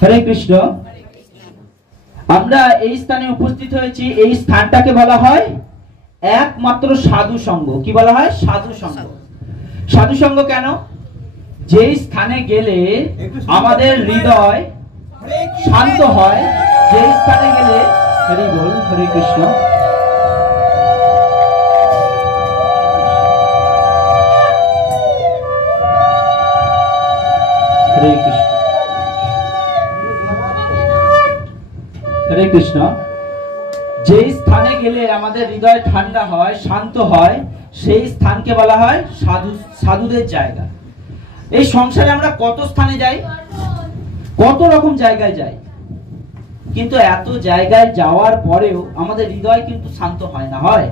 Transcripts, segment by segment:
হরে কৃষ্ণ। আমরা এই স্থানে উপস্থিত হয়েছি, এই স্থানটাকে বলা হয় একমাত্র সাধু সঙ্গ। কি বলা হয়? সাধু সঙ্গ। সাধু সঙ্গ কেন? যেই স্থানে গেলে আমাদের হৃদয় শান্ত হয়, যেই স্থানে গেলে, হরি বল, হরে কৃষ্ণ, হরে কৃষ্ণ, হরে কৃষ্ণ, যেই স্থানে গেলে আমাদের হৃদয় ঠান্ডা হয়, শান্ত হয়, সেই স্থানকে বলা হয় সাধুদের জায়গা। এই সংসারে আমরা কত স্থানে যাই, কত রকম জায়গায় যাই, কিন্তু এত জায়গায় যাওয়ার পরেও আমাদের হৃদয় কিন্তু শান্ত হয় না। হয়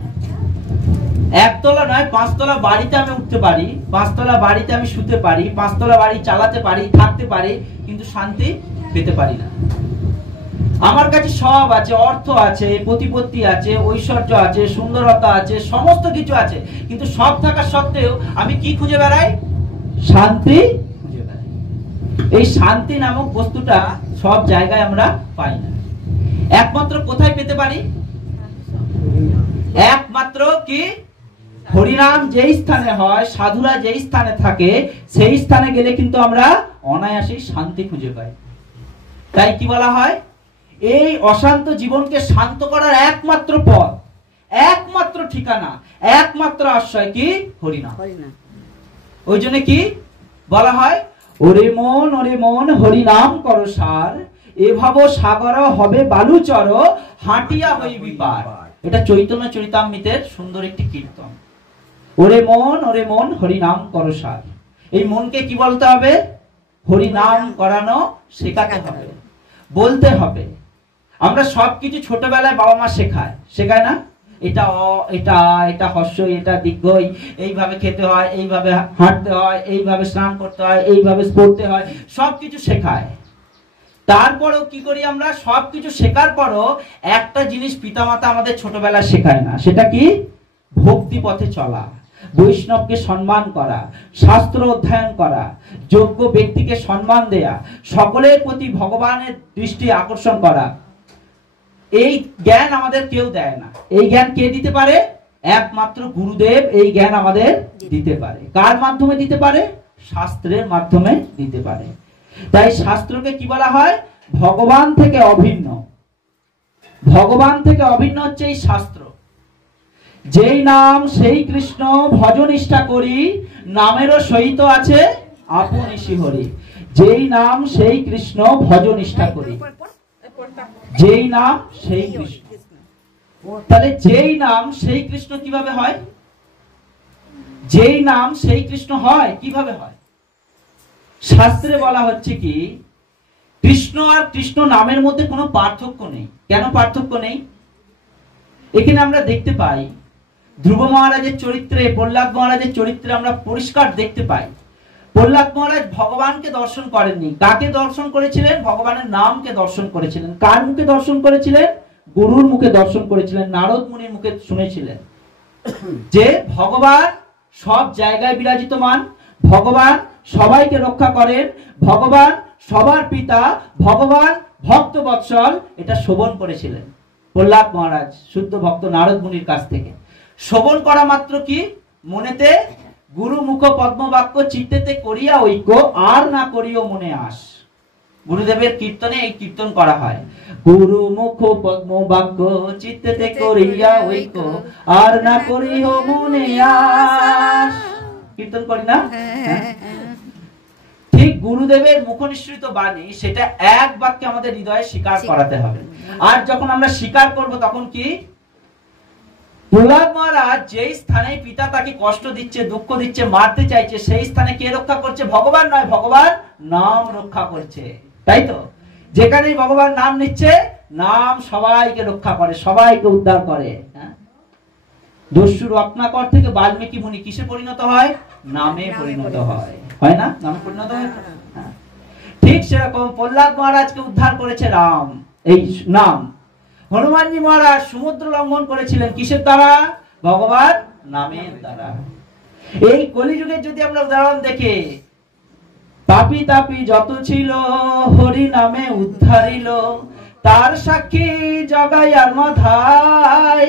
না। একতলা নয়, 5 তলা বাড়িতে আমি উঠতে পারি, 5 তলা বাড়িতে আমি শুতে পারি, 5 তলা বাড়ি চালাতে পারি, থাকতে পারি, কিন্তু শান্তি পেতে পারি না। আমার কাছে সব আছে, অর্থ আছে, প্রতিপত্তি আছে, ঐশ্বর্য আছে, সুন্দরতা আছে, সমস্ত কিছু আছে, কিন্তু সব থাকা সত্ত্বেও আমি কি খুঁজে বেড়াই? শান্তি খুঁজে বেড়াই। এই শান্তি নামক বস্তুটা সব জায়গায় আমরা পাই না। একমাত্র কোথায় পেতে পারি? একমাত্র কি? হরিনাম যেই স্থানে হয়, সাধুরা যেই স্থানে থাকে, সেই স্থানে গেলে কিন্তু আমরা অনায়াসেই শান্তি খুঁজে পাই। তাই কি বলা হয়? এই অশান্ত জীবনকে শান্ত করার একমাত্র পথ, একমাত্র ঠিকানা, একমাত্র আশ্রয় কি? হরিনাম। ওই জন্য কি বলা হয়? ওরে মন হরিনাম কর সার, এভাব সাগর হবে বালুচর, হাঁটিয়া হইবি পার। এটা চৈতন্য চরিতামৃতের সুন্দর একটি কীর্তন। ওরে মন হরিনাম কর সার। এই মনকে কি বলতে হবে? হরিনাম করানো শেখাতে হবে, বলতে হবে। আমরা সবকিছু ছোটবেলায় বাবা মা শেখায় না? এটা এটা এটা হর্ষ, এটা দীর্ঘই, এইভাবে খেতে হয়, এইভাবে হাঁটতে হয়, এইভাবে স্নান করতে হয়, এইভাবে পড়তে হয়, সবকিছু শেখায়। তারপরেও কি করি আমরা? সবকিছু শেখার পরও একটা জিনিস পিতামাতা আমাদের ছোটবেলায় শেখায় না। সেটা কি? ভক্তি পথে চলা, বৈষ্ণবকে সম্মান করা, শাস্ত্র অধ্যয়ন করা, যোগ্য ব্যক্তিকে সম্মান দেয়া, সকলের প্রতি ভগবানের দৃষ্টি আকর্ষণ করা। এই জ্ঞান আমাদের কেউ দেয় না। এই জ্ঞান কে দিতে পারে? একমাত্র গুরুদেব এই জ্ঞান আমাদের দিতে পারে। কার মাধ্যমে দিতে পারে? শাস্ত্রের মাধ্যমে দিতে পারে। তাই শাস্ত্রকে কি বলা হয়? ভগবান থেকে অভিন্ন। ভগবান থেকে অভিন্ন হচ্ছে এই শাস্ত্র। যেই নাম সেই কৃষ্ণ ভজ নিষ্ঠা করি, নামেরও সহিত আছে আপন শিহরি। যেই নাম সেই কৃষ্ণ ভজ নিষ্ঠা করি, যেই নাম সেই কৃষ্ণ। তাহলে যেই নাম সেই কৃষ্ণ কিভাবে হয়? যেই নাম সেই কৃষ্ণ হয় কিভাবে হয়? শাস্ত্রে বলা হচ্ছে কি, কৃষ্ণ আর কৃষ্ণ নামের মধ্যে কোনো পার্থক্য নেই। কেন পার্থক্য নেই? এখানে আমরা দেখতে পাই ধ্রুব মহারাজের চরিত্রে, প্রহ্লাদ মহারাজের চরিত্রে আমরা পরিষ্কার দেখতে পাই। প্রহ্লাদ মহারাজ ভগবানকে দর্শন করেননি। কাকে দর্শন করেছিলেন? ভগবানের নামকে দর্শন করেছিলেন। কার মুখে দর্শন করেছিলেন? গুরুর মুখে দর্শন করেছিলেন, নারদ মুনির মুখে শুনেছিলেন যে ভগবান সব জায়গায় বিরাজিতমান, ভগবান সবাইকে রক্ষা করেন, ভগবান সবার পিতা, ভগবান ভক্ত বৎসল। এটা শ্রবণ করেছিলেন প্রহ্লাদ মহারাজ শুদ্ধ ভক্ত নারদ মুনির কাছ থেকে। শ্রবণ করা মাত্র কি মনেতে গুরু মুখ পদ্ম বাক্য চিত্তেতে করিয়া ঐক্য, আর না করিও মনে আস। গুরুদেবের কীর্তনে এই কীর্তন করা হয়, গুরু মুখ পদ্ম বাক্য চিত্তেতে করিয়া ঐক্য, আর না করিও মনে আস। কীর্তন করি না? ঠিক গুরুদেবের মুখনিসৃত বাণী, সেটা এক বাক্যে আমাদের হৃদয়ে স্বীকার করাতে হবে। আর যখন আমরা স্বীকার করব তখন কি? প্রহ্লাদ মহারাজ যেই স্থানে পিতা তাকে কষ্ট দিচ্ছে, দুঃখ দিচ্ছে, মারতে চাইছে, সেই স্থানে কে রক্ষা করছে? ভগবান নয়, ভগবান নাম রক্ষা করছে। তাই তো? যেখানেই ভগবান নাম নিচ্ছে, নাম সবাইকে রক্ষা করে, সবাইকে উদ্ধার করে। দস্যু রত্নাকর থেকে বাল্মীকি মুনি কিসে পরিণত হয়? নামে পরিণত হয়। হয় না? নামে পরিণত হয়। ঠিক সেরকম প্রহ্লাদ মহারাজকে উদ্ধার করেছে রাম, এই নাম। হনুমানজি মহারাজ সমুদ্র লঙ্ঘন করেছিলেন কিসের দ্বারা? ভগবান নামের দ্বারা। এই কলিযুগের যদি আমরা উদাহরণ দেখি, পাপী তাপী যত ছিল হরি নামে উদ্ধারিল, তার সাক্ষী জগাই আর মাধাই।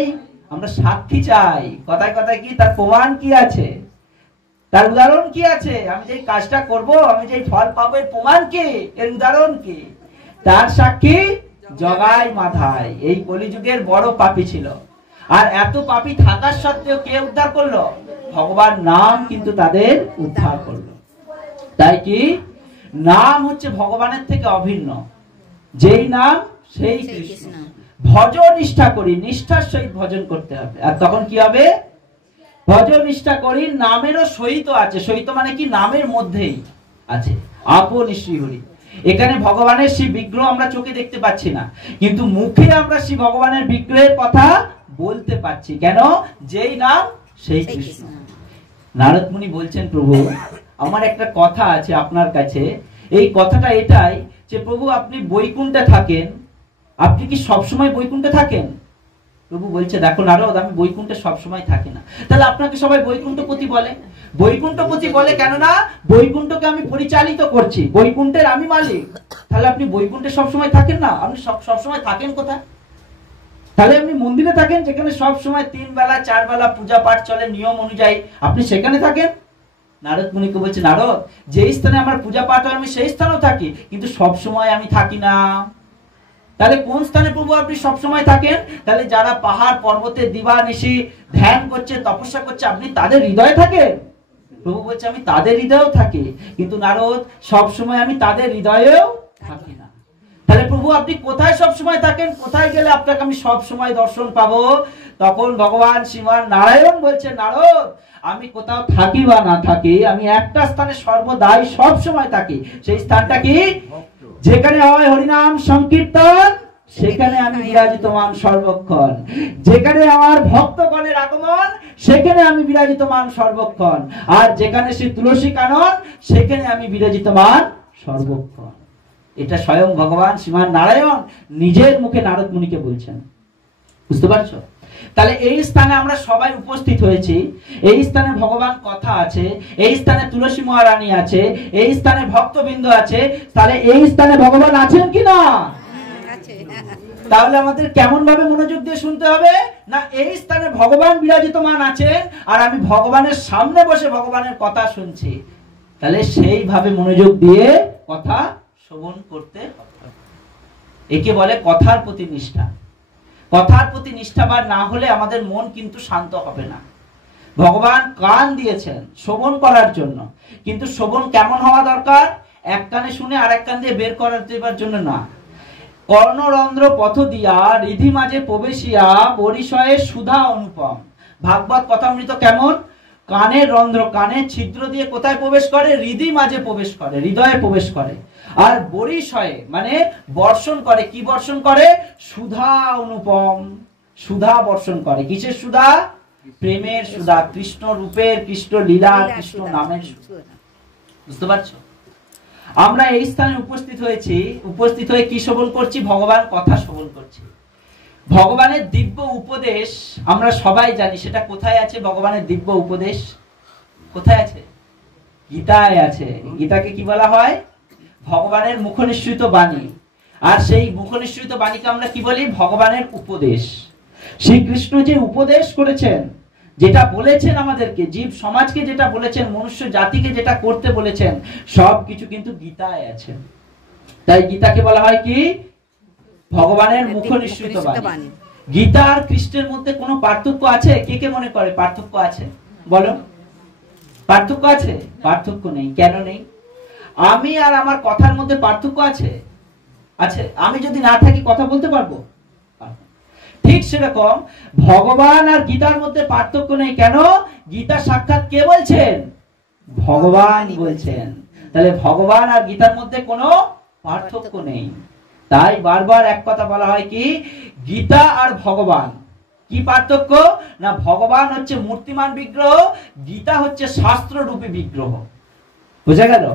আমরা সাক্ষী চাই, কথায় কথায় কি তার প্রমাণ কি আছে, তার উদাহরণ কি আছে? আমি যে কাজটা করব, আমি যে ফল পাবো, এর প্রমাণ কি, এর উদাহরণ কি? তার সাক্ষী জগাই মাধাই। এই কলিযুগের বড় পাপী ছিল, আর এত পাপী থাকার সত্ত্বেও কে উদ্ধার করলো? ভগবান নাম কিন্তু তাদের উদ্ধার করলো। তাই কি নাম হচ্ছে ভগবানের থেকে অভিন্ন, যেই নাম সেই কৃষ্ণ। ভজ নিষ্ঠা করি, নিষ্ঠার সহিত ভজন করতে হবে। আর তখন কি হবে? ভজ নিষ্ঠা করি নামেরও সহিত আছে। সহিত মানে কি? নামের মধ্যেই আছে। আপন শ্রীহরি। এখানে ভগবানের সেই বিগ্রহ আমরা চোখে দেখতে পাচ্ছি না, কিন্তু মুখে আমরা সেই ভগবানের বিগ্রহের কথা বলতে পাচ্ছি। কেন? যেই নাম সেই কৃষ্ণ। নারদ মুনি বলছেন, প্রভু আমার একটা কথা আছে আপনার কাছে। এই কথাটা এটাই যে প্রভু আপনি বৈকুণ্ঠে থাকেন, আপনি কি সবসময় বৈকুণ্ঠে থাকেন? প্রভু বলছে, দেখো নারদ, আমি বৈকুণ্ঠে সবসময় থাকি না। তাহলে আপনাকে সবাই বৈকুণ্ঠপতি বলে। বৈকুণ্ঠপতি বলে কেননা বৈকুণ্ঠকে আমি পরিচালিত করছি, বৈকুণ্ঠের আমি মালিক। তাহলে আপনি বৈকুণ্ঠে সবসময় থাকেন না, আপনি সবসময় থাকেন কোথায়? তাহলে আপনি মন্দিরে থাকেন, যেখানে সব সময় 3 বেলা 4 বেলা পূজা পাঠ চলে নিয়ম অনুযায়ী, আপনি সেখানে থাকেন। নারদ মুনিকে বলছে, নারদ, যেই স্থানে আমার পূজা পাঠ হয় আমি সেই স্থানেও থাকি, কিন্তু সব সময় আমি থাকি না। তাহলে কোন স্থানে প্রভু আপনি সব সময় থাকেন? তাহলে যারা পাহাড় পর্বতে দিবানিশি ধ্যান করছে, তপস্যা করছে, আপনি তাদের হৃদয়ে থাকেন। প্রভু বলছে, আমি তাদের হৃদয়েও থাকি, কিন্তু নারদ সব সময় আমি তাদের হৃদয়েও থাকি না। তাহলে প্রভু আপনি কোথায় সব সময় থাকেন? কোথায় গেলে আপনাকে আমি সব সময় দর্শন পাবো? তখন ভগবান শ্রীমান নারায়ণ বলছে, নারদ, আমি কোথাও থাকি বা না থাকি, আমি একটা স্থানে সর্বদাই সব সময় থাকি। সেই স্থানটা কি? যেখানে হয় হরিনাম সংকীর্তন, সেখানে আমি বিরাজিতমান সর্বক্ষণ। যেখানে আমার ভক্তগণের আগমন, সেখানে আমি বিরাজিতমান সর্বক্ষণ। আর যেখানে শ্রী তুলসী কানন, সেখানে আমি বিরাজিতমান সর্বক্ষণ। এটা স্বয়ং ভগবান শ্রীমান নারায়ণ নিজের মুখে নারদ মুনিকে বলছেন। বুঝতে পারছো? তাহলে এই স্থানে আমরা সবাই উপস্থিত হয়েছি, এই স্থানে ভগবান কথা আছে, এই স্থানে তুলসী মহারানী আছে, এই স্থানে ভক্তবৃন্দ আছে। তাহলে এই স্থানে ভগবান আছেন কি না? তাহলে আমাদের কেমন ভাবে মনোযোগ দিয়ে শুনতে হবে? না, এই স্থানে ভগবান বিরাজিতমান আছেন, আর আমি ভগবানের সামনে বসে ভগবানের কথা শুনছি। তাহলে সেইভাবে মনোযোগ দিয়ে কথা শ্রবণ করতে হবে। একে বলে কথার প্রতি নিষ্ঠা। কথার প্রতি নিষ্ঠাবান না হলে আমাদের মন কিন্তু শান্ত হবে না। ভগবান কান দিয়েছেন শ্রবণ করার জন্য, কিন্তু শ্রবণ কেমন হওয়া দরকার? এক কানে শুনে আর এক কান দিয়ে বের করার দেবার জন্য না। কর্ণরন্ধ্র পথ দিয়া রিধি মাঝে প্রবেশিয়া বরিশয়ে সুধা অনুপম। ভাগবত কথামৃত কেমন? কানের রন্ধ্র, কানের ছিদ্র দিয়ে কোথায় প্রবেশ করে? হৃদি মাঝে প্রবেশ করে, হৃদয়ে প্রবেশ করে। আর বরিশয়ে মানে বর্ষণ করে। কি বর্ষণ করে? সুধা অনুপম, সুধা বর্ষণ করে। কিসের সুধা? প্রেমের সুধা, কৃষ্ণ রূপের, কৃষ্ণ লীলার, কৃষ্ণ নামের সুধা। বুঝতে পারছো? আমরা এই স্থানে উপস্থিত হয়েছি, উপস্থিত হয়ে কি শ্রবণ করছি? ভগবান কথা শ্রবণ করছি। ভগবানের দিব্য উপদেশ আমরা সবাই জানি, সেটা কোথায় আছে? ভগবানের দিব্য উপদেশ কোথায় আছে? গীতায় আছে। গীতাকে কি বলা হয়? ভগবানের মুখনিসৃত বাণী। আর সেই মুখনিসৃত বাণীকে আমরা কি বলি? ভগবানের উপদেশ। শ্রীকৃষ্ণ যে উপদেশ করেছেন, যেটা বলেছেন আমাদেরকে, জীব সমাজকে যেটা বলেছেন, মনুষ্য জাতিকে যেটা করতে বলেছেন, সবকিছু কিন্তু গীতায় আছে। তাই গীতাকে বলা হয় কি? ভগবানের মুখনিসৃত বাণী। গীতা আর কৃষ্ণের মধ্যে কোনো পার্থক্য আছে? কে কে মনে করে পার্থক্য আছে? বলো। পার্থক্য আছে? পার্থক্য নেই। কেন নেই? আমি আর আমার কথার মধ্যে পার্থক্য আছে? আছে। আমি যদি না থাকি কথা বলতে পারবো? ঠিক সেরকম ভগবান আর গীতার মধ্যে পার্থক্য নেই। কেন? গীতা সাক্ষাৎ কে বলছেন? ভগবান বলছেন। তাহলে ভগবান আর গীতার মধ্যে কোনো পার্থক্য নেই। তাই বারবার এক কথা বলা হয় কি? গীতা আর ভগবান। কি পার্থক্য? না, ভগবান হচ্ছে মূর্তিমান বিগ্রহ, গীতা হচ্ছে শাস্ত্ররূপী বিগ্রহ। বুঝা গেল?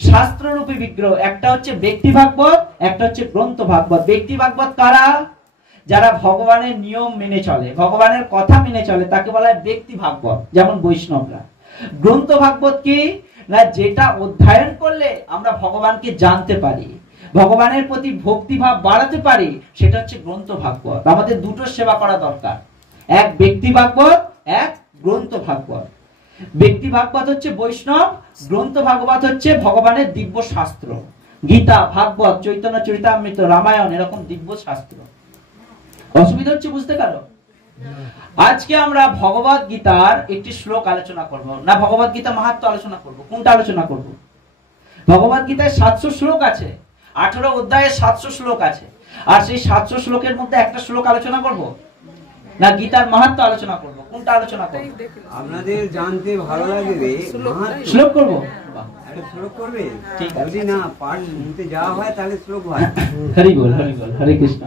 শাস্ত্ররূপী বিগ্রহ একটা হচ্ছে ব্যক্তি ভাগবত, একটা হচ্ছে গ্রন্থ ভাগবত। ব্যক্তি ভাগবত কারা? যারা ভগবানের নিয়ম মেনে চলে, ভগবানের কথা মেনে চলে, তাকে বলা হয় ব্যক্তি ভাগবত, যেমন বৈষ্ণবরা। গ্রন্থ ভাগবত কি? না যেটা অধ্যয়ন করলে আমরা ভগবানকে জানতে পারি, ভগবানের প্রতি ভক্তিভাব বাড়াতে পারি, সেটা হচ্ছে গ্রন্থ ভাগবত। আমাদের দুটো সেবা করা দরকার, এক ব্যক্তি ভাগবত, এক গ্রন্থ ভাগবত। ব্যক্তি ভাগবত হচ্ছে বৈষ্ণব, গ্রন্থ ভাগবত হচ্ছে ভগবানের দিব্য শাস্ত্র, গীতা, ভাগবত, চৈতন্য চরিতামৃত, রামায়ণ, এরকম দিব্য শাস্ত্র। অসুবিধা হচ্ছে বুঝতে পারো? আজকে আমরা ভগবত গীতার একটি শ্লোক আলোচনা করব না, ভগবত গীতা মাহাত্ম্য আলোচনা করব। কোনটা আলোচনা করব? ভগবত গীতায় 700 শ্লোক আছে, 18 অধ্যায়ে 700 শ্লোক আছে, আর সেই 700 শ্লোকের মধ্যে একটা শ্লোক আলোচনা করব না গীতার মাহাত্ম্য আলোচনা করব? কোনটা আলোচনা করব? আপনাদের জানতে ভালো লাগবে শ্লোক করব। একটা শ্লোক করবে, ঠিক আছে। যদি না পাঠ শুনতে যাওয়া হয় তাহলে শ্লোক হয়। হরি বল, হরি বল, হরে কৃষ্ণ।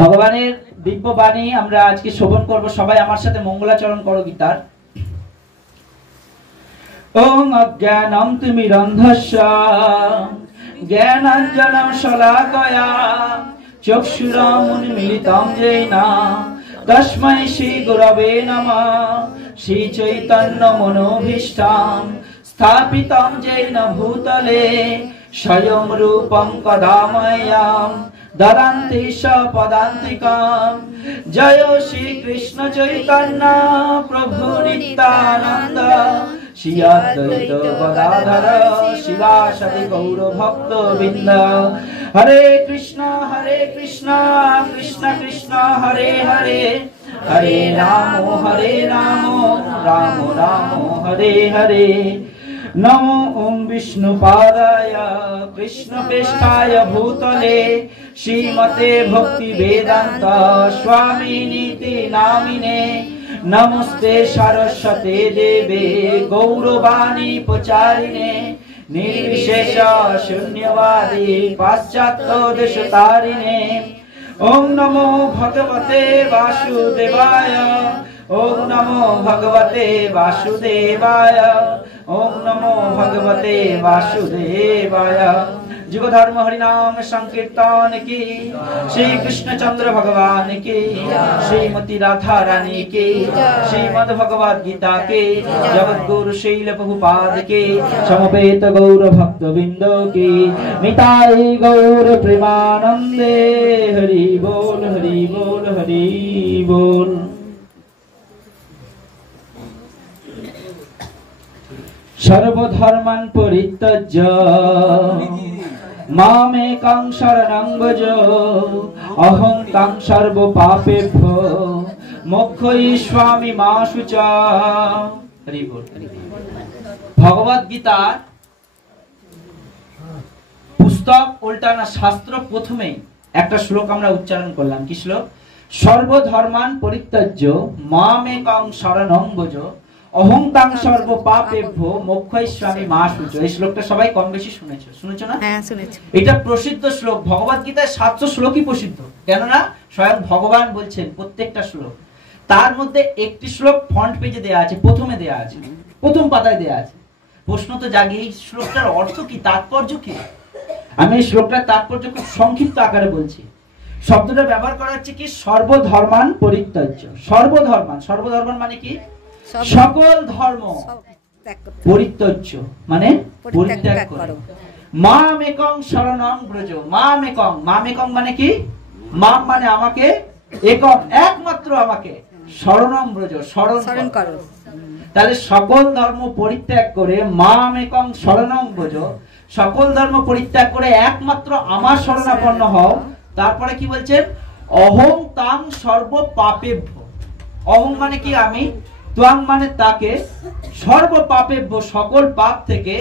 ভগবানের দিব্য বাণী আমরা আজকে শ্রবণ করব। সবাই আমার সাথে মঙ্গলাচরণ করো গীতার। ওম অজ্ঞানং তিমিরন্ধস্য জ্ঞানাঞ্জনং শলাকয়া চক্ষুরুন্মিলিতং येन তস্मै শ্রী গুরবে নমঃ। শ্রী চৈতন্য মনোভীষ্টং স্থাপিতং येन ভূতলে স্বয়ং রূপং কদা মह्यं দদান্তি পদান্তিকম। জয় শ্রী কৃষ্ণ চৈতন্য প্রভু নিত্যানন্দ শ্রী অদ্বৈত গদাধর শিবাসাদি গৌর ভক্ত বৃন্দ। হরে কৃষ্ণ কৃষ্ণ কৃষ্ণ হরে হরে, হরে রাম রাম রাম হরে হরে। নমো ওম বিষ্ণুপাদায় কৃষ্ণপৃষ্ঠায় ভূতলে শ্রীমতে ভক্তি বেদান্ত স্বামিনীতি নামিনে। নমস্তে সরস্বতে দেবে গৌরবাণী প্রচারিণে নির্বিশেষ শূন্যবাদী পাশ্চাত্য দেশতারিণে। ওম নমো ভগবতে বাসুদেবায়, ওম নমো ভগবতে বাসুদেবায়, ওম নমো ভগবতে বাসুদেবায়। যুগ ধর্ম হরিনাম সংकीर्तन की, श्री कृष्णचंद्र भगवान की, श्रीमती राधा रानी की, श्रीमद् भगवद गीता के, जगत गुरु शील प्रभुपाद के, समवेत गौर भक्त बिंदो की, निताई गौर प्रेमानंदे। हरि बोल हरि बोल हरि बोल। सर्वधर्मान् परित्यज्य मामेकं शरणं व्रज अहं तं सर्वपापेभ्यो मोक्षयिष्यामि मा शुचा। हरि बोल। भगवत गीता पुस्तक उल्टाना शास्त्र प्रथमे একটা শ্লোক আমরা উচ্চারণ করলাম। কি শ্লোক? সর্বধর্মান পরিত্যাজ্য মামেকং শরণং ব্রজ অহং তাং সর্ব পাপেভ্যো মোক্ষয়িষ্যামি মা শুচো। এই শ্লোকটা সবাই কম বেশি শুনেছো না? হ্যাঁ শুনেছি। এটা প্রসিদ্ধ শ্লোক, ভগবত গীতায় 700 শ্লোকই প্রসিদ্ধ। কেননা স্বয়ং ভগবান বলছেন প্রত্যেকটা শ্লোক। তার মধ্যে একটি শ্লোক ফ্রন্ট পেজে দেয়া আছে, প্রথমে দেয়া আছে, প্রথম পাতায় দেয়া আছে। প্রশ্ন তো জাগে এই শ্লোকটার অর্থ কি, তাৎপর্য কি? আমি এই শ্লোকটার তাৎপর্য খুব সংক্ষিপ্ত আকারে বলছি। শব্দটা ব্যবহার করা হচ্ছে কি সর্বধর্মান পরিত্যাজ্য। সর্বধর্মান, সর্বধর্মান মানে কি? সকল ধর্ম পরিত্যাজ্য মানে পরিত্যাগ করো। মামেকং শরণং ব্রজ। মামেকং, মামেকং মানে কি? মাম মানে আমাকে, একং একমাত্র আমাকে, শরণং ব্রজ শরণ করো। তাহলে সকল ধর্ম পরিত্যাগ করে মামেকং শরণং ব্রজ, সকল ধর্ম পরিত্যাগ করে একমাত্র আমার শরণাপন্ন হও। তারপরে কি বলছেন? অহং তাং সর্ব পাপেভ্য। অহং মানে কি আমি, ত্বং মানে তাকে, সর্ব পাপেভ্য সকল পাপ থেকে,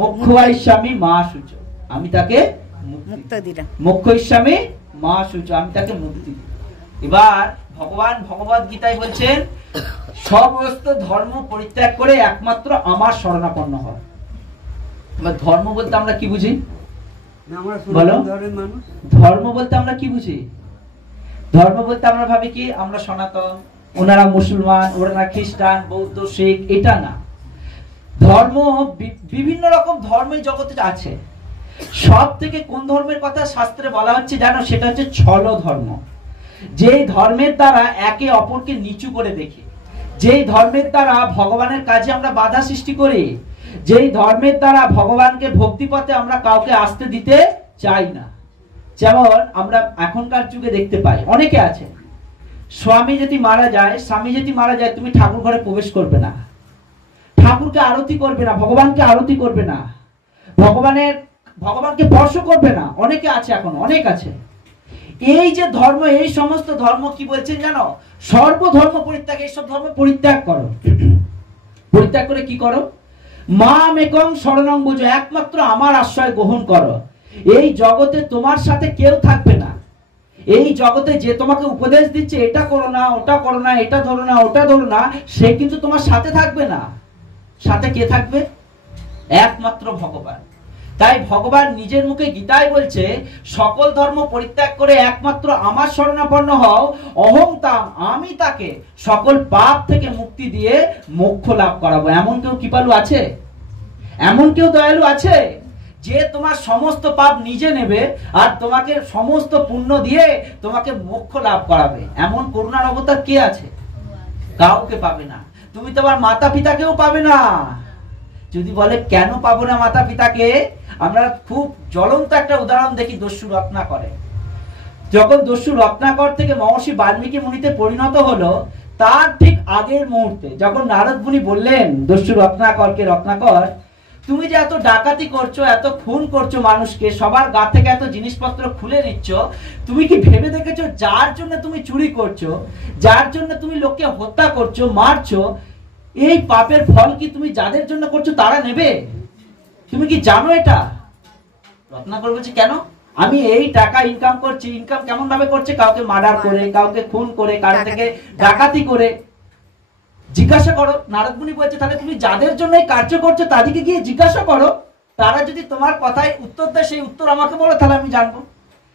মোক্ষয়িষ্যামি মা শুচো আমি তাকে মুক্তি দিলাম। মোক্ষয়িষ্যামি মা শুচো আমি তাকে মুক্তি দিলাম। এবার ভগবান ভগবত গীতায় বলছেন সমস্ত ধর্ম পরিত্যাগ করে একমাত্র আমার শরণাপন্ন হয়। এবার ধর্ম বলতে আমরা কি বুঝি বলো? ধর্ম বলতে আমরা কি বুঝি? ধর্ম বলতে আমরা ভাবি কি আমরা সনাতন, ওনারা মুসলমান, ওনারা খ্রিস্টান, বৌদ্ধ, শিখ, এটা না। ধর্ম বিভিন্ন রকম ধর্মের জগতে আছে। সব থেকে কোন ধর্মের কথা শাস্ত্রে বলা হচ্ছে জানো? সেটা হচ্ছে ছল ধর্ম। যেই ধর্মের দ্বারা একে অপরকে নিচু করে দেখে, যেই ধর্মের দ্বারা ভগবানের কাজে আমরা বাধা সৃষ্টি করি, যেই ধর্মের দ্বারা ভগবানকে ভক্তিপথে আমরা কাউকে আসতে দিতে চাই না। যেমন আমরা এখনকার যুগে দেখতে পাই, অনেকে আছে স্বামী যদি মারা যায়, স্বামী যদি মারা যায়, তুমি ঠাকুর ঘরে প্রবেশ করবে না, ঠাকুরকে আরতি করবে না, ভগবানকে আরতি করবে না, ভগবানকে স্পর্শ করবে না। অনেকে আছে, এখন অনেক আছে। এই যে ধর্ম, এই সমস্ত ধর্ম কি বলছেন জানো? সর্বধর্ম পরিত্যাগ, এইসব ধর্ম পরিত্যাগ করো। পরিত্যাগ করে কি করো? মাম একং শরণং বুঝ, একমাত্র আমার আশ্রয় গ্রহণ করো। এই জগতে তোমার সাথে কেউ থাকবে না। এই জগতে যে তোমাকে উপদেশ দিচ্ছে এটা করো না, ওটা করো না, এটা ধরো না, ওটা ধরো না, সে কিন্তু তোমার সাথে থাকবে না। সাথে কে থাকবে? একমাত্র ভগবান। তাই ভগবান নিজের মুখে গীতায় বলছে, সকল ধর্ম পরিত্যাগ করে একমাত্র আমার শরণাপন্ন হও, অহং তাং, আমি তাকে সকল পাপ থেকে মুক্তি দিয়ে মোক্ষ লাভ করাবো। এমন কেউ কৃপালু আছে? এমন কেউ দয়ালু আছে যে তোমার সমস্ত পাপ নিজে নেবে আর তোমাকে সমস্ত পুণ্য দিয়ে তোমাকে মোক্ষ লাভ করাবে? এমন করুণার অবতার কে আছে? কাউকে পাবে না। তুমি তোমার মাতা পিতাকেও পাবে না। যদি বলে কেন পাবো না মাতা পিতাকে, আমরা খুব জ্বলন্ত একটা উদাহরণ দেখি দস্যু রত্নাকরে। যখন দস্যু রত্নাকর থেকে মহর্ষি বাল্মীকি মুনিতে পরিণত হলো, তার ঠিক আগের মুহূর্তে যখন নারদ মুনি বললেন দস্যু রত্নাকরকে, রত্নাকর তুমি যে এত ডাকাতি করছো, এত খুন করছো মানুষকে, সবার গা থেকে এত জিনিসপত্র খুলে নিচ্ছ, তুমি কি ভেবে দেখেছো যার জন্য তুমি চুরি করছো, যার জন্য তুমি লোককে হত্যা করছো, মারছো, এই পাপের ফল কি তুমি যাদের জন্য করছো তারা নেবে? তুমি কি জানো এটা? রত্নাকর বলছে কেন? আমি এই টাকা ইনকাম করছি। ইনকাম কেমন ভাবে করছে? কাউকে মার্ডার করে, কাউকে খুন করে, কারো থেকে ডাকাতি করে। জিজ্ঞাসা করো। নারদ মুনি বলছে তাহলে তুমি যাদের জন্য এই কার্য করছো তাদেরকে গিয়ে জিজ্ঞাসা করো, তারা যদি তোমার কথায় উত্তর দেয় সেই উত্তর আমাকে বলো, তাহলে আমি জানবো।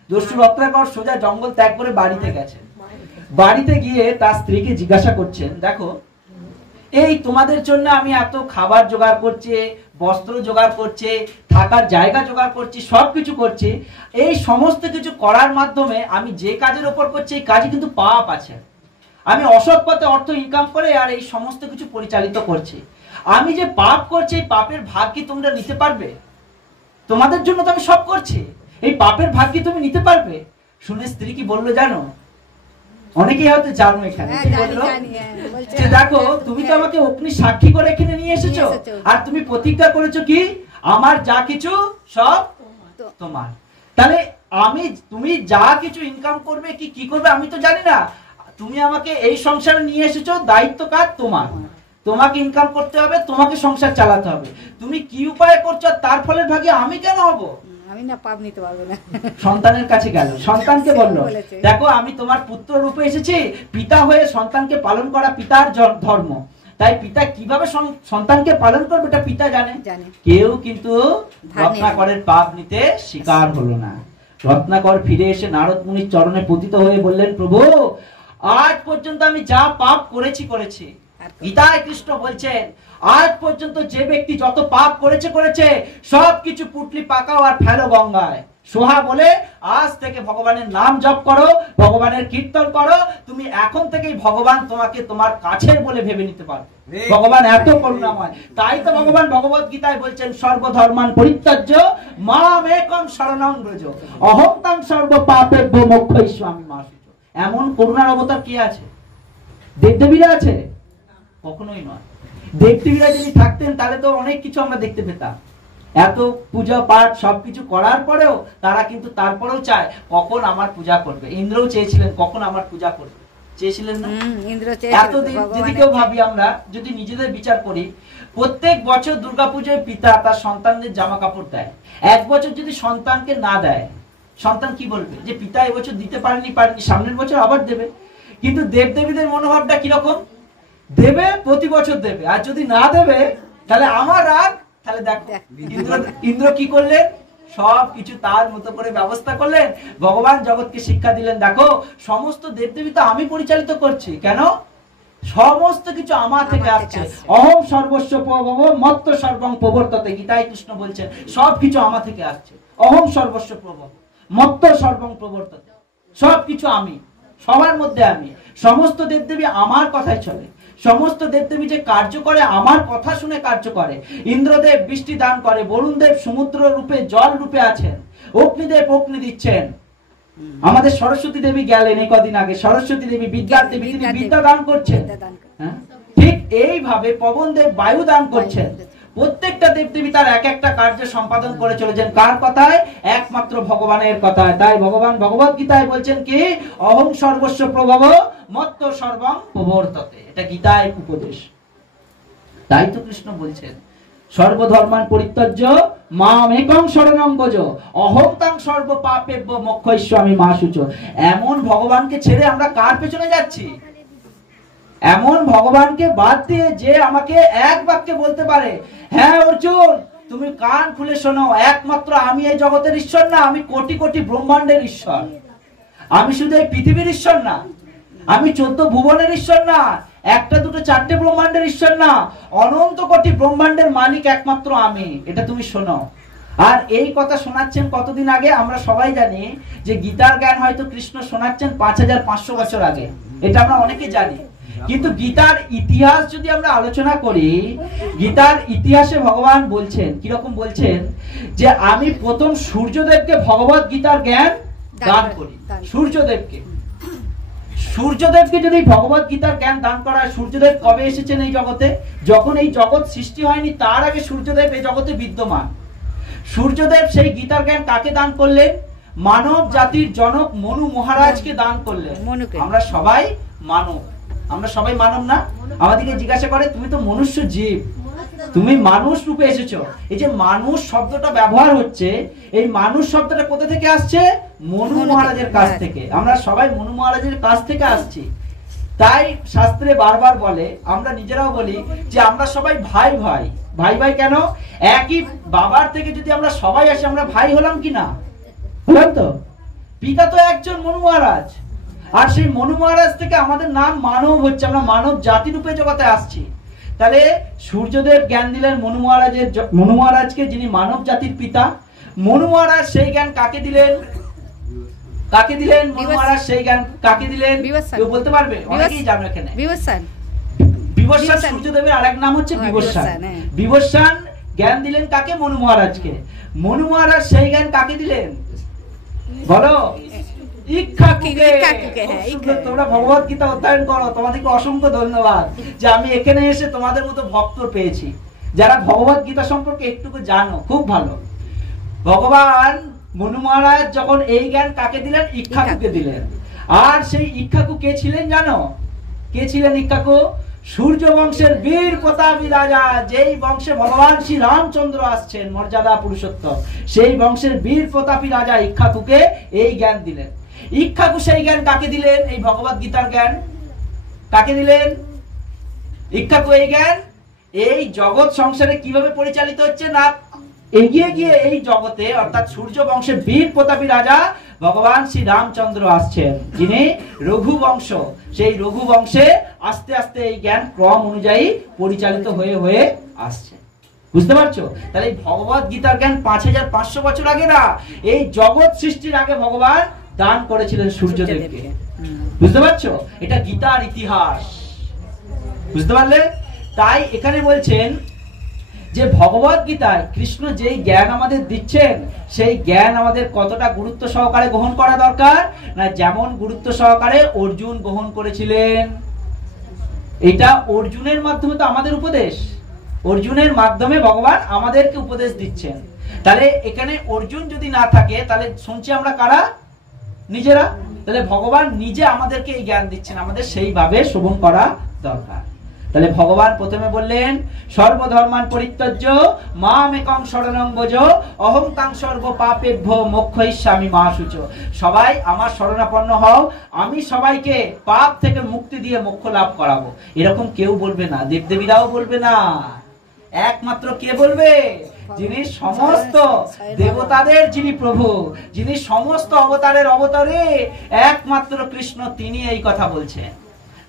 দস্যু রত্নাকর সোজা জঙ্গল ত্যাগ করে বাড়িতে গেছেন। বাড়িতে গিয়ে তার স্ত্রীকে জিজ্ঞাসা করছেন, দেখো এই তোমাদের জন্য আমি এত খাবার জোগাড় করছি, বস্ত্র জোগাড় করছে, থাকার জায়গা জোগাড় করছি, সবকিছু করছি, এই সমস্ত কিছু করার মাধ্যমে আমি যে কাজের উপর করছি এই কাজে কিন্তু পাপ আছে। আমি অসৎ পথে অর্থ ইনকাম করে আর এই সমস্ত কিছু পরিচালিত করছি। আমি যে পাপ করছি এই পাপের ভাগ কি তোমরা নিতে পারবে? তোমাদের জন্য তো আমি সব করছি, এই পাপের ভাগ কি তুমি নিতে পারবে? শুনে স্ত্রী কি বললো জানো? অনেকেই হয়তো জানো এখানে, কি বললো যে দেখো তুমি তো আমাকে অগ্নি সাক্ষী করে এখানে নিয়ে এসেছো, আর তুমি প্রতিজ্ঞা করেছো কি আমার যা কিছু সব তোমার। তাহলে তুমি যা কিছু ইনকাম করবে কি করবে আমি তো জানি না। তুমি আমাকে এই সংসারে নিয়ে এসেছো, দায়িত্ব কাজ তোমার, তোমাকে ইনকাম করতে হবে, তোমাকে সংসার চালাতে হবে। তুমি কি উপায় করছো তার ফলের ভাগে আমি কেন হব? আমি না পাপ নিতে পারবো না। সন্তানের কাছে গেল, সন্তানকে বললো দেখো আমি তোমার পুত্র রূপে এসেছি, পিতা হয়ে সন্তানকে পালন করা পিতার ধর্ম। তাই পিতা কিভাবে সন্তানকে পালন করবে এটা পিতা জানে। কেউ কিন্তু রত্নাকরের পাপ নিতে স্বীকার হলো না। রত্নাকর ফিরে এসে নারদ মুনির চরণে পতিত হয়ে বললেন, প্রভু আজ পর্যন্ত আমি যা পাপ করেছি গীতায় কৃষ্ণ বলছেন আজ পর্যন্ত যে ব্যক্তি যত পাপ করেছে সবকিছু পুটলি পাকাও আর ফেলো গঙ্গায়। সোহা বলে আজ থেকে ভগবানের নাম জপ করো, ভগবানের কীর্তন করো, তুমি এখন থেকেই ভগবান তোমাকে তোমার কাছের বলে ভেবে নিতে পারবে। ভগবান এত করুণাময়। তাই তো ভগবান ভগবত গীতায় বলছেন সর্বধর্মান পরিত্যাজ্য মাম একং শরণং ব্রজ অহং তাং সর্ব পাপেভ্য মোক্ষয়িষ্যামি মা শুচ। এমন করুণার অবতার কে আছে? দেবদেবীরা আছে? কখনোই নয়। দেবদেবীরা যদি থাকতেন তাহলে তো অনেক কিছু আমরা দেখতে পেতাম। এত পূজা পাঠ সবকিছু করার পরেও তারা কিন্তু তারপরেও চায় কখন আমার পূজা করবে। ইন্দ্রও চেয়েছিলেন কখন আমার পূজা করবে, চেয়েছিলেন না? এতদিন যদি কেউ ভাবি, আমরা যদি নিজেদের বিচার করি, প্রত্যেক বছর দুর্গাপূজায় পিতা তার সন্তানদের জামা কাপড় দেয়। এক বছর যদি সন্তানকে না দেয়, সন্তান কি বলবে যে পিতা এবছর দিতে পারেনি, সামনের বছর আবার দেবে। কিন্তু দেবদেবীদের মনোভাবটা কিরকম? দেবে, প্রতি বছর দেবে, আর যদি না দেবে তাহলে আমার রাগ। তাহলে দেখো ইন্দ্র কি করলেন? সব কিছু তার মতো করে ব্যবস্থা করলেন। ভগবান জগৎকে শিক্ষা দিলেন, দেখো সমস্ত দেবদেবী তো আমি পরিচালিত করছি। কেন? সমস্ত কিছু আমার থেকে আসছে। অহম সর্বস্ব প্রভব মত্ত সর্বং প্রবর্ততে, গীতায় কৃষ্ণ বলছেন সবকিছু আমার থেকে আসছে। অহম সর্বস্ব প্রভব মত্ত সর্বং প্রবর্ততে, সবকিছু আমি, সবার মধ্যে আমি। সমস্ত দেবদেবী আমার কথাই চলে, সমস্ত দেবদেবী যে কার্য করে আমার কথা শুনে কার্য করে। ইন্দ্রদেব বৃষ্টি দান করে, বরুণদেব সমুদ্র রূপে জল রূপে আছেন, অগ্নিদেব অগ্নি দিচ্ছেন, আমাদের সরস্বতী দেবী গেলেন এই কদিন আগে, সরস্বতী দেবী বিদ্যার দেবী, তিনি বিদ্যা দান করছেন। ঠিক এইভাবে পবন দেব বায়ু দান করছেন। প্রত্যেকটা দেবদেবী তার এক একটা কার্য সম্পাদন করে চলেছেন। কার কথায়? একমাত্র ভগবানের কথায়। তাই ভগবান ভগবত গীতায় বলছেন কি, অহং সর্বস্ব প্রভব মত্ত সর্বং প্রবর্ততে। এটা গীতায় উপদেশ। তাই তো কৃষ্ণ বলছেন সর্বধর্মান পরিত্যজ্য মাম একং শরণং ভজ অহং তাং সর্ব পাপেভ্যো মোক্ষয়িষ্যামি মা শুচো। এমন ভগবানকে ছেড়ে আমরা কার পেছনে যাচ্ছি? এমন ভগবানকে বাদ দিয়ে যে আমাকে এক বাক্যে বলতে পারে, হ্যাঁ অর্জুন তুমি কান খুলে শোনো, একমাত্র আমি এই জগতের ঈশ্বর না, আমি কোটি কোটি ব্রহ্মাণ্ডের ঈশ্বর। আমি শুধু এই পৃথিবীর ঈশ্বর না, আমি 14 ভুবনের ঈশ্বর না, একটা দুটো চারটে ব্রহ্মাণ্ডের ঈশ্বর না, অনন্ত কোটি ব্রহ্মাণ্ডের মালিক একমাত্র আমি। এটা তুমি শোনো। আর এই কথা শোনাচ্ছেন কতদিন আগে? আমরা সবাই জানি যে গীতার জ্ঞান হয়তো কৃষ্ণ শোনাচ্ছেন 5500 বছর আগে, এটা আমরা অনেকে জানি। কিন্তু গীতার ইতিহাস যদি আমরা আলোচনা করি, গীতার ইতিহাসে ভগবান বলছেন কিরকম বলছেন, যে আমি প্রথম সূর্যদেবকে ভগবত গীতার জ্ঞান দান করি। সূর্যদেবকে যদি ভগবত গীতার জ্ঞান দান করা হয়, সূর্যদেব কবে এসেছেন এই জগতে? যখন এই জগৎ সৃষ্টি হয়নি তার আগে সূর্যদেব এই জগতে বিদ্যমান। সূর্যদেব সেই গীতার জ্ঞান কাকে দান করলেন? মানব জাতির জনক মনু মহারাজকে দান করলেন। আমরা সবাই মানব, আমরা সবাই মানব না? আমাদেরকে জিজ্ঞাসা করে তুমি তো মনুষ্য জীব, তুমি মানুষ রূপে এসেছো। এই যে মানুষ শব্দটা ব্যবহার হচ্ছে, এই মানুষ শব্দটা কোথা থেকে আসছে? মনু মহারাজের কাছ থেকে। আমরা সবাই মনু মহারাজের কাছ থেকে আসছি। তাই শাস্ত্রে বারবার বলে, আমরা নিজেরাও বলি যে আমরা সবাই ভাই ভাই। ভাই ভাই কেন? একই বাবার থেকে যদি আমরা সবাই আসি, আমরা ভাই হলাম কি না? হলাম তো। পিতা তো একজন মনু মহারাজ, আর সেই মনু মহারাজ থেকে আমাদের নাম মানব হচ্ছে, আমরা মানব জাতি রূপে জগতে আসছি। তাহলে সূর্যদেব জ্ঞান দিলেন মনু মহারাজকে, যিনি মানব জাতির পিতা। মনু মহারাজ সেই জ্ঞান কাকে দিলেন? কাকে দিলেন মনু মহারাজ সেই জ্ঞান কাকে দিলেন? কেউ বলতে পারবে? অনেকেই জানো এখানে। বিবস্বান সূর্যদেবের আরেক নাম হচ্ছে বিবস্বান। বিবস্বান জ্ঞান দিলেন কাকে? মনু মহারাজকে। মনু মহারাজ সেই জ্ঞান কাকে দিলেন বলো? তোমরা ভগবত গীতা অধ্যয়ন করো, তোমাদেরকে অসংখ্য ধন্যবাদ যে আমি এখানে এসে তোমাদের মতো ভক্ত পেয়েছি যারা ভগবত গীতা সম্পর্কে একটুকু জানো। খুব ভালো। ভগবান মনু মহারাজ যখন এই জ্ঞান কাকে দিলেন? ইক্ষ্বাকুকে দিলেন। আর সেই ইক্ষ্বাকু কে ছিলেন জানো? কে ছিলেন ইক্ষ্বাকু? সূর্য বংশের বীর প্রতাপী রাজা, যেই বংশে ভগবান শ্রী রামচন্দ্র আসছেন, মর্যাদা পুরুষোত্তম, সেই বংশের বীর প্রতাপী রাজা ইক্ষ্বাকুকে এই জ্ঞান দিলেন। ইক্ষ্বাকু সেই জ্ঞান কাকে দিলেন? এই ভগবত গীতার জ্ঞান কাকে দিলেন? ইক্ষ্বাকু এই জ্ঞান এই জগৎ সংসারে কিভাবে পরিচালিত হচ্ছে না, এগিয়ে গিয়ে এই জগতে অর্থাৎ সূর্য বংশের বীর প্রতাপী রাজা ভগবান শ্রী রামচন্দ্র আসছেন, যিনি রঘু বংশ। সেই রঘু বংশে আস্তে আস্তে এই জ্ঞান ক্রম অনুযায়ী পরিচালিত হয়ে হয়ে আসছে। বুঝতে পারছো? তাহলে এই ভগবত গীতার জ্ঞান 5500 বছর আগে না, এই জগৎ সৃষ্টির আগে ভগবান দান করেছিলেন সূর্যদেবকে। বুঝতে পারছো? এটা গীতার ইতিহাস। বুঝতে পারলে? তাই এখানে বলছেন যে ভগবত গীতায় কৃষ্ণ যেই জ্ঞান আমাদের দিচ্ছেন, সেই জ্ঞান আমাদের কতটা গুরুত্ব সহকারে গ্রহণ করা দরকার না, যেমন গুরুত্ব সহকারে অর্জুন গ্রহণ করেছিলেন। এটা অর্জুনের মাধ্যমে তো আমাদের উপদেশ, অর্জুনের মাধ্যমে ভগবান আমাদেরকে উপদেশ দিচ্ছেন। তাহলে এখানে অর্জুন যদি না থাকে, তাহলে শুনছি আমরা কারা? নিজেরা। তাহলে ভগবান নিজে আমাদেরকে এই জ্ঞান দিচ্ছেন, আমাদের সেইভাবে শ্রবণ করা দরকার। তাহলে ভগবান প্রথমে বললেন সর্বধর্মান পরিত্যজ্য মাম একং শরণং ভজ অহং তাং সর্ব পাপেভ্যো মোক্ষয়িষ্যামি মা শুচো। সবাই আমার শরণাপন্ন হও, আমি সবাইকে পাপ থেকে মুক্তি দিয়ে মোক্ষ লাভ করাবো। এরকম কেউ বলবে না, দেবদেবীরাও বলবে না। একমাত্র কে বলবে? যিনি সমস্ত দেবতাদের যিনি প্রভু, যিনি সমস্ত অবতারের অবতারে একমাত্র কৃষ্ণ, তিনি এই কথা বলছেন।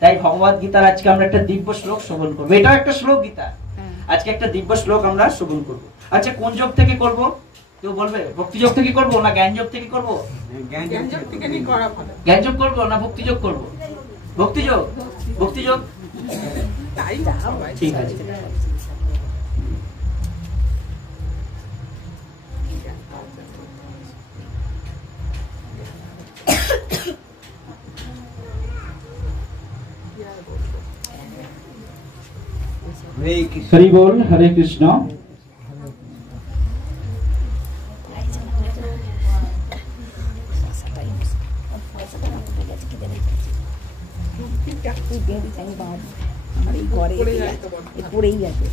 তাই ভগবত গীতার আজকে আমরা একটা দিব্য শ্লোক শ্রবণ করবো। এটাও একটা শ্লোক গীতা। আজকে একটা দিব্য শ্লোক আমরা শ্রবণ করবো। আচ্ছা, কোন যোগ থেকে করব? কেউ বলবে? ভক্তি যোগ থেকে করব না জ্ঞান যোগ থেকে করব? জ্ঞান যোগ করবো না ভক্তি যোগ করবো? ভক্তি যোগ। ভক্তি যোগ। ঠিক আছে। হরি বল, হরে কৃষ্ণ। পড়েই আছে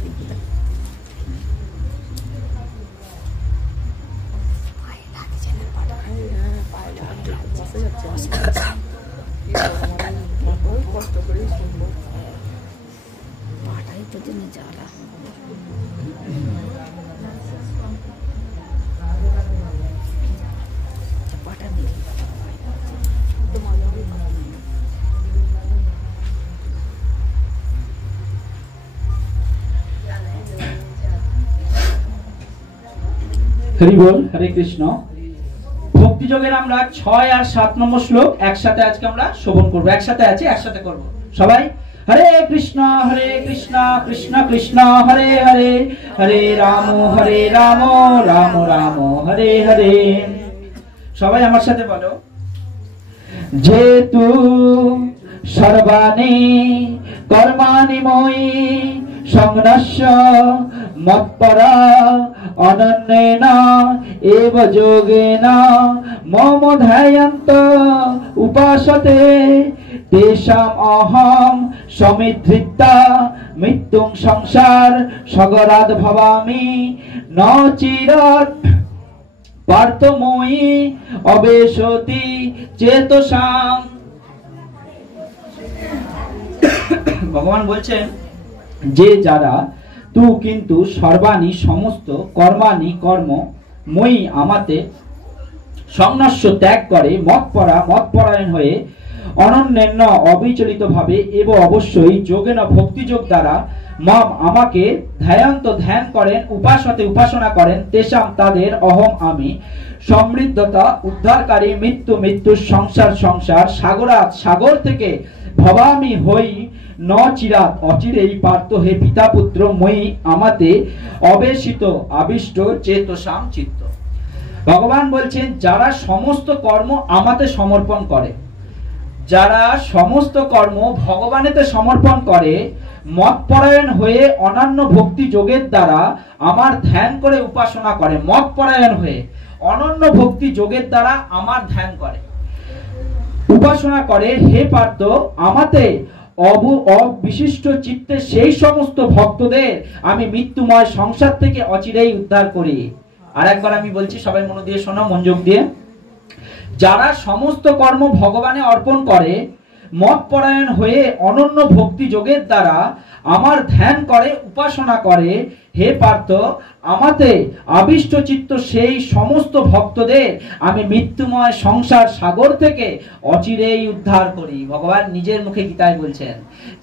কষ্ট করে শুনবো পাটাই তো দিনে জ্বালা পাটা নেই হরি বল, হরে কৃষ্ণ। ভক্তি যোগের আমরা 6 আর 7 নম্বর শ্লোক একসাথে আজকে আমরা শ্রবণ করব। একসাথে আছে, একসাথে করব সবাই। হরে কৃষ্ণ কৃষ্ণ কৃষ্ণ হরে হরে, হরে রাম রাম রাম হরে হরে। সবাই আমার সাথে বলো। যেতু সর্বাণি কর্মাণি মই সংনশ্য মৎপরা অনন্যেন এব যোগেন মম ধ্যায়ন্ত উপাসতে তেষাম অহং সমিধৃতা মৃত্যুং সংসার সগরাদ ভবামি ন চিরাৎ পার্থময়ী অবেশতি চেতসাম। ভগবান বলছেন যে যারা তু কিন্তু সর্বাণী সমস্ত কর্মাণী কর্ম মই আমাতে সংনস্য ত্যাগ করে মতপরায়ণ হয়ে অনন্যেন্য অবিচলিত ভাবে এবং অবশ্যই যোগেন ভক্তিযোগ দ্বারা মম আমাকে ধ্যান করেন উপাসতে উপাসনা করেন তেষাম তাদের অহম আমি সমৃদ্ধতা উদ্ধারকারী মৃত্যু সংসার সাগর থেকে ভবামি হই ন চিরাৎ অচিরেই পার্থ হে পিতা পুত্র মই আমাতে অবেশিত আবিষ্ট চেতসাম চিত্ত। ভগবান বলছেন যারা সমস্ত কর্ম আমাতে সমর্পণ করে, যারা সমস্ত কর্ম ভগবানেতে সমর্পণ করে, মতপরায়ণ হয়ে অনন্য ভক্তি যোগের দ্বারা আমার ধ্যান করে উপাসনা করে, মতপরায়ণ হয়ে অনন্য ভক্তি যোগের দ্বারা আমার ধ্যান করে উপাসনা করে, হে পার্থ আমাতে অবিশিষ্ট চিত্তে সেই সমস্ত ভক্তদের আমি মৃত্যুময় সংসার থেকে অচিরেই উদ্ধার করি। আর একবার আমি বলছি, সবাই মন দিয়ে শোনো, মনোযোগ দিয়ে। যারা সমস্ত কর্ম ভগবানে অর্পণ করে, মতপরায়ণ হয়ে অনন্য ভক্তি যোগের দ্বারা আমার ধ্যান করে উপাসনা করে, হে পার্থ আমাতে আবিষ্ট চিত্ত সেই সমস্ত ভক্তদের আমি মৃত্যুময় সংসার সাগর থেকে অচিরেই উদ্ধার করি। ভগবান নিজের মুখে গীতায় বলছেন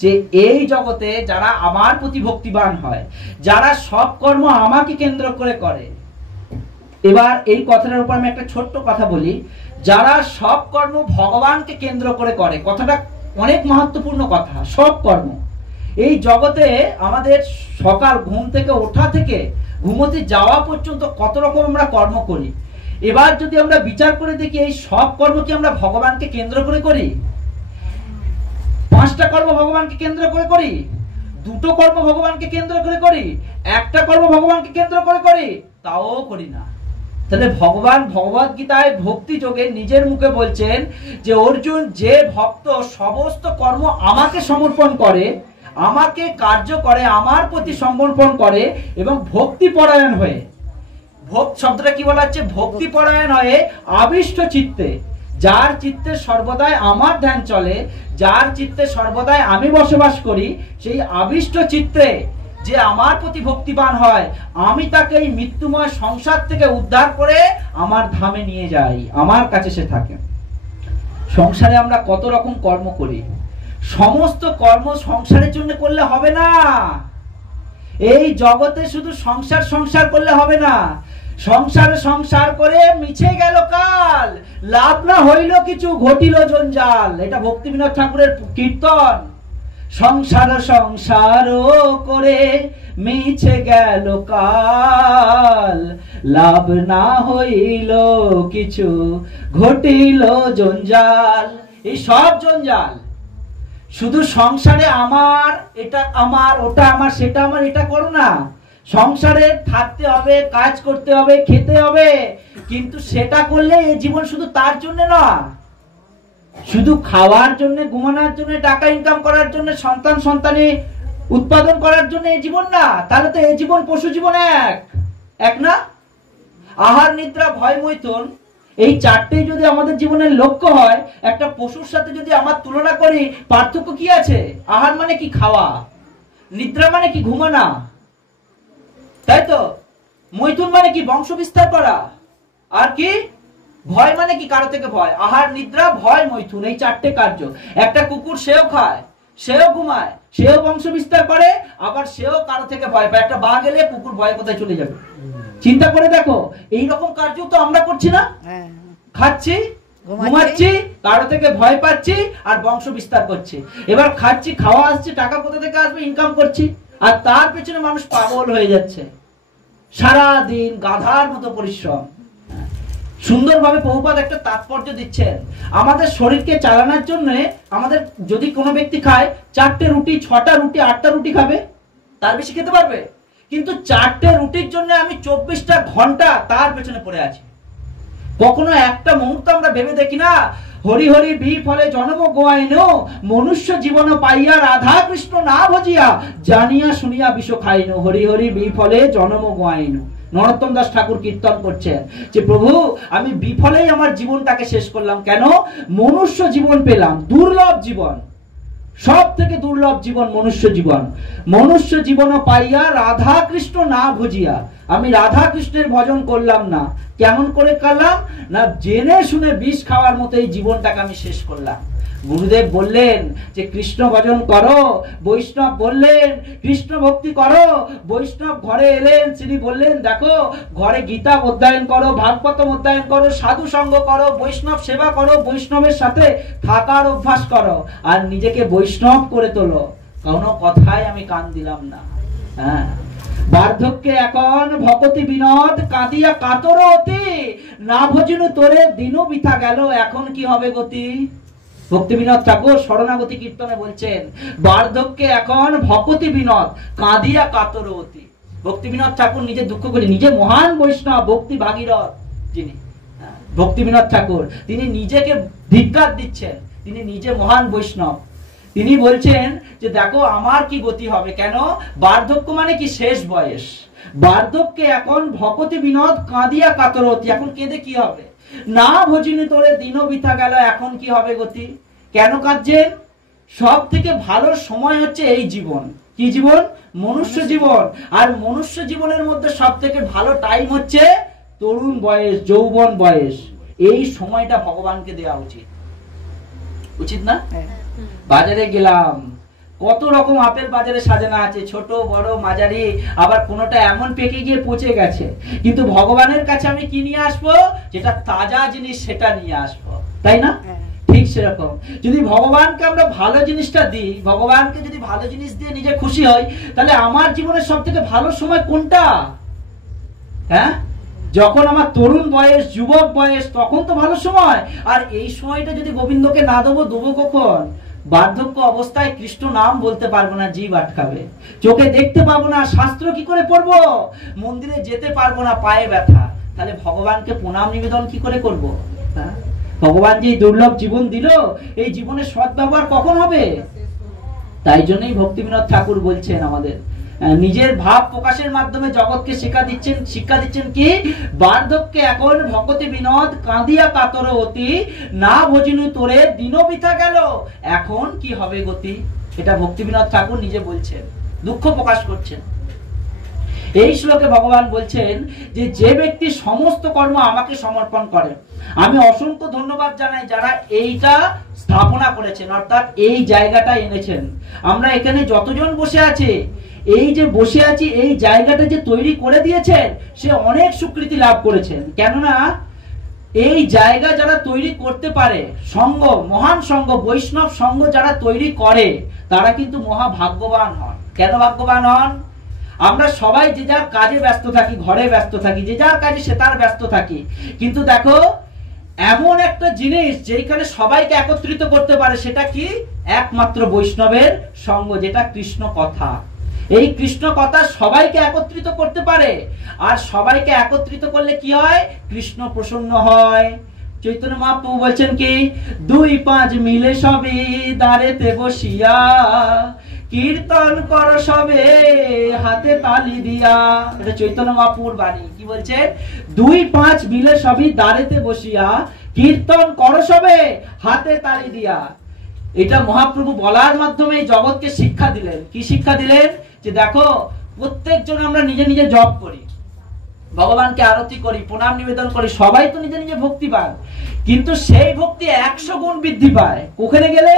যে এই জগতে যারা আমার প্রতি ভক্তিবান হয়, যারা সব কর্ম আমাকে কেন্দ্র করে করে। এবার এই কথাটার উপর আমি একটা ছোট্ট কথা বলি। যারা সব কর্ম ভগবানকে কেন্দ্র করে করে, কথাটা অনেক মহত্বপূর্ণ কথা। সব কর্ম এই জগতে আমাদের সকাল ঘুম থেকে ওঠা থেকে ঘুমোতে যাওয়া পর্যন্ত কত রকম আমরা কর্ম করি। এবার যদি আমরা বিচার করে দেখি এই সব কর্ম কি আমরা ভগবানকে কেন্দ্র করে করি? 5টা কর্ম ভগবানকে কেন্দ্র করে করি, 2টো কর্ম ভগবানকে কেন্দ্র করে করি, 1টা কর্ম ভগবানকে কেন্দ্র করে করি, তাও করি না। তাহলে ভগবান ভগবদ গীতায় ভক্তি যোগে নিজের মুখে বলছেন যে অর্জুন, যে ভক্ত সমস্ত কর্ম আমাকে সমর্পণ করে, আমাকে কার্য করে, আমার প্রতি সমর্পণ করে এবং ভক্তি পরায়ণ হয়ে, ভক্ত শব্দটা কি বলা হচ্ছে? ভক্তি পরায়ণ হয়ে আবিষ্ট চিত্তে, যার চিত্তে সর্বদাই আমার ধ্যান চলে, যার চিত্তে সর্বদাই আমি বসবাস করি, সেই আবিষ্ট চিত্তে যে আমার প্রতি ভক্তিবান হয়, আমি তাকে এই মৃত্যুময় সংসার থেকে উদ্ধার করে আমার ধামে নিয়ে যাই, আমার কাছে সে থাকে। সংসারে আমরা কত রকম কর্ম করি, সমস্ত কর্ম সংসারের জন্য করলে হবে না। এই জগতে শুধু সংসার করলে হবে না। সংসার করে মিছে গেল কাল, লাভ না হইল কিছু, ঘটিল জঞ্জাল। এটা ভক্তি বিনোদ ঠাকুরের কীর্তন। সংসার সংসার করে মিছে গেল কাল, লাভ না হইল কিছু, ঘটিল জঞ্জাল। এই সব জঞ্জাল শুধু সংসারে আমার, এটা আমার, ওটা আমার, সেটা আমার, এটা করো না। সংসারে থাকতে হবে, কাজ করতে হবে, খেতে হবে, কিন্তু সেটা করলে এই জীবন শুধু তার জন্য না, শুধু খাওয়ার জন্য, ঘুমানোর জন্য, টাকা ইনকাম করার জন্য, সন্তান সন্তানি উৎপাদন করার জন্য এই জীবন না। তাহলে তো এই জীবন পশু জীবন এক না। আহার, নিদ্রা, ভয়, মৈথুন, এই চারটেই যদি আমাদের জীবনের লক্ষ্য হয়, একটা পশুর সাথে যদি আমার তুলনা করি, পার্থক্য কি আছে? আহার মানে কি? খাওয়া। নিদ্রা মানে কি? ঘুমানা, তাই তো। মৈথুন মানে কি? বংশ বিস্তার করা। আর কি? ভয় মানে কি? কারো থেকে ভয়। আহার, নিদ্রা, ভয়, মৈথুন, এই চারটে কার্য। একটা কুকুর, সেও খায়, সেও ঘুমায়, সেও বংশ বিস্তার করে, আবার সেও কারো থেকে ভয় পায়। একটা বাঘ এলে কুকুর ভয় কোথায় চলে যাবে, চিন্তা করে দেখো। এই রকম কার্য তো আমরা করছি না? খাচ্ছি, ঘুমাচ্ছি, কারো থেকে ভয় পাচ্ছি, আর বংশ বিস্তার করছি। এবার খাচ্ছি, খাওয়া আসছে, টাকা কোথা থেকে আসবে, ইনকাম করছি, আর তার পেছনে মানুষ পাগল হয়ে যাচ্ছে, সারা দিন গাধার মতো পরিশ্রম। সুন্দরভাবে প্রভুপাদ একটা তাৎপর্য দিচ্ছেন, আমাদের শরীরকে চালানোর জন্য আমাদের যদি কোনো ব্যক্তি খায় 4টে রুটি, 6টা রুটি, 8টা রুটি খাবে, তার বেশি খেতে পারবে? কিন্তু 4টে রুটির জন্য আমি 24টা ঘন্টা তার পেছনে পড়ে আছি। কখনো একটা মুহূর্ত আমরা ভেবে দেখি না, হরি হরি বিফলে জন্ম গোয়াইন, মনুষ্য জীবন পাইয়া রাধা কৃষ্ণ না ভজিয়া, জানিয়া শুনিয়া বিষ খাইন, হরি হরি বিফলে জন্ম গোয়াইন। নরোত্তম দাস ঠাকুর কীর্তন করছেন যে প্রভু আমি বিফলেই আমার জীবনটাকে শেষ করলাম। কেন? মনুষ্য জীবন পেলাম, দুর্লভ জীবন, সব থেকে দুর্লভ জীবন মনুষ্য জীবন। মনুষ্য জীবন পাইয়া রাধা কৃষ্ণ না ভজিয়া, আমি রাধা কৃষ্ণের ভজন করলাম না। কেমন করে করলাম না? জেনে শুনে বিষ খাওয়ার মতো এই জীবনটাকে আমি শেষ করলাম। গুরুদেব বললেন যে কৃষ্ণ ভজন করো, বৈষ্ণব বললেন কৃষ্ণ ভক্তি করো। বৈষ্ণব ঘরে এলেন, তিনি বললেন দেখো ঘরে গীতা অধ্যয়ন করো, ভাগবতম অধ্যয়ন করো, সাধু সঙ্গ করো, বৈষ্ণব সেবা করো, বৈষ্ণবের সাথে থাকার অভ্যাস করো, আর নিজেকে বৈষ্ণব করে তোলো। কোনো কথায় আমি কান দিলাম না। হ্যাঁ, বার্ধক্যে এখন ভকতি বিনোদ, কাঁদিয়া কাতর অতি, না ভজিনু তোরে দিনও বিথা গেল, এখন কি হবে গতি? ভক্তি বিনোদ ঠাকুর শরণাগতি কীর্তনে বলছেন, বার্ধক্যে এখন ভকতি বিনোদ, কাঁদিয়া কাতর অতি। ভক্তি বিনোদ ঠাকুর নিজে দুঃখ করে, নিজে মহান বৈষ্ণব, ভক্তি ভাগীরথ যিনি ভক্তি বিনোদ ঠাকুর, তিনি নিজেকে ধিক্কার দিচ্ছেন, তিনি নিজে মহান বৈষ্ণব। তিনি বলছেন যে দেখো আমার কি গতি হবে। কেন? বার্ধক্য মানে কি? শেষ বয়স। বার্ধক্যে এখন ভকতি বিনোদ, কাঁদিয়া কাতরতি, এখন কেঁদে কি হবে? না ভজিনি তোরে দিনও বিথা গেল, এখন কি হবে গতি? কেন কাঁদছেন? সব থেকে ভালো সময় হচ্ছে এই জীবন। কি জীবন? মনুষ্য জীবন। আর মনুষ্য জীবনের মধ্যে সব থেকে ভালো টাইম হচ্ছে তরুণ বয়স, যৌবন বয়স। এই সময়টা ভগবানকে দেওয়া উচিত, উচিত না? বাজারে গেলাম, কত রকম আপেল বাজারে সাজানো আছে, ছোট বড় মাঝারি, আবার কোনোটা এমন পেকে গিয়ে পচে গেছে। কিন্তু ভগবানের কাছে আমি কি নিয়ে আসবো? যেটা তাজা জিনিস সেটা নিয়ে আসবো, তাই না? ঠিক সেরকম যদি ভগবানকে আমরা ভালো জিনিসটা দিই, ভগবানকে যদি ভালো জিনিস দিয়ে নিজে খুশি হই, তাহলে আমার জীবনের সব থেকে ভালো সময় কোনটা? হ্যাঁ, যখন আমার তরুণ বয়স, যুবক বয়স, তখন তো ভালো সময়। আর এই সময়টা যদি গোবিন্দকে না দেবো, দেবো কখন? বার্ধক্য অবস্থায় কৃষ্ণ নাম বলতে পারবো না, জীব আটকাবে, চোখে দেখতে পাবো না, শাস্ত্র কি করে পড়বো, মন্দিরে যেতে পারবো না, পায়ে ব্যথা, তাহলে ভগবানকে প্রণাম নিবেদন কি করে করবো? ভগবান যে দুর্লভ জীবন দিল, এই জীবনের সদ্ব্যবহার কখন হবে? তাই জন্যই ভক্তি বিনোদ ঠাকুর বলছেন আমাদের, নিজের ভাব প্রকাশের মাধ্যমে জগৎকে শিক্ষা দিচ্ছেন কি? বার্ধক্যে এখন ভকতি বিনোদ, কাঁদিয়া কাতর অতি, না ভজিনু তোরে দিনও বিথা গেল, এখন কি হবে গতি? এটা ভক্তি বিনোদ ঠাকুর নিজে বলছেন, দুঃখ প্রকাশ করছেন। এই শ্লোকে ভগবান বলছেন যে যে ব্যক্তি সমস্ত কর্ম আমাকে সমর্পণ করে, আমি অসংখ্য ধন্যবাদ জানাই যারা এইটা স্থাপনা করেছেন, অর্থাৎ এই জায়গাটা এনেছেন। আমরা এখানে যতজন বসে আছি, এই যে বসে আছি, এই জায়গাটা যে তৈরি করে দিয়েছেন, সে অনেক স্বীকৃতি লাভ করেছেন। কেননা এই জায়গা যারা তৈরি করতে পারে, সঙ্গ, মহান সঙ্গ, বৈষ্ণব সঙ্গ যারা তৈরি করে, তারা কিন্তু মহা ভাগ্যবান হন। কেন ভাগ্যবান হন? আমরা সবাই যে যার কাজে ব্যস্ত থাকি, ঘরে ব্যস্ত থাকি, যে যার কাজে সে তার ব্যস্ত থাকি, কিন্তু দেখো এমন একটা জিনিস যেখানে সবাইকে একত্রিত করতে পারে, সেটা কি? একমাত্র বৈষ্ণবের সঙ্গ, যেটা কৃষ্ণ কথা। এই কৃষ্ণ কথা সবাইকে একত্রিত করতে পারে, আর সবাইকে একত্রিত করলে কি হয়? কৃষ্ণ প্রসন্ন হয়। চৈতন্য মহাপ্রভু বলছেন কি, 2-5 মিলে সবে দাঁড়েতে বসিয়া, কীর্তন কর সবে হাতে তালি দিয়া। এটা চৈতন্য মহাপ্রভুর বাণী। কি বলছেন? 2-5 মিলে সবই দাঁড়েতে বসিয়া, কীর্তন কর সবে হাতে তালি দিয়া। এটা মহাপ্রভু বলার মাধ্যমে জগৎকে শিক্ষা দিলেন। কি শিক্ষা দিলেন? যে দেখো, প্রত্যেকজন আমরা নিজে নিজে জপ করি, ভগবানকে আরতি করি, প্রণাম নিবেদন করি, সবাই তো নিজে নিজে ভক্তি পান, কিন্তু সেই ভক্তি 100 গুণ বৃদ্ধি পায় কোখানে গেলে?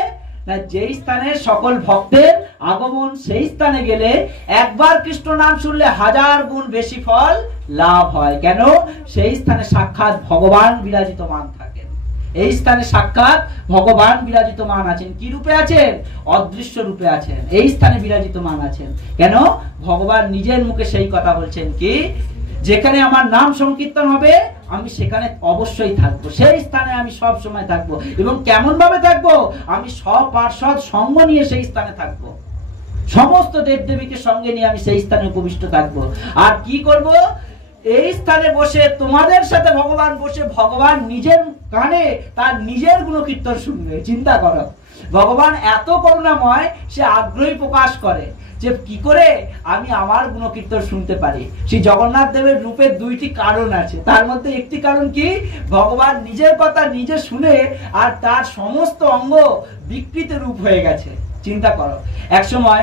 না, যেই স্থানে সকল ভক্তের আগমন, সেই স্থানে গেলে একবার কৃষ্ণ নাম শুনলে 1000 গুণ বেশি ফল লাভ হয়। কেন? সেই স্থানে সাক্ষাৎ ভগবান বিরাজিতমান থাকেন। এই স্থানে সাক্ষাৎ ভগবান বিরাজিতমান আছেন। কি রূপে আছেন? অদৃশ্য রূপে আছেন। এই স্থানে বিরাজিতমান আছেন। কেন? ভগবান নিজের মুখে সেই কথা বলছেন কি, যেখানে আমার নাম সংকীর্তন হবে আমি সেখানে অবশ্যই থাকবো, সেই স্থানে আমি সব সময় থাকবো। এবং কেমন ভাবে থাকবো? আমি সপার্ষদ সঙ্গ নিয়ে সেই স্থানে থাকবো, সমস্ত দেবদেবীকে সঙ্গে নিয়ে আমি সেই স্থানে উপবিষ্ট থাকবো। আর কি করব? এই স্থানে বসে তোমাদের সাথে ভগবান বসে, ভগবান নিজের কানে তার নিজের গুণকীর্তন শুনবে। চিন্তা করো, ভগবান এত করুণাময়, সে আগ্রহী প্রকাশ করে যে কি করে আমি আমার গুণকীর্তন শুনতে পারি। শ্রী জগন্নাথ দেবের রূপের 2টি কারণ আছে। তার মধ্যে একটি কারণ কি? ভগবান নিজের কথা নিজে শুনে আর তার সমস্ত অঙ্গ বিকৃত রূপ হয়ে গেছে। চিন্তা করো, এক সময়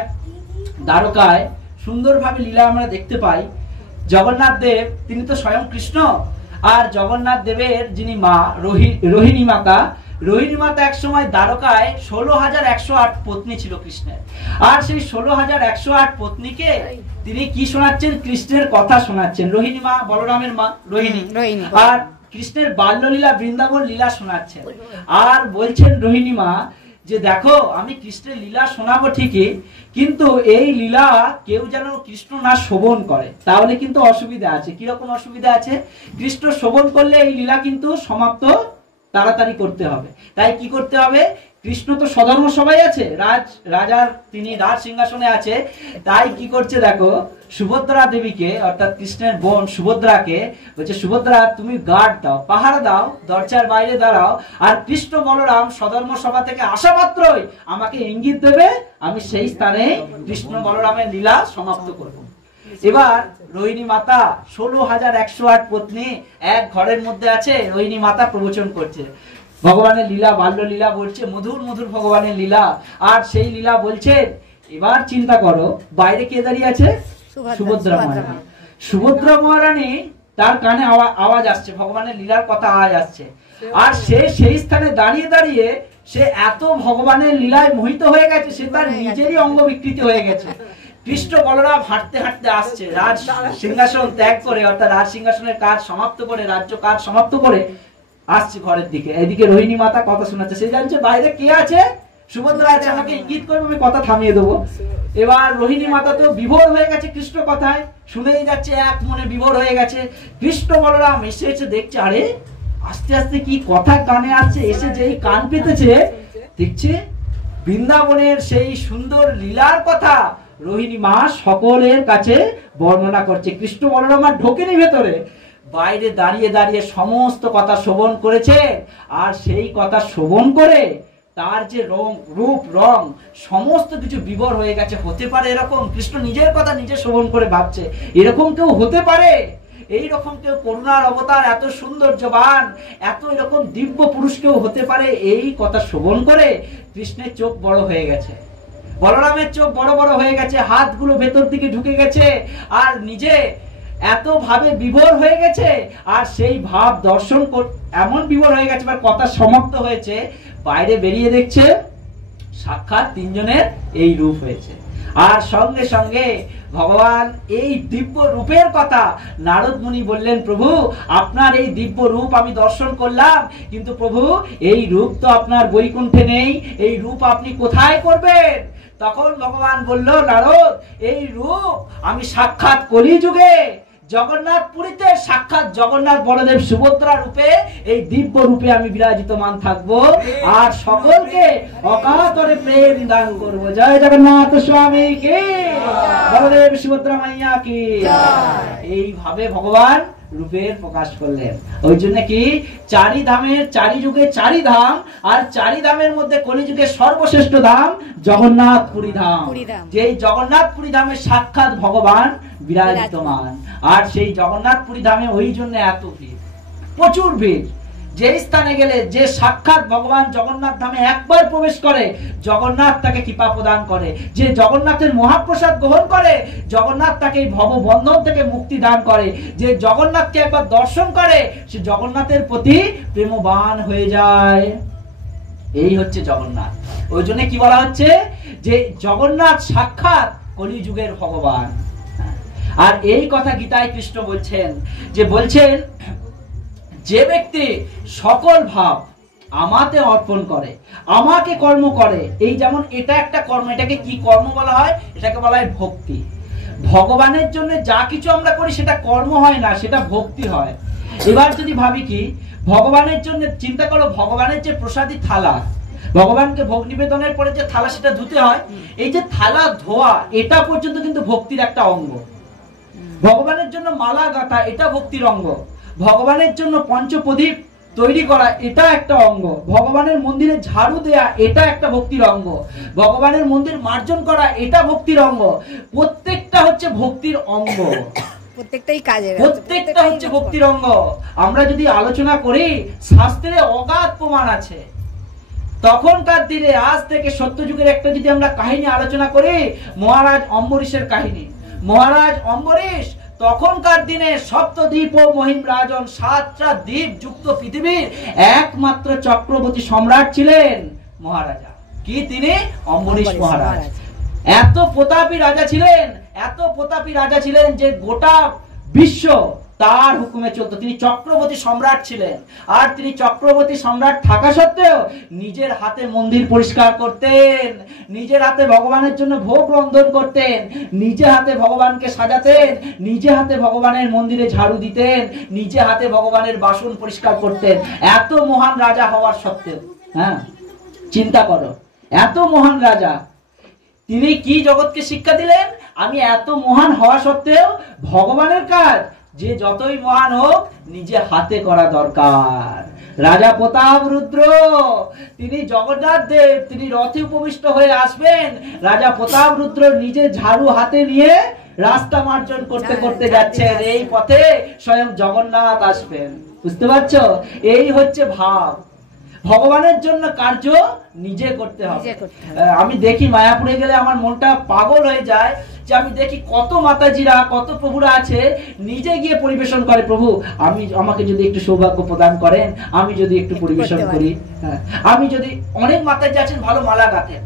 দ্বারকায় সুন্দরভাবে লীলা আমরা দেখতে পাই। জগন্নাথ দেব তিনি তো স্বয়ং কৃষ্ণ, আর জগন্নাথ দেবের যিনি মা রোহিণী মাতা, রোহিণী মাতা এক সময় দ্বারকায় 16,108 পত্নী ছিল কৃষ্ণের। আর সেই 16,108 পত্নীকে তিনি কি শোনাচ্ছেন? কৃষ্ণের কথা শোনাচ্ছেন। রোহিণী মা, বলরামের মা রোহিণী, আর কৃষ্ণের বাল্যলীলা, বৃন্দাবন লীলা শোনাচ্ছেন। আর বলছেন রোহিণী মা যে দেখো, আমি কৃষ্ণের লীলা শোনাবো ঠিকই, কিন্তু এই লীলা কেউ যেন কৃষ্ণ না শোভন করে, তাহলে কিন্তু অসুবিধা আছে। কিরকম অসুবিধা আছে? কৃষ্ণ শোভন করলে এই লীলা কিন্তু সমাপ্ত তাড়াতাড়ি করতে হবে। তাই কি করতে হবে? কৃষ্ণ তো সধর্ম সবাই আছে, রাজার তিনি রাজ সিংহাসনে আছে। তাই কি করছে দেখো, সুভদ্রা দেবীকে অর্থাৎ কৃষ্ণের বোন সুভদ্রাকে বলছে, সুভদ্রা তুমি গার্ড দাও, পাহারা দাও, দরজার বাইরে দাঁড়াও, আর কৃষ্ণ বলরাম সধর্ম সভা থেকে আসা মাত্রই আমাকে ইঙ্গিত দেবে, আমি সেই স্থানে কৃষ্ণ বলরামের লীলা সমাপ্ত করব। এবার রোহিণী মাতা 16,108 পত্নী এক ঘরের মধ্যে আছে, রোহিণী মাতা প্রবচন করছে ভগবানের লীলা, বাল্য লীলা বলছে, মধুর মধুর ভগবানের লীলা। আর সেই লীলা বলছে। এবার চিন্তা করো, বাইরে কে দাঁড়িয়ে আছে? সুভদ্রা মহারানী। সুভদ্রা মহারানী তার কানে আওয়াজ আসছে, ভগবানের লীলার কথা আওয়াজ আসছে, আর সে সেই স্থানে দাঁড়িয়ে দাঁড়িয়ে সে এত ভগবানের লীলায় মোহিত হয়ে গেছে, সে তার নিজেরই অঙ্গ বিকৃতি হয়ে গেছে। কৃষ্ণ বলরাম হাঁটতে হাঁটতে আসছে, রাজ সিংহাসন ত্যাগ করে, অর্থাৎ রাজ সিংহাসনের কাজ সমাপ্ত করে, রাজ্য কাজ সমাপ্ত করে আসছে ঘরের দিকে। এদিকে রোহিণী মাতা কথা শোনাচ্ছে, সে জানছে বাইরে কে আছে, সুভদ্রা আছে, আমাকে ইঙ্গিত করবে, আমি কথা থামিয়ে দেবো। এবার রোহিণী মাতা তো বিভোর হয়ে গেছে কৃষ্ণ কথায়, শুনেই যাচ্ছে, এক মনে বিভোর হয়ে গেছে। কৃষ্ণ বলরাম এসে এসে দেখছে, আরে আস্তে আস্তে কি কথা কানে আসছে, এসে যেই কান পেতেছে দেখছে বৃন্দাবনের সেই সুন্দর লীলার কথা রোহিণী মা সকলের কাছে বর্ণনা করছে। কৃষ্ণ বলরাম আর ঢোকেনি ভেতরে, বাইরে দাঁড়িয়ে দাঁড়িয়ে সমস্ত কথা শ্রবণ করেছে। আর সেই কথা শ্রবণ করে তার যে রূপ রং সমস্ত কিছু বিভোর হয়ে গেছে। হতে পারে এরকম? কৃষ্ণ নিজের কথা নিজে শ্রবণ করে ভাবছে, এরকম কেউ হতে পারে? এইরকম কেউ করুণার অবতার, এত সৌন্দর্যবান, এত এরকম দিব্য পুরুষ কেউ হতে পারে? এই কথা শ্রবণ করে কৃষ্ণের চোখ বড় হয়ে গেছে, বলরামের চোখ বড় বড় হয়ে গেছে, হাতগুলো ভেতর দিকে ঢুকে গেছে, আর নিজে এত ভাবে বিভোর হয়ে গেছে। আর সেই ভাব দর্শন এমন বিভোর হয়ে গেছে, কথা সমাপ্ত হয়েছে, বাইরে বেরিয়ে দেখছে সাক্ষাৎ তিনজনের এই রূপ হয়েছে। আর সঙ্গে সঙ্গে ভগবান এই দিব্য রূপের কথা নারদ মুনি বললেন, প্রভু আপনার এই দিব্য রূপ আমি দর্শন করলাম, কিন্তু প্রভু এই রূপ তো আপনার বৈকুণ্ঠে নেই, এই রূপ আপনি কোথায় করবেন? তখন ভগবান বলল, নারদ এই রূপ আমি সাক্ষাৎ কলিযুগে জগন্নাথপুরীতে সাক্ষাৎ জগন্নাথ বলদেব সুভদ্রা রূপে এই দিব্য রূপে আমি বিরাজিতমান থাকবো আর সকলকে অকাতরে প্রেম দান করবো। জয় জগন্নাথ স্বামী কি, বলদেব সুভদ্রা মাইয়া কি। এইভাবে ভগবান রূপের প্রকাশ করলেন। ওই জন্য কি চারি ধামের, চারি যুগে চারি ধাম, আর চারি ধামের মধ্যে কলিযুগের সর্বশ্রেষ্ঠ ধাম জগন্নাথপুরী ধাম। যে জগন্নাথপুরী ধামে সাক্ষাৎ ভগবান বিরাজিতমান, আর সেই জগন্নাথপুরী ধামে ওই জন্য এত ভিড়, প্রচুর ভিড়। যে স্থানে গেলে যে সাক্ষাৎ ভগবান জগন্নাথ ধামে একবার প্রবেশ করে, জগন্নাথ তাকে কৃপা প্রদান করে। যে জগন্নাথের মহাপ্রসাদ গ্রহণ করে, জগন্নাথ তাকে ভববন্ধন থেকে মুক্তি দান করে। যে জগন্নাথকে একবার দর্শন করে, সে জগন্নাথের প্রতি প্রেমবান হয়ে যায়। এই হচ্ছে জগন্নাথ। ওই জন্য কি বলা হচ্ছে যে জগন্নাথ সাক্ষাৎ কলিযুগের ভগবান। আর এই কথা গীতায় কৃষ্ণ বলছেন, যে বলছেন যে ব্যক্তি সকল ভাব আমাতে অর্পণ করে, আমাকে কর্ম করে, এই যেমন এটা একটা কর্ম, এটাকে কি কর্ম বলা হয়? এটাকে বলা হয় ভক্তি। ভগবানের জন্য যা কিছু আমরা করি সেটা কর্ম হয় না, সেটা ভক্তি হয়। এবার যদি ভাবি কি ভগবানের জন্য চিন্তা করো, ভগবানের যে প্রসাদী থালা, ভগবানকে ভোগ নিবেদনের পরে যে থালা সেটা ধুতে হয়, এই যে থালা ধোয়া এটা পর্যন্ত কিন্তু ভক্তির একটা অঙ্গ। ভগবানের জন্য মালা গাঁথা এটা ভক্তির অঙ্গ। ভগবানের জন্য পঞ্চপ্রদীপ তৈরি করা এটা একটা অঙ্গ। ভগবানের মন্দিরে ঝাড়ু দেয়া এটা একটা ভক্তির অঙ্গ। ভগবানের মন্দির মার্জন করা এটা ভক্তির অঙ্গ। প্রত্যেকটা হচ্ছে ভক্তির অঙ্গ, প্রত্যেকটাই কাজে, প্রত্যেকটা হচ্ছে ভক্তির অঙ্গ। আমরা যদি আলোচনা করি, শাস্ত্রে অগাধ প্রমাণ আছে। তখনকার দিনে আজ থেকে সত্যযুগের একটা যদি আমরা কাহিনী আলোচনা করি, মহারাজ অম্বরীশের কাহিনী। মহারাজ অম্বরীশ তখনকার দিনে সপ্তদ্বীপ ও মহিম রাজন, 7টা দ্বীপ যুক্ত পৃথিবীর একমাত্র চক্রবর্তী সম্রাট ছিলেন মহারাজা। কি তিনি? অম্বরীশ মহারাজ। এত প্রতাপী রাজা ছিলেন, এত প্রতাপী রাজা ছিলেন যে গোটা বিশ্ব তার হুকুমে চলতো। তিনি চক্রবর্তী সম্রাট ছিলেন। আর তিনি চক্রবর্তী সম্রাট থাকা সত্ত্বেও নিজের হাতে মন্দির পরিষ্কার করতেন, নিজের হাতে ভগবানের জন্য ভোগ রন্ধন করতেন, নিজে হাতে ভগবানকে সাজাতেন, নিজে হাতে ভগবানের মন্দিরে ঝাড়ু দিতেন, নিজে হাতে ভগবানের বাসন পরিষ্কার করতেন। এত মহান রাজা হওয়ার সত্ত্বেও, হ্যাঁ চিন্তা করো, এত মহান রাজা তিনি কি জগৎকে শিক্ষা দিলেন? আমি এত মহান হওয়া সত্ত্বেও ভগবানের কাজ যে যতই মহান হোক নিজে হাতে করা দরকার। রাজা প্রতাপ রুদ্র তিনি জগন্নাথ দেব, তিনি রথে উপবিষ্ট হয়ে আসবেন। রাজা প্রতাপ রুদ্র নিজে ঝাড়ু হাতে নিয়ে রাস্তা মার্জন করতে করতে যাচ্ছেন। এই পথে স্বয়ং জগন্নাথ আসবেন। বুঝতে পারছো? এই হচ্ছে ভাব। ভগবানের জন্য কার্য নিজে করতে হবে। আমি দেখি মায়াপুরে গেলে আমার মনটা পাগল হয়ে যায়, যে আমি দেখি কত মাতাজিরা, কত প্রভুরা আছে নিজে গিয়ে পরিবেশন করে। প্রভু আমাকে যদি একটু সৌভাগ্য প্রদান করেন, আমি যদি একটু পরিবেশন করি। আমি যদি, অনেক মাতাজি আছেন ভালো মালা গাঁথেন,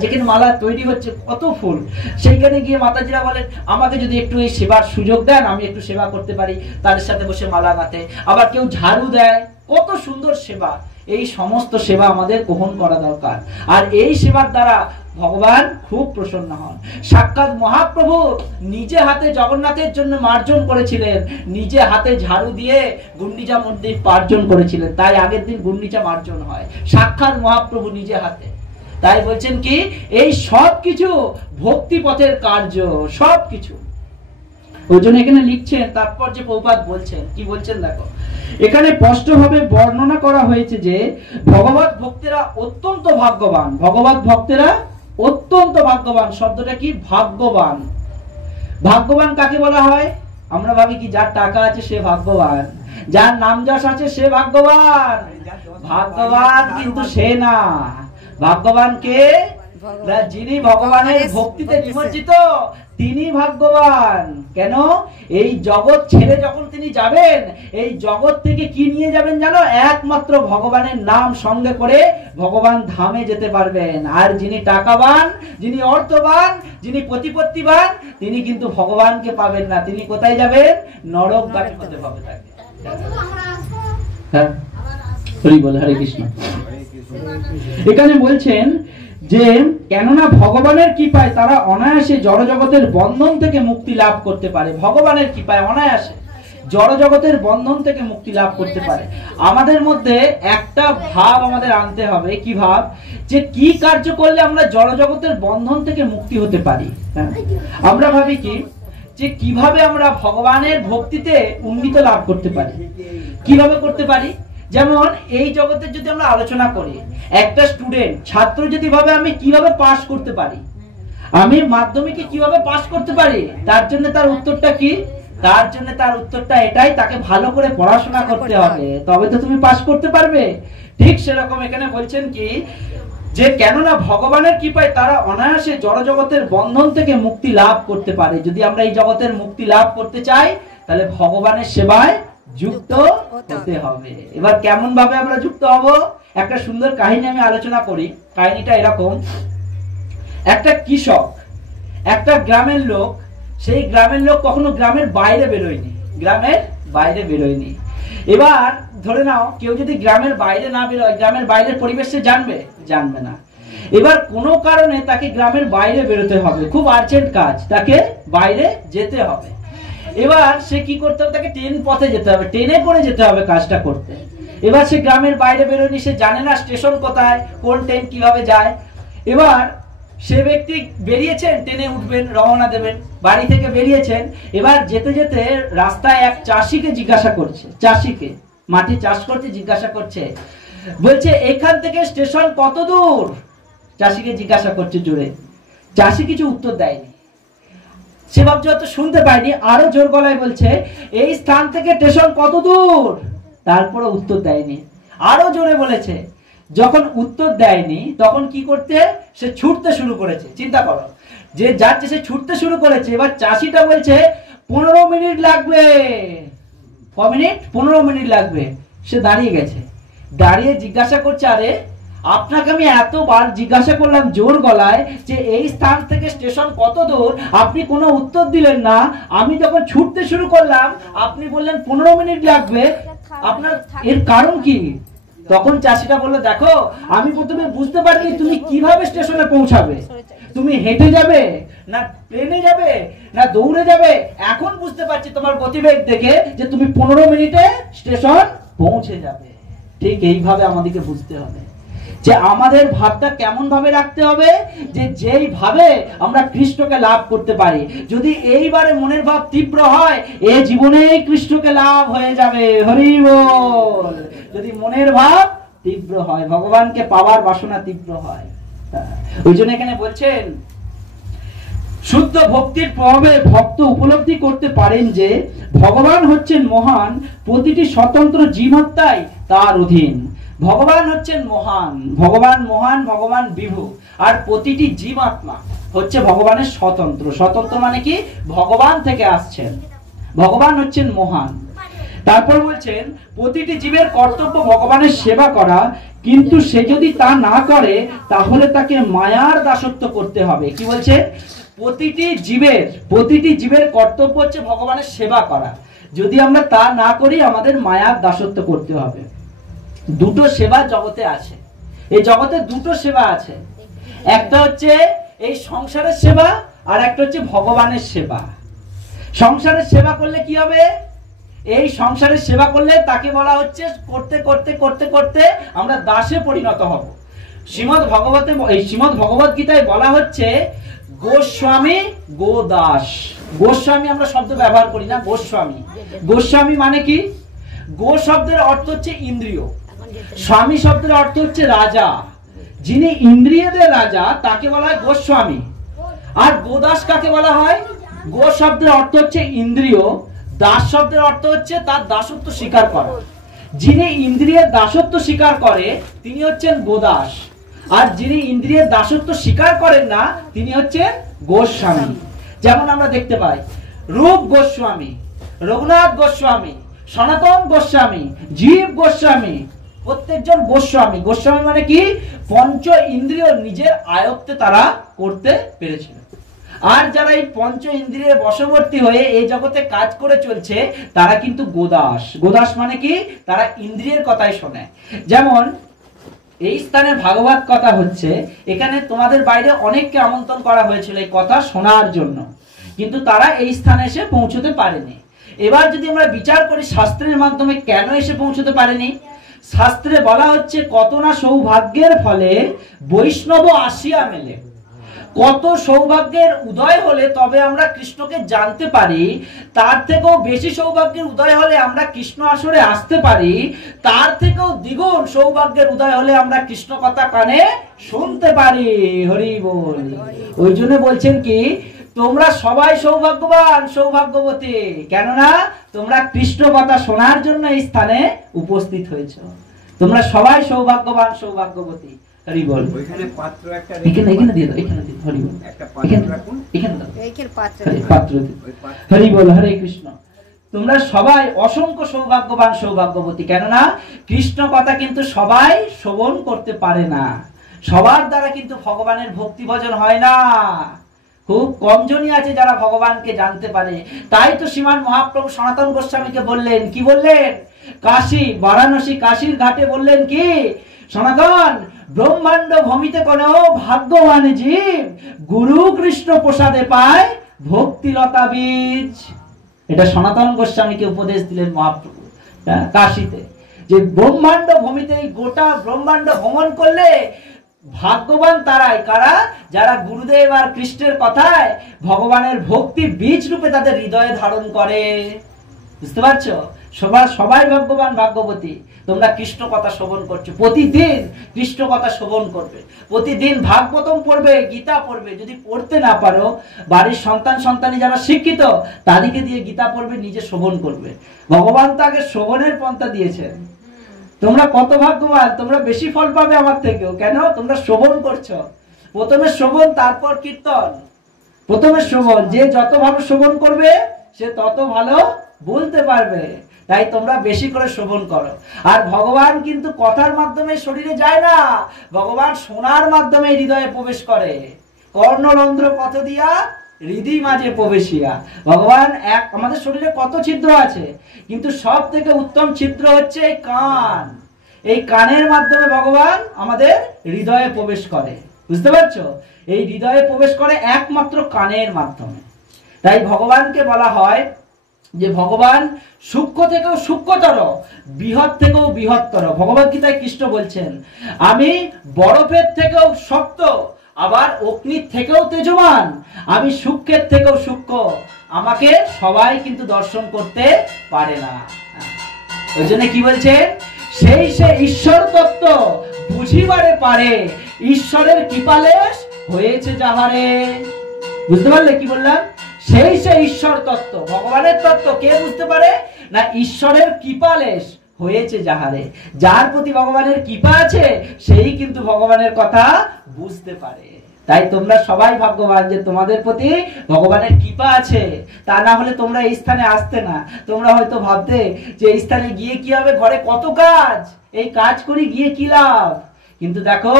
যেখানে মালা তৈরি হচ্ছে কত ফুল, সেইখানে গিয়ে মাতাজিরা বলেন আমাকে যদি একটু এই সেবার সুযোগ দেন, আমি একটু সেবা করতে পারি, তাদের সাথে বসে মালা গাঁথে। আবার কেউ ঝাড়ু দেয়, কত সুন্দর সেবা। এই সমস্ত সেবা আমাদের গ্রহণ করা দরকার। আর এই সেবার দ্বারা ভগবান খুব প্রসন্ন হন। সাক্ষাৎ মহাপ্রভু নিজে হাতে জগন্নাথের জন্য মার্জন করেছিলেন, নিজে হাতে ঝাড়ু দিয়ে গুন্ডিচা মন্দির মার্জন করেছিলেন। তাই আগের দিন গুন্ডিচা মার্জন হয়, সাক্ষাৎ মহাপ্রভু নিজে হাতে। তাই বলছেন কি এই সব কিছু ভক্তি পথের কার্য, সব কিছু। ওই জন্য এখানে লিখছেন, তাৎপর্য প্রভুপাদ বলছেন, কি বলছেন দেখো, এখানে স্পষ্টভাবে বর্ণনা করা হয়েছে যে ভগবত ভক্তেরা অত্যন্ত ভাগ্যবান। ভগবত ভক্তেরা অত্যন্ত ভাগ্যবান। শব্দটা কি? ভাগ্যবান। ভাগ্যবান কাকে বলা হয়? আমরা ভাবি কি যার টাকা আছে সে ভাগ্যবান, যার নাম যশ আছে সে ভাগ্যবান। ভাগ্যবান কিন্তু সে না। ভাগ্যবান কে? যিনি ভগবানের ভক্তিতে নিমজ্জিত, তিনি ভাগ্যবান। কেন? এই জগৎ ছেড়ে যখন তিনি যাবেন, এই জগৎ থেকে কি নিয়ে যাবেন জানো? একমাত্র ভগবানের নাম সঙ্গে করে ভগবান ধামে যেতে পারবেন। আর যিনি টাকাবান, যিনি অর্থবান, যিনি প্রতিপত্তিবান, তিনি কিন্তু ভগবানকে পাবেন না। তিনি কোথায় যাবেন? নরকগামী হতে হবে তাকে। হ্যাঁ, হরি বল, হরে কৃষ্ণ। এখানে বলছেন যে কেননা ভগবানের কৃপায় তারা অনায়াসে জড় জগতের বন্ধন থেকে মুক্তি লাভ করতে পারে। ভগবানের কৃপায় অনায়াসে জড় জগতের বন্ধন থেকে মুক্তি লাভ করতে পারে। আমাদের মধ্যে একটা ভাব আমাদের আনতে হবে। কি ভাব? যে কি কার্য করলে আমরা জড় জগতের বন্ধন থেকে মুক্তি হতে পারি। আমরা ভাবি কি যে কিভাবে আমরা ভগবানের ভক্তিতে উন্নীত লাভ করতে পারি, কিভাবে করতে পারি। যেমন এই জগতের যদি আমরা আলোচনা করি, একটা স্টুডেন্ট, ছাত্র যদি ভাবে আমি কিভাবে পাস করতে পারি, আমি মাধ্যমিকে কিভাবে পাস করতে পারি, তার জন্য তার উত্তরটা কি? তার জন্য তার উত্তরটা এটাই, তাকে ভালো করে পড়াশোনা করতে হবে, তবে তো তুমি পাস করতে পারবে। ঠিক সেরকম এখানে বলছেন কি যে কেননা ভগবানের কৃপায় তারা অনায়াসে জড় জগতের বন্ধন থেকে মুক্তি লাভ করতে পারে। যদি আমরা এই জগতের মুক্তি লাভ করতে চাই, তাহলে ভগবানের সেবায় যুক্ত হতে হবে। এবার কেমন ভাবে আমরা যুক্ত হব? একটা সুন্দর কাহিনী আমি আলোচনা করি। কাহিনীটা এরকম, একটা কৃষক, একটা গ্রামের লোক, সেই গ্রামের লোক কখনো গ্রামের বাইরে বেরোয়নি, গ্রামের বাইরে বেরোয়নি। এবার ধরে নাও কেউ যদি গ্রামের বাইরে না বেরোয়, গ্রামের বাইরের পরিবেশে জানবে না। এবার কোনো কারণে তাকে গ্রামের বাইরে বেরোতে হবে, খুব আর্জেন্ট কাজ, তাকে বাইরে যেতে হবে। এবার সে কি করতে হবে? তাকে ট্রেন পথে যেতে হবে, ট্রেনে করে যেতে হবে কাজটা করতে। এবার সে গ্রামের বাইরে বেরোয়নি, সে জানে না স্টেশন কোথায়, কোন ট্রেন কিভাবে যায়। এবার সে ব্যক্তি বেরিয়েছেন, ট্রেনে উঠবেন, রওনা দেবেন, বাড়ি থেকে বেরিয়েছেন। এবার যেতে যেতে রাস্তায় এক চাষিকে জিজ্ঞাসা করছে, চাষিকে, মাটি চাষ করতে জিজ্ঞাসা করছে, বলছে এখান থেকে স্টেশন কত দূর? চাষিকে জিজ্ঞাসা করছে জোরে। চাষি কিছু উত্তর দেয়নি, সে ভাবছে হয়তো শুনতে পায়নি, আরো জোর গলায় বলছে এই স্থান থেকে স্টেশন কত দূর? তারপরে উত্তর দেয়নি, আরো জোরে বলেছে। যখন উত্তর দেয়নি তখন কি করতে? সে ছুটতে শুরু করেছে। চিন্তা করো, যে যাচ্ছে সে ছুটতে শুরু করেছে। এবার চাষিটা বলছে 15 মিনিট লাগবে। ক মিনিট? 15 মিনিট লাগবে। সে দাঁড়িয়ে গেছে, দাঁড়িয়ে জিজ্ঞাসা করছে, আরে আপনাকে আমি এতবার জিজ্ঞাসা করলাম জোর গলায় যে এই স্থান থেকে স্টেশন কত দূর, আপনি কোনো উত্তর দিলেন না। আমি যখন ছুটতে শুরু করলাম আপনি বললেন 15 মিনিট লাগবে, আপনার এর কারণ কি? তখন চাষিটা বললো, দেখো আমি প্রথমে বুঝতে পারিনি তুমি কিভাবে স্টেশনে পৌঁছাবে, তুমি হেঁটে যাবে না ট্রেনে যাবে না দৌড়ে যাবে। এখন বুঝতে পারছি তোমার গতিবেগ দেখে যে তুমি 15 মিনিটে স্টেশন পৌঁছে যাবে। ঠিক এইভাবে আমাদেরকে বুঝতে হবে যে আমাদের ভাবটা কেমন ভাবে রাখতে হবে, যে যেই ভাবে আমরা কৃষ্ণকে লাভ করতে পারি। যদি এইবারে মনের ভাব তীব্র হয়, এ জীবনেই কৃষ্ণকে লাভ হয়ে যাবে। হরি বল। যদি মনের ভাব তীব্র হয়, ভগবানকে পাওয়ার বাসনা তীব্র হয়। ওই জন্য এখানে বলছেন শুদ্ধ ভক্তির প্রভাবে ভক্ত উপলব্ধি করতে পারেন যে ভগবান হচ্ছেন মহান, প্রতিটি স্বতন্ত্র জীবাত্মাই তার অধীন। ভগবান হচ্ছেন মহান, ভগবান মহান, ভগবান বিভু, আর প্রতিটি জীবাত্মা হচ্ছে ভগবানের স্বতন্ত্র। স্বতন্ত্র মানে কি? ভগবান থেকে আসছেন, ভগবান হচ্ছেন মহান। তারপর বলছেন প্রতিটি জীবের কর্তব্য ভগবানের সেবা করা, কিন্তু সে যদি তা না করে তাহলে তাকে মায়ার দাসত্ব করতে হবে। কি বলছে? প্রতিটি জীবের কর্তব্য হচ্ছে ভগবানের সেবা করা, যদি আমরা তা না করি আমাদের মায়ার দাসত্ব করতে হবে। দুটো সেবা জগতে আছে, এই জগতে দুটো সেবা আছে, একটা হচ্ছে এই সংসারের সেবা আর একটা হচ্ছে ভগবানের সেবা। সংসারের সেবা করলে কি হবে? এই সংসারের সেবা করলে তাকে বলা হচ্ছে করতে করতে করতে করতে আমরা দাসে পরিণত হব। শ্রীমদ ভগবত গীতায় বলা হচ্ছে গোস্বামী গোদাস। গোস্বামী আমরা শব্দ ব্যবহার করি না, গোস্বামী। গোস্বামী মানে কি? গো শব্দের অর্থ হচ্ছে ইন্দ্রিয়, স্বামী শব্দের অর্থ হচ্ছে রাজা। যিনি ইন্দ্রিয়দের রাজা তাকে বলা হয় গোস্বামী। আর গোদাস কাকে বলা হয়? গো শব্দের অর্থ হচ্ছে ইন্দ্রিয়, দাস শব্দের অর্থ হচ্ছে তার দাসত্ব স্বীকার করা। যিনি ইন্দ্রিয়ের দাসত্ব স্বীকার করে তিনি হচ্ছেন গোদাস, আর যিনি ইন্দ্রিয়ের দাসত্ব স্বীকার করেন না তিনি হচ্ছেন গোস্বামী। যেমন আমরা দেখতে পাই রূপ গোস্বামী, রঘুনাথ গোস্বামী, সনাতন গোস্বামী, জীব গোস্বামী, প্রত্যেকজন গোস্বামী। গোস্বামী মানে কি? পঞ্চ ইন্দ্রিয় নিজের আয়ত্তে তারা করতে পেরেছিল। আর যারা এই পঞ্চ ইন্দ্রিয়ের বশবর্তী হয়ে এই জগতে কাজ করে চলছে তারা কিন্তু গোদাস। গোদাস মানে কি? তারা ইন্দ্রিয়ের কথাই শোনে। যেমন এই স্থানে ভাগবত কথা হচ্ছে, এখানে তোমাদের বাইরে অনেককে আমন্ত্রণ করা হয়েছিল এই কথা শোনার জন্য, কিন্তু তারা এই স্থানে এসে পৌঁছতে পারেনি। এবার যদি আমরা বিচার করি শাস্ত্রের মাধ্যমে কেন এসে পৌঁছতে পারেনি, শাস্ত্রে বলা হচ্ছে কত না সৌভাগ্যের ফলে বৈষ্ণব আসিয়া মেলে। কত সৌভাগ্যের উদয় হলে তবে আমরা কৃষ্ণকে জানতে পারি, তার থেকেও বেশি সৌভাগ্যের উদয় হলে আমরা কৃষ্ণ আসরে আসতে পারি, তার থেকেও দ্বিগুণ সৌভাগ্যের উদয় হলে আমরা কৃষ্ণ কথা কানে শুনতে পারি। হরি বল। ওই জন্য বলছেন কি, তোমরা সবাই সৌভাগ্যবান সৌভাগ্যবতী, কেননা তোমরা কৃষ্ণ কথা শোনার জন্য এই স্থানে উপস্থিত হয়েছো। তোমরা সবাই সৌভাগ্যবান সৌভাগ্যবতী। হরি বল। ওইখানে পাত্র একটা এখানে এখানে দিয়ে দাও, এখানে দিয়ে হরি বল। একটা পাত্র রাখুন, এখানে দাও এইখানে পাত্র পাত্র দিয়ে। ওই পাত্র হরি বল। হরে কৃষ্ণ। তোমরা সবাই অসংখ্য সৌভাগ্যবান সৌভাগ্যবতী, কেননা কৃষ্ণ কথা কিন্তু সবাই শ্রবণ করতে পারে না। সবার দ্বারা কিন্তু ভগবানের ভক্তি ভজন হয় না। খুব কমজনই আছে যারা ভগবানকে জানতে পারে। তাই তো শ্রীমান মহাপ্রভু সনাতন গোস্বামীকে বললেন, কি বললেন? কাশী, বারাণসী, কাশীর ঘাটে বললেন কি, সনাতন ব্রহ্মাণ্ড ভূমিতে কোন ভাগ্যবান জীব গুরু কৃষ্ণ প্রসাদে পায় ভক্তিলতা বীজ। এটা সনাতন গোস্বামীকে উপদেশ দিলেন মহাপ্রভু কাশীতে, যে ব্রহ্মাণ্ড ভূমিতে এই গোটা ব্রহ্মাণ্ড ভ্রমণ করলে ভাগ্যবান তারাই কারা, যারা গুরুদেব আর কৃষ্ণের কথায় ভগবানের ভক্তি বীজ রূপে তাদের হৃদয়ে ধারণ করে। বুঝতে পারছো? সবাই ভাগ্যবান ভাগ্যবতী। তোমরা কৃষ্ণ কথা শ্রবণ করছো, প্রতিদিন কৃষ্ণ কথা শ্রবণ করবে, প্রতিদিন ভাগবতম পড়বে, গীতা পড়বে। যদি পড়তে না পারো, বাড়ির সন্তানি যারা শিক্ষিত তাদেরকে দিয়ে গীতা পড়বে, নিজে শ্রবণ করবে। ভগবান তো আগে শ্রবণের পন্থা দিয়েছেন। তোমরা কত ভাগ্যবান, তোমরা বেশি ফল পাবে আমার থেকেও। কেন? তোমরা শ্রবণ করছো। প্রথমে শ্রবণ, তারপর কীর্তন। প্রথমে শ্রবণ, যে যত ভালো শ্রবণ করবে সে তত ভালো বলতে পারবে। তাই তোমরা বেশি করে শ্রবণ করো। আর ভগবান কিন্তু কথার মাধ্যমে শরীরে যায় না, ভগবান শোনার মাধ্যমে হৃদয়ে প্রবেশ করে। কর্ণরন্ধ্র পথ দিয়া হৃদয় মাঝে প্রবেশিয়া। ভগবান এক, আমাদের শরীরে কত ছিদ্র আছে, কিন্তু সব থেকে উত্তম ছিদ্র হচ্ছে এই কান। এই কানের মাধ্যমে ভগবান আমাদের হৃদয়ে প্রবেশ করে। বুঝতে পারছো? এই হৃদয়ে প্রবেশ করে একমাত্র কানের মাধ্যমে। তাই ভগবানকে বলা হয় যে ভগবান সূক্ষ্ম থেকেও সূক্ষ্মতর, বৃহৎ থেকেও বৃহত্তর। ভগবদ গীতায় কৃষ্ণ বলছেন, আমি বরফের থেকেও শক্ত, আবার অগ্নির থেকেও তেজমান, আমি সূক্ষ্মের থেকেও সূক্ষ্ম, আমাকে সবাই কিন্তু দর্শন করতে পারে না। ওই জন্য কি বলছেন, সেই সে ঈশ্বর তত্ত্ব বুঝিবারে পারে, ঈশ্বরের কৃপালেশ হয়েছে যাহারে। বুঝতে পারলে কি বললাম? সেই সে ঈশ্বর তত্ত্ব, ভগবানের তত্ত্ব কে বুঝতে পারে না? ঈশ্বরের কৃপালেশ হয়েছে যাহারে। যার প্রতি ভগবানের কৃপা আছে সেই কিন্তু ভগবানের কথা বুঝতে পারে। তাই তোমরা সবাই ভাগ্যবান যে তোমাদের প্রতি ভগবানের কৃপা আছে। তা না হলে তোমরা এই স্থানে আসতে না। তোমরা হয়তো ভাবতে যে এই স্থানে গিয়ে কি হবে, ঘরে কত কাজ, এই কাজ করি গিয়ে কি লাভ। কিন্তু দেখো,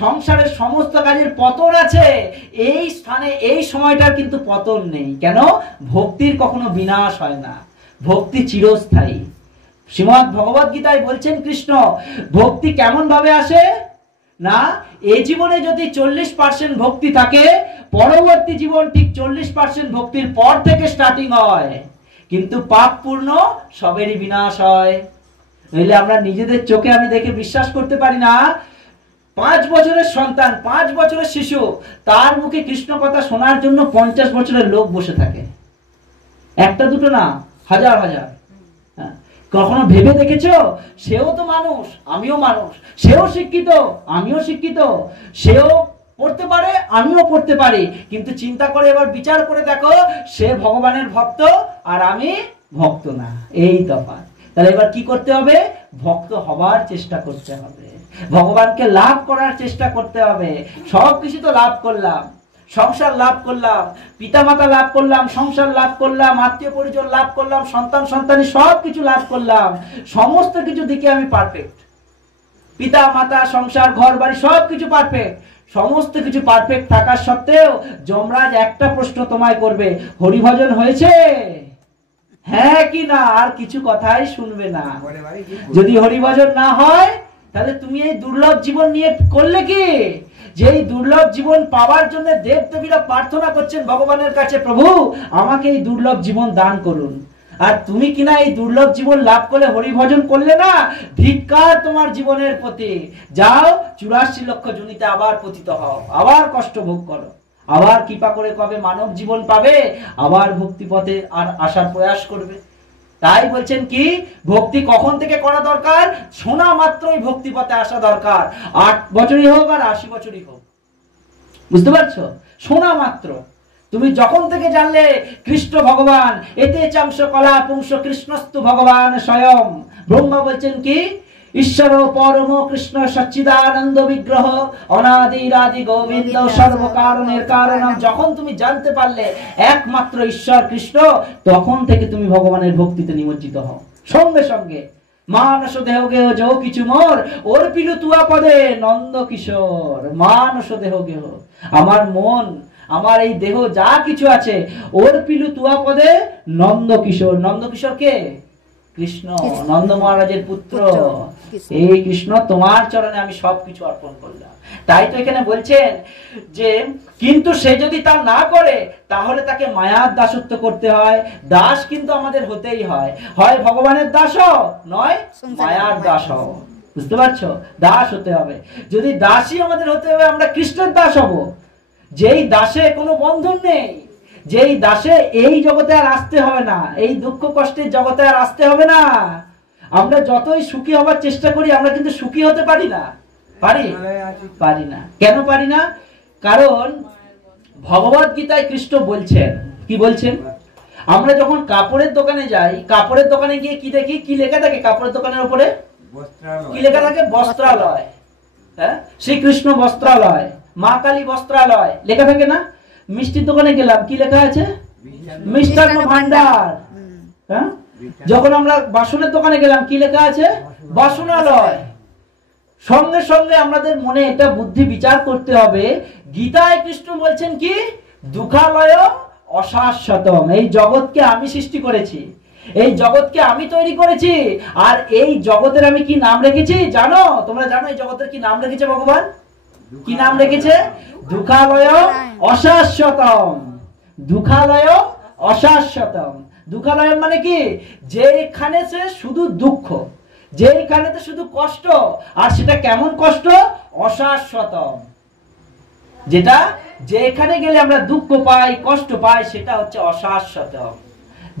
সংসারের সমস্ত কাজের পতন আছে, এই স্থানে এই সময়টার কিন্তু পতন নেই। কেন? ভক্তির কখনো বিনাশ হয় না, ভক্তি চিরস্থায়ী। শ্রীমদ্ ভগবদ গীতায় বলছেন কৃষ্ণ, ভক্তি কেমন ভাবে আসে না, এই জীবনে যদি 40% ভক্তি থাকে, পরবর্তী জীবন ঠিক 40% ভক্তির পর থেকে স্টার্টিং হয়। কিন্তু পাপ পূর্ণ সবেরই বিনাশ হয়। নইলে আমরা নিজেদের চোখে আমি দেখে বিশ্বাস করতে পারি না, 5 বছরের সন্তান, 5 বছরের শিশু, তার মুখে কৃষ্ণ কথা শোনার জন্য 50 বছরের লোক বসে থাকে। একটা দুটো না, হাজার হাজার। কখনো ভেবে দেখেছো? সেও তো মানুষ, আমিও মানুষ। সেও শিক্ষিত, আমিও শিক্ষিত। সেও পড়তে পারে, আমিও পড়তে পারি। কিন্তু চিন্তা করে এবার বিচার করে দেখো, সে ভগবানের ভক্ত আর আমি ভক্ত না, এই তফাৎ। তাহলে এবার কি করতে হবে? ভক্ত হবার চেষ্টা করতে হবে, ভগবানকে লাভ করার চেষ্টা করতে হবে। সবকিছু তো লাভ করলাম, সংসার লাভ করলাম, পিতামাতা লাভ করলাম, সংসার লাভ করলাম, আত্মীয় পরিজন লাভ করলাম, সন্তান সন্তানি সব কিছু লাভ করলাম, সমস্ত কিছু দিকে আমি পারফেক্ট, পিতা মাতা সংসার ঘর বাড়ি সব কিছু পারফেক্ট, সমস্ত কিছু পারফেক্ট থাকার সত্ত্বেও যমরাজ একটা প্রশ্ন তোমায় করবে, হরিভজন হয়েছে? হ্যাঁ কি না, আর কিছু কথাই শুনবে না। যদি হরিভজন না হয় তাহলে তুমি এই দুর্লভ জীবন নিয়ে করলে কি? যে এই দুর্লভ জীবন পাওয়ার জন্য দেবদেবীরা প্রার্থনা করছেন ভগবানের কাছে, প্রভু আমাকে এই দুর্লভ জীবন দান করুন, আর তুমি কিনা এই দুর্লভ জীবন লাভ করলে হরিভজন করলে না, ধিক্কার তোমার জীবনের প্রতি। যাও 84 লক্ষ জনিতে আবার পতিত হও, আবার কষ্ট ভোগ করো, আবার কৃপা করে কবে মানব জীবন পাবে, আবার ভক্তি পথে আর আসার প্রয়াস করবে। তাই বলছেন কি, ভক্তি কখন থেকে করা দরকার? শোনা মাত্রই ভক্তি পথে আসা দরকার, 8 বছরই হোক আর 80 বছরই হোক। বুঝতে পারছো? শোনা মাত্র তুমি যখন থেকে জানলে কৃষ্ণ ভগবান, এতে চাংশ কলা পুংস কৃষ্ণস্তু ভগবান স্বয়ং। ব্রহ্মা বলছেন কি, ঈশ্বর পরম কৃষ্ণ সচ্চিদানন্দ বিগ্রহ অনাদিরাদি গোবিন্দ সর্বকারণের কারণ। যখন তুমি জানতে পারলে একমাত্র ঈশ্বর কৃষ্ণ, তখন থেকে তুমি ভগবানের ভক্তিতে নিমজ্জিত হও। সঙ্গে সঙ্গে মানস দেহ গেহ যৌ কিছু মোর ওর পিলু তুয়া পদে নন্দ কিশোর। মানস দেহ গেহ, আমার মন, আমার এই দেহ যা কিছু আছে, ওর পিলু তুয়া পদে নন্দ কিশোর। নন্দ কিশোর কে? কৃষ্ণ, নন্দ মহারাজের পুত্র। এই কৃষ্ণ, তোমার চরণে আমি সবকিছু অর্পণ করলাম। তাই তো এখানে বলছেন যে কিন্তু সে যদি তা না করে তাহলে তাকে মায়ার দাসত্ব করতে হয়। দাস কিন্তু আমাদের হতেই হয়, হয় ভগবানের দাস নয় মায়ার দাস। বুঝতে পারছো? দাস হতে হবে। যদি দাসই আমাদের হতে হবে, আমরা কৃষ্ণের দাস হব। যেই দাসে কোনো বন্ধন নেই, যেই দাসে এই জগতে আর আসতে হবে না, এই দুঃখ কষ্টের জগতে আর আসতে হবে না। আমরা যতই সুখী হবার চেষ্টা করি, আমরা কিন্তু সুখী হতে পারি না। পারি না। কেন পারি না? কারণ ভগবত গীতায় কৃষ্ণ বলছেন, কি বলছেন? আমরা যখন কাপড়ের দোকানে যাই, কাপড়ের দোকানে গিয়ে কি দেখি? কি লেখা থাকে কাপড়ের দোকানের উপরে? কি লেখা থাকে? বস্ত্রালয়। হ্যাঁ, শ্রীকৃষ্ণ বস্ত্রালয়, মা কালী বস্ত্রালয় লেখা থাকে না? মিষ্টির দোকানে গেলাম, কি লেখা আছে? মিষ্টান্ন ভান্ডার। হ্যাঁ, যখন আমরা বাসনের দোকানে গেলাম, কি লেখা আছে? বাসনালয়। সঙ্গে সঙ্গে আমাদের মনে এটা বুদ্ধি বিচার করতে হবে, গীতায় কৃষ্ণ বলছেন কি, দুঃখালয় অশাশ্বতম। এই জগৎকে আমি সৃষ্টি করেছি, এই জগৎকে আমি তৈরি করেছি, আর এই জগতের আমি কি নাম রেখেছি জানো? তোমরা জানো এই জগতের কি নাম রেখেছে ভগবান? কি নাম রেখেছে? দুঃখালয় অশাশ্বতম। দুঃখালয় অশাশ্বতম। দুঃখালয় মানে কি? যেখানে সে শুধু দুঃখ, যেখানেতে শুধু কষ্ট, আর সেটা কেমন কষ্ট? অশাশ্বতম। যেটা যেখানে গেলে আমরা দুঃখ পাই, কষ্ট পাই, সেটা হচ্ছে অশাশ্বতম।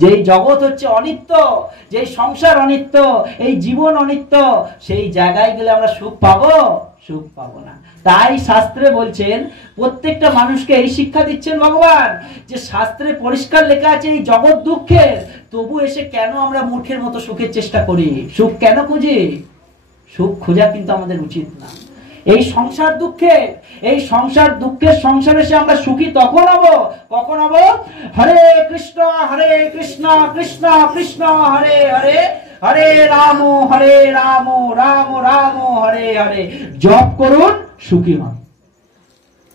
যেই জগৎ হচ্ছে অনিত্য, যেই সংসার অনিত্য, এই জীবন অনিত্য, সেই জায়গায় গেলে আমরা সুখ পাবো? সুখ পাবো না। তাই শাস্ত্রে বলছেন, প্রত্যেকটা মানুষকে এই শিক্ষা দিচ্ছেন ভগবান, যে শাস্ত্রে পরিষ্কার লেখা আছে এই জগৎ দুঃখের, তবু এসে কেন আমরা মূর্খের মতো সুখের চেষ্টা করি? সুখ কেন খুঁজি? সুখ খোঁজা কিন্তু আমাদের উচিত না। এই সংসার দুঃখে, এই সংসার দুঃখের সংসারে এসে আমরা সুখী তখন হব, কখন হব? হরে কৃষ্ণ কৃষ্ণ কৃষ্ণ হরে হরে, হরে রাম রাম রাম হরে হরে জপ করুন, সুখী হন।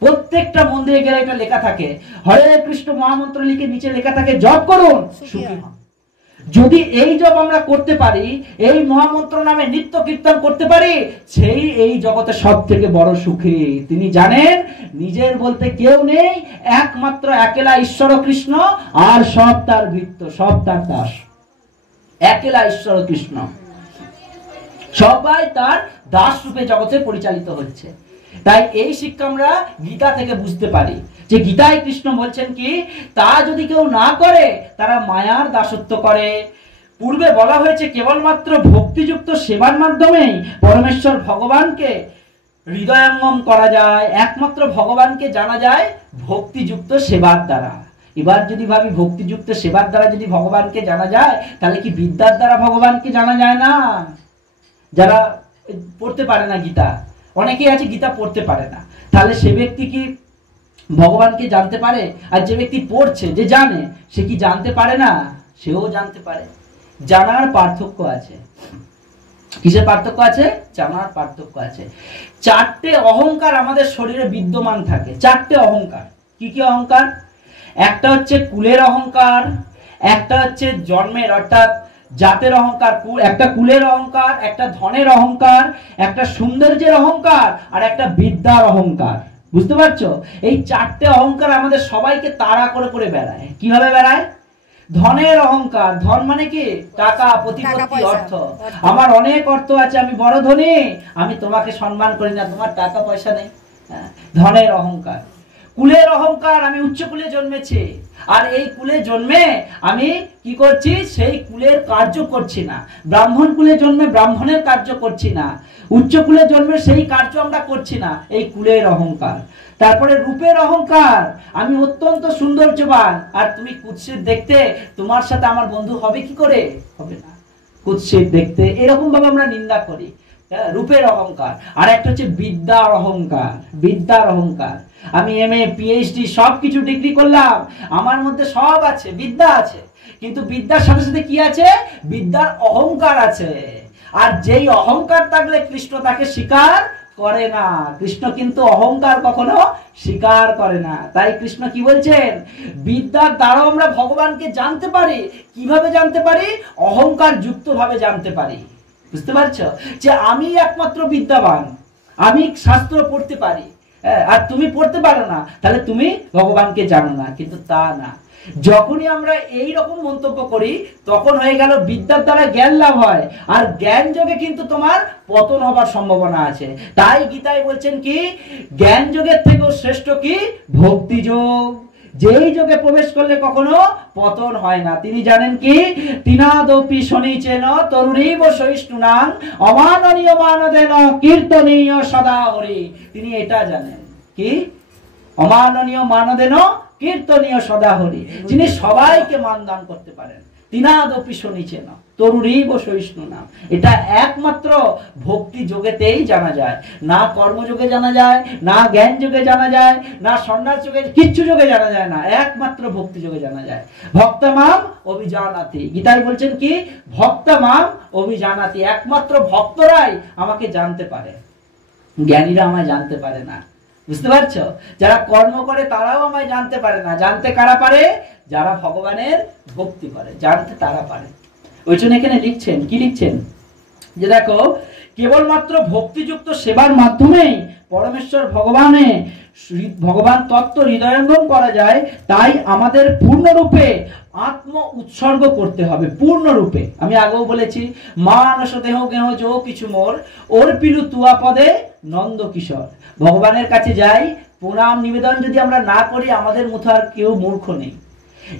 প্রত্যেকটা মন্দিরে গেলে এটা লেখা থাকে, হরে কৃষ্ণ মহামন্ত্র লিখে নিচে লেখা থাকে জপ করুন, সুখী হন। যদি এই জপ আমরা করতে পারি, এই মহামন্ত্র নামে নিত্য কীর্তন করতে পারি, সেই এই জগতে সব থেকে বড় সুখী। তিনি জানেন নিজের বলতে কেউ নেই, একমাত্র একেলা ঈশ্বর কৃষ্ণ, আর সব তার ভৃত্য, সব তার দাস। একেলা ঈশ্বর কৃষ্ণ, সবাই তার দাস রূপে জগতে পরিচালিত হচ্ছে। তাই এই শিক্ষা আমরা গীতা থেকে বুঝতে পারি, যে গীতায় কৃষ্ণ বলছেন কি, তা যদি কেউ না করে তারা মায়ার দাসত্ব করে। পূর্বে বলা হয়েছে কেবলমাত্র ভক্তিযুক্ত সেবার মাধ্যমেই পরমেশ্বর ভগবানকে হৃদয়ঙ্গম করা যায়, একমাত্র ভগবানকে জানা যায় ভক্তিযুক্ত সেবার দ্বারা। এবার যদি ভাবি ভক্তিযুক্ত সেবার দ্বারা যদি ভগবানকে জানা যায়, তাহলে কি বিদ্যার দ্বারা ভগবানকে জানা যায় না? যারা পড়তে পারে না গীতা, অনেকেই আছে গীতা পড়তে পারে না, তাহলে সে ব্যক্তি কি ভগবান কি জানতে পারে? আর যে ব্যক্তি পড়ছে, যে জানে, সে কি জানতে পারে না? সেও জানতে পারে। জানার পার্থক্য আছে। কিসের পার্থক্য আছে? জানার পার্থক্য আছে। চারটে অহংকার আমাদের শরীরে বিদ্যমান থাকে। চারটে অহংকার। কি কি অহংকার? একটা হচ্ছে কুলের অহংকার, একটা হচ্ছে জন্মের অর্থাৎ জাতের অহংকার, একটা কুলের অহংকার, একটা ধনের অহংকার, একটা সৌন্দর্যের অহংকার, আর একটা বিদ্যার অহংকার। বুঝতে পারছো? এই চারটে অহংকার আমাদের সবাইকে তাড়া করে করে বেড়ায়। কিভাবে বেড়ায়? ধনের অহংকার। ধন মানে কি? টাকা, প্রতিপত্তি, অর্থ। আমার অনেক অর্থ আছে, আমি বড় ধনী, আমি তোমাকে সম্মান করি না, তোমার টাকা পয়সা নেই। ধনের অহংকার। কুলের অহংকার, আমি উচ্চ কুলে জন্মেছি, আর এই কুলে জন্মে আমি কি করছি? সেই কুলের কার্য করছি না। ব্রাহ্মণ কুলে জন্মে ব্রাহ্মণের কার্য করছি না, উচ্চ কুলে জন্মে সেই কার্য আমরা করছি না। এই কুলের অহংকার। তারপরে রূপের অহংকার, আমি অত্যন্ত সৌন্দর্যবান, আর তুমি কুৎসিত দেখতে, তোমার সাথে আমার বন্ধু হবে কি করে? হবে না, কুৎসিত দেখতে। এরকম ভাবে আমরা নিন্দা করি। রূপের অহংকার। আর একটা হচ্ছে বিদ্যার অহংকার। বিদ্যার অহংকার, আমি এমএ পিএইচডি সবকিছু ডিগ্রি করলাম, আমার মধ্যে সব আছে, বিদ্যা আছে, কিন্তু বিদ্যার সাথে সাথে কি আছে? বিদ্যার অহংকার আছে। আর যেই অহংকার থাকলে কৃষ্ণ তাকে স্বীকার করে না। কৃষ্ণ কিন্তু অহংকার কখনো স্বীকার করে না। তাই কৃষ্ণ কি বলছেন? বিদ্যার দ্বারাও আমরা ভগবানকে জানতে পারি। কিভাবে জানতে পারি? অহংকার যুক্ত ভাবে জানতে পারি। বুঝতে পারছো? যে আমি একমাত্র বিদ্যাবান, আমি শাস্ত্র পড়তে পারি, আর তুমি পড়তে পারো না, তাহলে তুমি ভগবানকে জানো না। কিন্তু তা না। যখনই আমরা এই রকম মন্তব্য করি, তখন হয়ে গেল বিদ্যার দ্বারা জ্ঞান লাভ হয়, আর জ্ঞান যোগে কিন্তু তোমার পতন হবার সম্ভাবনা আছে। তাই গীতায় বলছেন কি? জ্ঞান যোগের থেকেও শ্রেষ্ঠ কি? ভক্তি যোগ। যেই যোগে প্রবেশ করলে কখনো পতন হয় না। তিনি জানেন কি? তিনাদপি শনিচেন তরুণীব সহিষ্ণুনাং অমাননীয় মানদেন কীর্তনীয় সদা হরি। তিনি এটা জানেন কি? অমাননীয় মানদেন কীর্তনীয় সদা হরি, যিনি সবাইকে মানদান করতে পারেন। তিনাদপি শনিচেন তরুণীব সহিষ্ণুনাং। এটা একমাত্র ভক্তি যোগেতেই জানা যায়। না কর্মযোগে জানা যায়, না জ্ঞান যোগে জানা যায়, না সন্ন্যাস যোগে, কিচ্ছু যোগে জানা যায় না। একমাত্র ভক্তি যোগে জানা যায়। ভক্তমাম অভিজানাতি। গীতায় বলছেন কি? ভক্তমাম অভিজানাতি। একমাত্র ভক্তরাই আমাকে জানতে পারে, জ্ঞানীরা আমায় জানতে পারে না। বুঝতে পারছো? যারা কর্ম করে তারাও আমায় জানতে পারে না। জানতে কারা পারে? যারা ভগবানের ভক্তি করে, জানতে তারা পারে। ওই জন্য এখানে লিখছেন, কি লিখছেন? যে দেখো, কেবলমাত্র ভক্তিযুক্ত সেবার মাধ্যমেই পরমেশ্বর ভগবান তত্ত্ব হৃদয়ঙ্গম করা যায়। তাই আমাদের পূর্ণরূপে আত্ম উৎসর্গ করতে হবে। পূর্ণরূপে। আমি আগেও বলেছি, মানস দেহ গেহ যো কিছু মোর ওর পিলু তুয়া পদে নন্দ কিশোর। ভগবানের কাছে যাই, প্রণাম নিবেদন যদি আমরা না করি, আমাদের মতো আর কেউ মূর্খ নেই।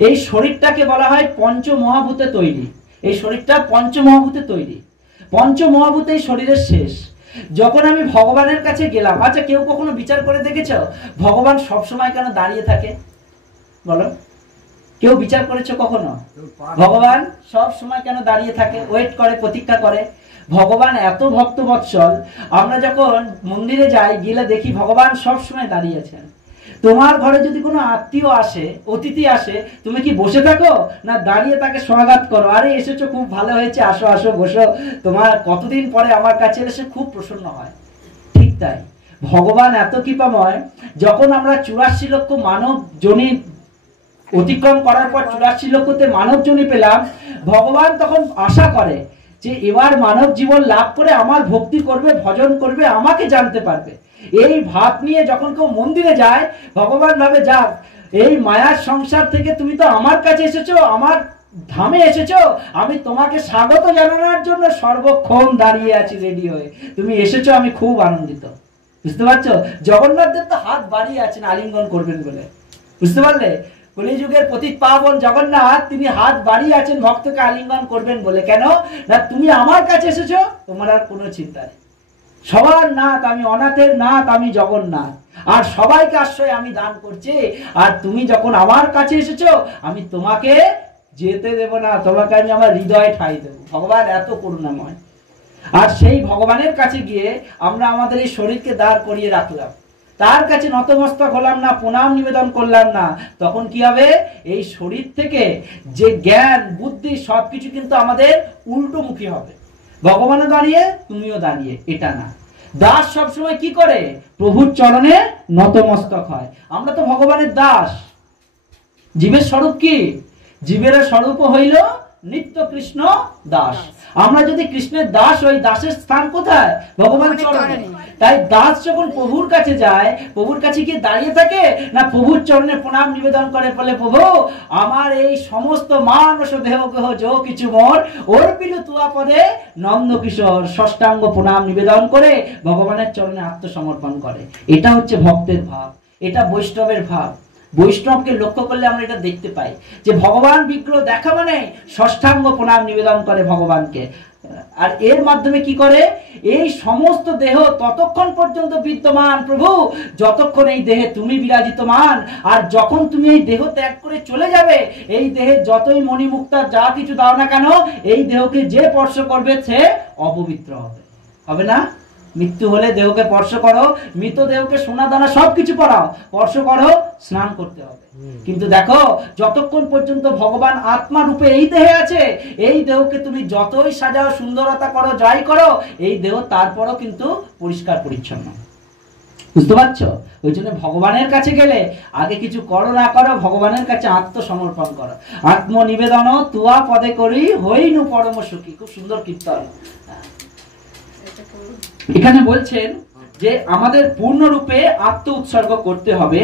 এই শরীরটাকে বলা হয় পঞ্চমহাভূতে তৈরি। এই শরীরটা পঞ্চমহাভূতে তৈরি। পঞ্চমহাভূতে এই শরীরের শেষ। যখন আমি ভগবানের কাছে গেলাম, আচ্ছা কেউ কখনো বিচার করে দেখেছো ভগবান সবসময় কেন দাঁড়িয়ে থাকে? বলো, কেউ বিচার করেছো কখনো? ভগবান সব সময় কেন দাঁড়িয়ে থাকে, ওয়েট করে, প্রতীক্ষা করে? ভগবান এত ভক্ত বৎসল, আমরা যখন মন্দিরে যাই, গেলে দেখি ভগবান সব সময় দাঁড়িয়ে আছেন। তোমার ঘরে যদি কোনো আত্মীয় আসে, অতিথি আসে, তুমি কি বসে থাকো না দাঁড়িয়ে তাকে স্বাগত করো? আরে এসেছো, খুব ভালো হয়েছে, আসো আসো বসো, তোমার কতদিন পরে আমার কাছে এসে খুব প্রসন্ন হয়। ঠিক তাই ভগবান এত কৃপাময়, যখন আমরা 84 লক্ষ মানব জনি অতিক্রম করার পর 84 লক্ষতে মানব জনি পেলাম, ভগবান তখন আশা করে যে এবার মানব জীবন লাভ করে আমার ভক্তি করবে, ভজন করবে, আমাকে জানতে পারবে। এই ভাব নিয়ে যখন কেউ মন্দিরে যায়, ভগবান ভাবে, যাক, এই মায়ার সংসার থেকে তুমি তো আমার কাছে এসেছো, আমার ধামে এসেছো, আমি তোমাকে স্বাগত জানানোর জন্য সর্বক্ষণ দাঁড়িয়ে আছি রেডি হয়ে। তুমি এসেছো, আমি খুব আনন্দিত। বুঝতে পারছো? জগন্নাথ দেব তো হাত বাড়িয়ে আছেন আলিঙ্গন করবেন বলে। বুঝতে পারলে? কলিযুগের পতিত পাবন জগন্নাথ, তিনি হাত বাড়িয়ে আছেন ভক্তকে আলিঙ্গন করবেন বলে। কেন না? তুমি আমার কাছে এসেছো, তোমার আর কোনো চিন্তা নেই। সবার নাথ আমি, অনাথের নাথ আমি জগন্নাথ, আর সবাইকে আশ্রয় আমি দান করছি। আর তুমি যখন আমার কাছে এসেছো, আমি তোমাকে যেতে দেব না, তোমাকে আমি আমার হৃদয়ে ঠাঁই দেবো। ভগবান এত করুণাময়। আর সেই ভগবানের কাছে গিয়ে আমরা আমাদের এই শরীরকে দাঁড় করিয়ে রাখলাম। তার কাছে নতমস্তক হলাম না, প্রণাম নিবেদন করলাম না, তখন কি হবে? এই শরীর থেকে যে জ্ঞান বুদ্ধি সবকিছু কিন্তু আমাদের উল্টোমুখী হবে। ভগবানও দাঁড়িয়ে, তুমিও দাঁড়িয়ে, এটা না। দাস সবসময় কি করে? প্রভুর চরণে নতমস্তক হয়। আমরা তো ভগবানের দাস। জীবের স্বরূপ কি? জীবের স্বরূপ হইল নিত্য কৃষ্ণ দাস। আমরা যদি কৃষ্ণের দাস হই, দাসের স্থান কোথায়? ভগবানের চরণে। তাই দাস যখন প্রভুর কাছে যায়, প্রভুর কাছে কি দাঁড়িয়ে থাকে না প্রভুর চরণে প্রণাম নিবেদন করে, বলে প্রভু আমার এই সমস্ত মানস দেহ গ্রহ যো কিছু মোর অর্পিল তুয়া পদে নন্দ কিশোর, ষষ্ঠাঙ্গ প্রণাম নিবেদন করে ভগবানের চরণে আত্মসমর্পণ করে। এটা হচ্ছে ভক্তের ভাব, এটা বৈষ্ণবের ভাব। বৈষ্ণবকে লক্ষ্য করলে আমরা এটা দেখতে পাই যে ভগবান বিগ্রহ দেখা মানে ষষ্ঠাঙ্গ প্রণাম নিবেদন করে ভগবানকে। আর এর মাধ্যমে কি করে? এই সমস্ত দেহ ততক্ষণ পর্যন্ত বিদ্যমান প্রভু যতক্ষণ এই দেহে তুমি বিরাজিতমান, আর যখন তুমি এই দেহ ত্যাগ করে চলে যাবে, এই দেহে যতই মণিমুক্তা যা কিছু দাও না কেন, এই দেহকে যে স্পর্শ করবে সে অপবিত্র হবে। হবে না? মৃত্যু হলে দেহকে স্পর্শ করো, মৃত দেহকে সোনা দানা সবকিছু পরাও, স্পর্শ করো, স্নান করতে হবে। কিন্তু দেখো যতক্ষণ পর্যন্ত ভগবান আত্মা রূপে এই দেহে আছে, এই দেহকে তুমি যতই সাজাও, সুন্দরতা করো, যাই করো, এই দেহ তারপরও কিন্তু পরিষ্কার পরিচ্ছন্ন। বুঝতে পারছো? ওই জন্য ভগবানের কাছে গেলে আগে কিছু করো না করো, ভগবানের কাছে আত্মসমর্পণ করো। আত্মনিবেদন তুয়া পদে করি হইনু পরম সুখী। খুব সুন্দর কীর্তন। এখানে বলছেন যে আমাদের পূর্ণরূপে আত্ম উৎসর্গ করতে হবে।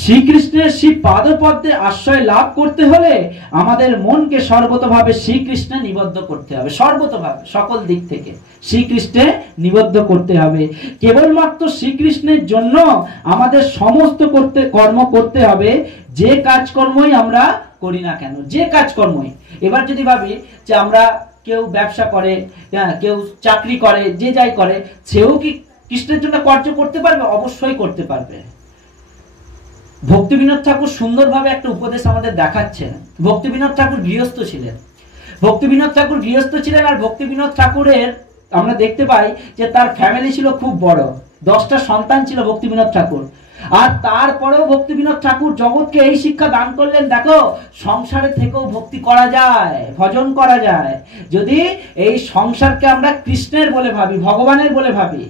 শ্রীকৃষ্ণের শ্রী পাদপদ্মে আশ্রয় লাভ করতে হলে আমাদের মনকে সর্বতভাবে শ্রীকৃষ্ণে নিবদ্ধ করতে হবে। সর্বতভাবে, সকল দিক থেকে শ্রীকৃষ্ণে নিবদ্ধ করতে হবে। কেবলমাত্র শ্রীকৃষ্ণের জন্য আমাদের সমস্ত কর্ম করতে হবে, যে কাজকর্মই আমরা করি না কেন, যে কাজকর্মই। এবার যদি ভাবি যে আমরা কেউ ব্যবসা করে, কেউ চাকরি করে, যে যাই করে, সেও কি কৃষ্ণের জন্য কার্য করতে পারবে? অবশ্যই করতে পারবে। ভক্তি বিনোদ ঠাকুর সুন্দরভাবে একটা উপদেশ আমাদের দেখাচ্ছেন। ভক্তি বিনোদ ঠাকুর গৃহস্থ ছিলেন। ভক্তি বিনোদ ঠাকুর গৃহস্থ ছিলেন, আর ভক্তি বিনোদ ঠাকুরের আমরা দেখতে পাই যে তার ফ্যামিলি ছিল খুব বড়, 10টা সন্তান ছিল ভক্তি বিনোদ ঠাকুর। আর তারপরেও ভক্তি বিনোদ ঠাকুর জগৎকে এই শিক্ষা দান করলেন, দেখো সংসারে থেকেও ভক্তি করা যায়, ভজন করা যায়, যদি এই সংসারকে আমরা কৃষ্ণের বলে ভাবি, ভগবানের বলে ভাবি।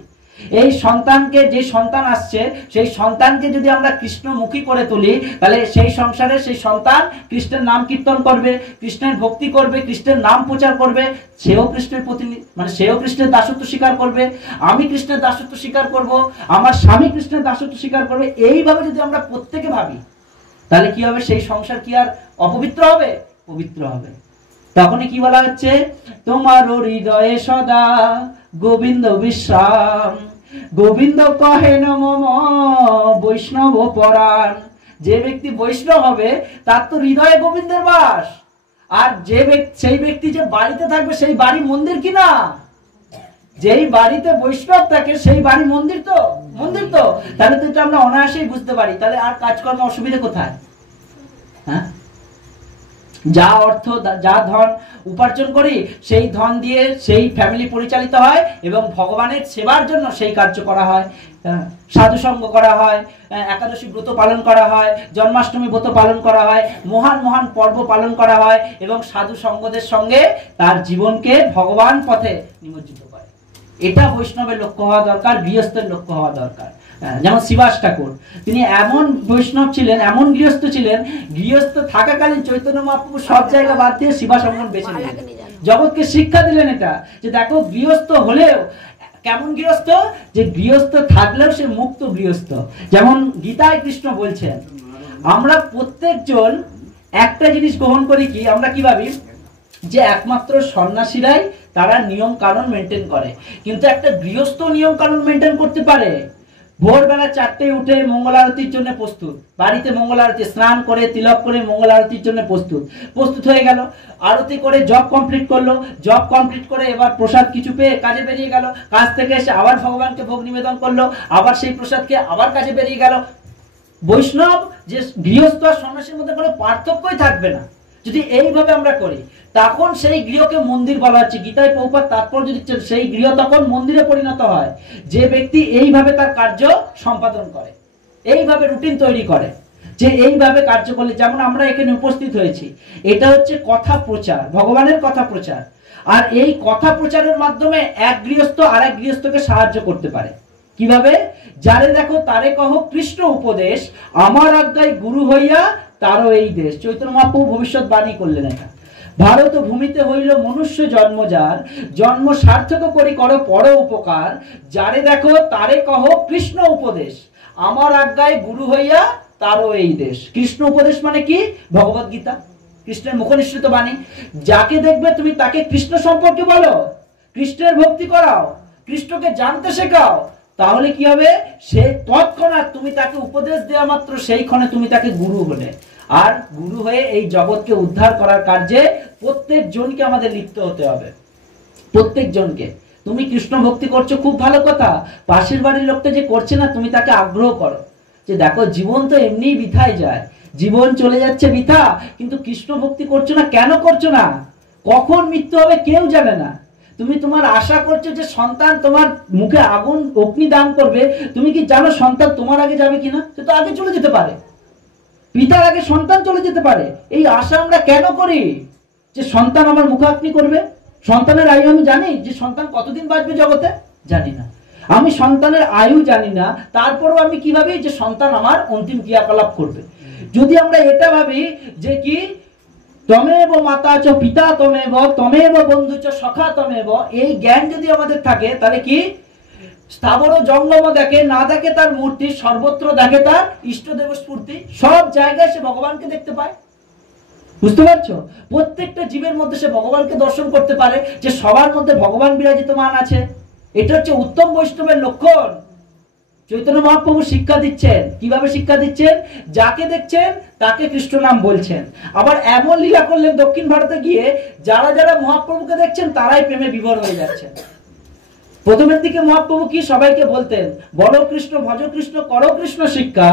এই সন্তানকে, যে সন্তান আসছে সেই সন্তানকে যদি আমরা কৃষ্ণমুখী করে তুলি, তাহলে সেই সংসারে সেই সন্তান কৃষ্ণের নাম কীর্তন করবে, কৃষ্ণের ভক্তি করবে, কৃষ্ণের নাম প্রচার করবে, সেও কৃষ্ণের প্রতিনিধি, মানে সেও কৃষ্ণের দাসত্ব স্বীকার করবে। আমি কৃষ্ণের দাসত্ব স্বীকার করব, আমার স্বামী কৃষ্ণের দাসত্ব স্বীকার করবে। এইভাবে যদি আমরা প্রত্যেকে ভাবি, তাহলে কি হবে? সেই সংসার কি আর অপবিত্র হবে? পবিত্র হবে। তখনই কি বলা হচ্ছে? তোমার হৃদয়ে সদা গোবিন্দ বিশ্রাম, গোবিন্দ কহেন মম বৈষ্ণব পরাণ। যে ব্যক্তি বৈষ্ণব হবে তার তো হৃদয়ে গোবিন্দের বাস। আর যে ব্যক্তি, সেই ব্যক্তি যে বাড়িতে থাকবে, সেই বাড়ি মন্দির কি না? যেই বাড়িতে বৈষ্ণব থাকে সেই বাড়ি মন্দির তো, মন্দির তো। তাহলে তো এটা আমরা অনায়াসেই বুঝতে পারি। তাহলে আর কাজকর্ম অসুবিধা কোথায়? হ্যাঁ, যা অর্থ, যা ধন উপার্জন করি, সেই ধন দিয়ে সেই ফ্যামিলি পরিচালিত হয় এবং ভগবানের সেবার জন্য সেই কার্য করা হয়। সাধু সঙ্গ করা হয়, একাদশী ব্রত পালন করা হয়, জন্মাষ্টমী ব্রত পালন করা হয়, মহান মহান পর্ব পালন করা হয় এবং সাধু সঙ্গদের সঙ্গে তার জীবনকে ভগবান পথে নিমজ্জিত করে। এটা বৈষ্ণবের লক্ষ্য হওয়া দরকার, গৃহস্থের লক্ষ্য হওয়া দরকার। যেমন শিবাস ঠাকুর, তিনি এমন বৈষ্ণব ছিলেন, এমন গৃহস্থ ছিলেন, গৃহস্থ থাকাকালীন চৈতন্য মহাপ্রভু সব জায়গা বাদ দিয়ে শিবাসঙ্গন বেছে নিলেন। জগৎকে শিক্ষা দিলেন এটা, যে দেখো গৃহস্থ হলেও কেমন গৃহস্থ, যে গৃহস্থ থাকলেও সে মুক্ত গৃহস্থ। যেমন গীতায় কৃষ্ণ বলছেন, আমরা প্রত্যেকজন একটা জিনিস গ্রহণ করি, কি আমরা কি ভাবি যে একমাত্র সন্ন্যাসীরাই তারা নিয়ম কানুন মেনটেন করে, কিন্তু একটা গৃহস্থ নিয়ম কানুন মেনটেন করতে পারে। ভোরবেলা 4টায় উঠে মঙ্গল আরতির জন্য প্রস্তুত, বাড়িতে মঙ্গল আরতি, স্নান করে তিলক করে মঙ্গল আরতির জন্য প্রস্তুত হয়ে গেল, আরতি করে জব কমপ্লিট করলো, জব কমপ্লিট করে এবার প্রসাদ কিছু পেয়ে কাজে বেরিয়ে গেল, কাজ থেকে এসে আবার ভগবানকে ভোগ নিবেদন করলো, আবার সেই প্রসাদ খেয়ে আবার কাজে বেরিয়ে গেল। বৈষ্ণব যে গৃহস্থ আর সন্ন্যাসীর মধ্যে কোনো পার্থক্যই থাকবে না। যদি এইভাবে আমরা করি, তখন সেই গৃহকে মন্দির বলা হচ্ছে। গীতায় প্রভুপাদ তাৎপর্য দিচ্ছেন, সেই গৃহ তখন মন্দিরে পরিণত হয় যে ব্যক্তি এইভাবে তার কার্য সম্পাদন করে। এইভাবে রুটিন তৈরি করে যে এইভাবে কার্য করলে, যেমন আমরা এখানে উপস্থিত হয়েছি, এটা হচ্ছে কথা প্রচার, ভগবানের কথা প্রচার। আর এই কথা প্রচারের মাধ্যমে এক গৃহস্থ আর এক গৃহস্থকে সাহায্য করতে পারে। কিভাবে? যারে দেখো তারে কহ কৃষ্ণ উপদেশ, আমার আজ্ঞায় গুরু হইয়া তারও এই দেশ। চৈতন্য মহাপ্রভু ভবিষ্যৎবাণী করলেন এটা। ভারত ভূমিতে হইল মনুষ্য জন্ম যার, জন্ম সার্থক করি করো পর উপকার, যারে দেখো তারে কহ কৃষ্ণ উপদেশ, আমার আজ্ঞায় গুরু হইয়া তারও এই দেশ। কৃষ্ণ উপদেশ মানে কি? ভগবত গীতা, কৃষ্ণের মুখনিসৃত বাণী। যাকে দেখবে তুমি তাকে কৃষ্ণ সম্পর্কে বলো, কৃষ্ণের ভক্তি করাও, কৃষ্ণকে জানতে শেখাও, তাহলে কি হবে? সে তৎক্ষণাৎ তুমি তাকে উপদেশ দেওয়া মাত্র সেই ক্ষণে তুমি তাকে গুরু হলে। আর গুরু হয়ে এই জগৎকে উদ্ধার করার কার্যে প্রত্যেক জনকে আমাদের লিপ্ত হতে হবে, প্রত্যেক জনকে। তুমি কৃষ্ণ ভক্তি করছো, খুব ভালো কথা, পাশের বাড়ির লোকটা যে করছে না, তুমি তাকে আগ্রহ করো যে দেখো জীবন তো এমনি বৃথায় যায়, জীবন চলে যাচ্ছে বৃথা, কিন্তু কৃষ্ণ ভক্তি করছো না, কেন করছো না? কখন মৃত্যু হবে কেউ জানে না। তুমি তোমার আশা করছো যে সন্তান তোমার মুখে আগুন অগ্নি দান করবে, তুমি কি জানো সন্তান তোমার আগে যাবে কিনা? সে তো আগে চলে যেতে পারে, পিতার আগে সন্তান চলে যেতে পারে। এই আশা আমরা কেন করি যে সন্তান আমার মুখাগ্নি করবে? সন্তানের আয়ু আমি জানি যে সন্তান কতদিন বাঁচবে জগতে? জানি না। আমি সন্তানের আয়ু জানি না, তারপরও আমি কি ভাবি যে সন্তান আমার অন্তিম ক্রিয়াকলাপ করবে। যদি আমরা এটা ভাবি যে কি তমেব মাতা চ পিতা তমেব তমেব বন্ধু চ সখা তমেব, এই জ্ঞান যদি আমাদের থাকে, তাহলে কি স্থাবর জঙ্গম দেখে না দেখে তার মূর্তি, সর্বত্র দেখে তার ইষ্টদেব স্ফূর্তি, সব জায়গায় সে ভগবানকে দেখতে পায়। বুঝতে পারছো? প্রত্যেকটা জীবের মধ্যে সে ভগবানকে দর্শন করতে পারে, যে সবার মধ্যে ভগবান বিরাজিতমান আছে। এটা হচ্ছে উত্তম বৈষ্ণবের লক্ষণ। চৈতন্য মহাপ্রভু শিক্ষা দিচ্ছেন। কিভাবে শিক্ষা দিচ্ছেন? যাকে দেখছেন তাকে কৃষ্ণ নাম বলছেন। আবার এমন লীলা করলেন দক্ষিণ ভারতে গিয়ে, যারা যারা মহাপ্রভুকে দেখছেন তারাই প্রেমে বিভোর হয়ে যাচ্ছেন। প্রথমের দিকে মহাপ্রভু কি সবাইকে বলতেন, বলো কৃষ্ণ, ভজ কৃষ্ণ, করো কৃষ্ণ শিক্ষা।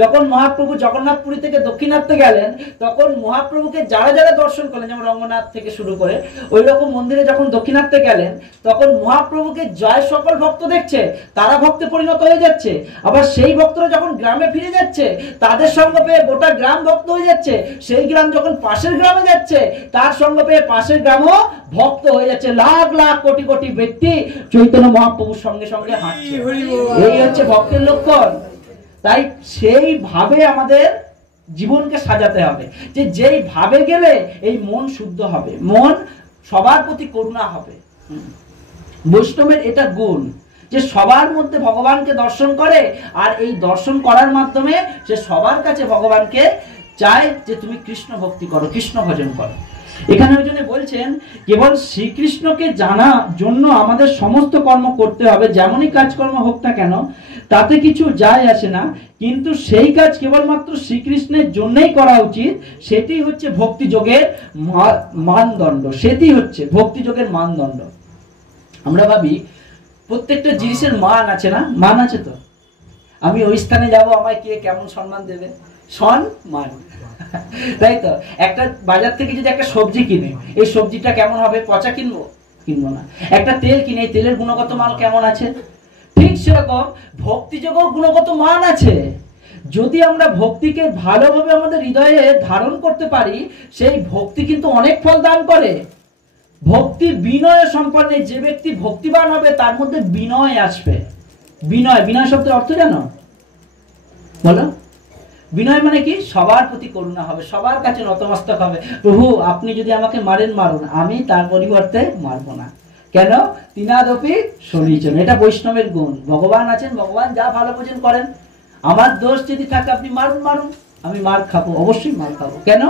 যখন মহাপ্রভু জগন্নাথপুরী থেকে দক্ষিণাত্যে গেলেন, তখন মহাপ্রভুকে যারা যারা দর্শন করলেন, যেমন রঙ্গনাথ থেকে শুরু করে ওই রকম মন্দিরে যখন দক্ষিণাত্যে গেলেন, তখন মহাপ্রভুকে জয় সকল ভক্ত দেখছে, তারা ভক্তে পরিণত হয়ে যাচ্ছে। আবার সেই ভক্তরা যখন গ্রামে ফিরে যাচ্ছে, তাদের সঙ্গ পেয়ে গোটা গ্রাম ভক্ত হয়ে যাচ্ছে। সেই গ্রাম যখন পাশের গ্রামে যাচ্ছে, তার সঙ্গ পেয়ে পাশের গ্রামও ভক্ত হয়ে যাচ্ছে। লাখ লাখ কোটি কোটি ব্যক্তি চৈতন্য মহাপ্রভুর সঙ্গে সঙ্গে হাঁটছে। এই হচ্ছে ভক্তের লক্ষণ। তাই সেই ভাবে আমাদের জীবনকে সাজাতে হবে, যে যেই ভাবে গেলে এই মন শুদ্ধ হবে, মন সবার প্রতি করুণা হবে। বৈষ্ণবের এটা গুণ যে সবার মধ্যে ভগবানকে দর্শন করে, আর এই দর্শন করার মাধ্যমে সে সবার কাছে ভগবানকে চায় যে তুমি কৃষ্ণ ভক্তি করো, কৃষ্ণ ভজন করো। এখানে ওই জন্য বলছেন, কেবল শ্রীকৃষ্ণকে জানার জন্য আমাদের সমস্ত কর্ম করতে হবে, যেমনই কাজকর্ম হোক না কেন, তাতে কিছু যায় আসে না, কিন্তু সেই কাজ কেবলমাত্র শ্রীকৃষ্ণের জন্যই করা উচিত। সেটি হচ্ছে ভক্তিযোগের মানদণ্ড, সেটি হচ্ছে ভক্তিযোগের মানদণ্ড। আমরা ভাবি প্রত্যেকটা জিনিসের মান আছে না? মান আছে তো। আমি ওই স্থানে যাব, আমায় কে কেমন সম্মান দেবে? সম্মান, তাই তো। একটা বাজার থেকে যদি একটা সবজি কিনে, এই সবজিটা কেমন হবে? পচা কিনবো? কিনবো না। একটা তেল কিনে, এই তেলের গুণগত মান কেমন আছে? ঠিক সেরকম ভক্তিযোগেও গুণগত মান আছে। যদি আমরা ভক্তিকে ভালোভাবে আমাদের হৃদয়ে ধারণ করতে পারি, সেই ভক্তি কিন্তু অনেক ফল দান করে। ভক্তি বিনয় সম্পন্ন, যে ব্যক্তি ভক্তিবান হবে তার মধ্যে বিনয় আসবে। বিনয়, বিনয় শব্দের অর্থ জানো? বলো। বিনয় মানে কি? সবার প্রতি করুণা হবে, সবার কাছে নতমস্তক হবে। প্রভু আপনি যদি আমাকে মারেন মারুন, আমি তার পরিবর্তে মারবো না। কেন? তিনাদপি শনিচন। এটা বৈষ্ণবের গুণ। ভগবান আছেন, ভগবান যা ভালো বোঝেন করেন। আমার দোষ যদি থাকে আপনি মারুন মারুন, আমি মার খাবো, অবশ্যই মার খাবো। কেন?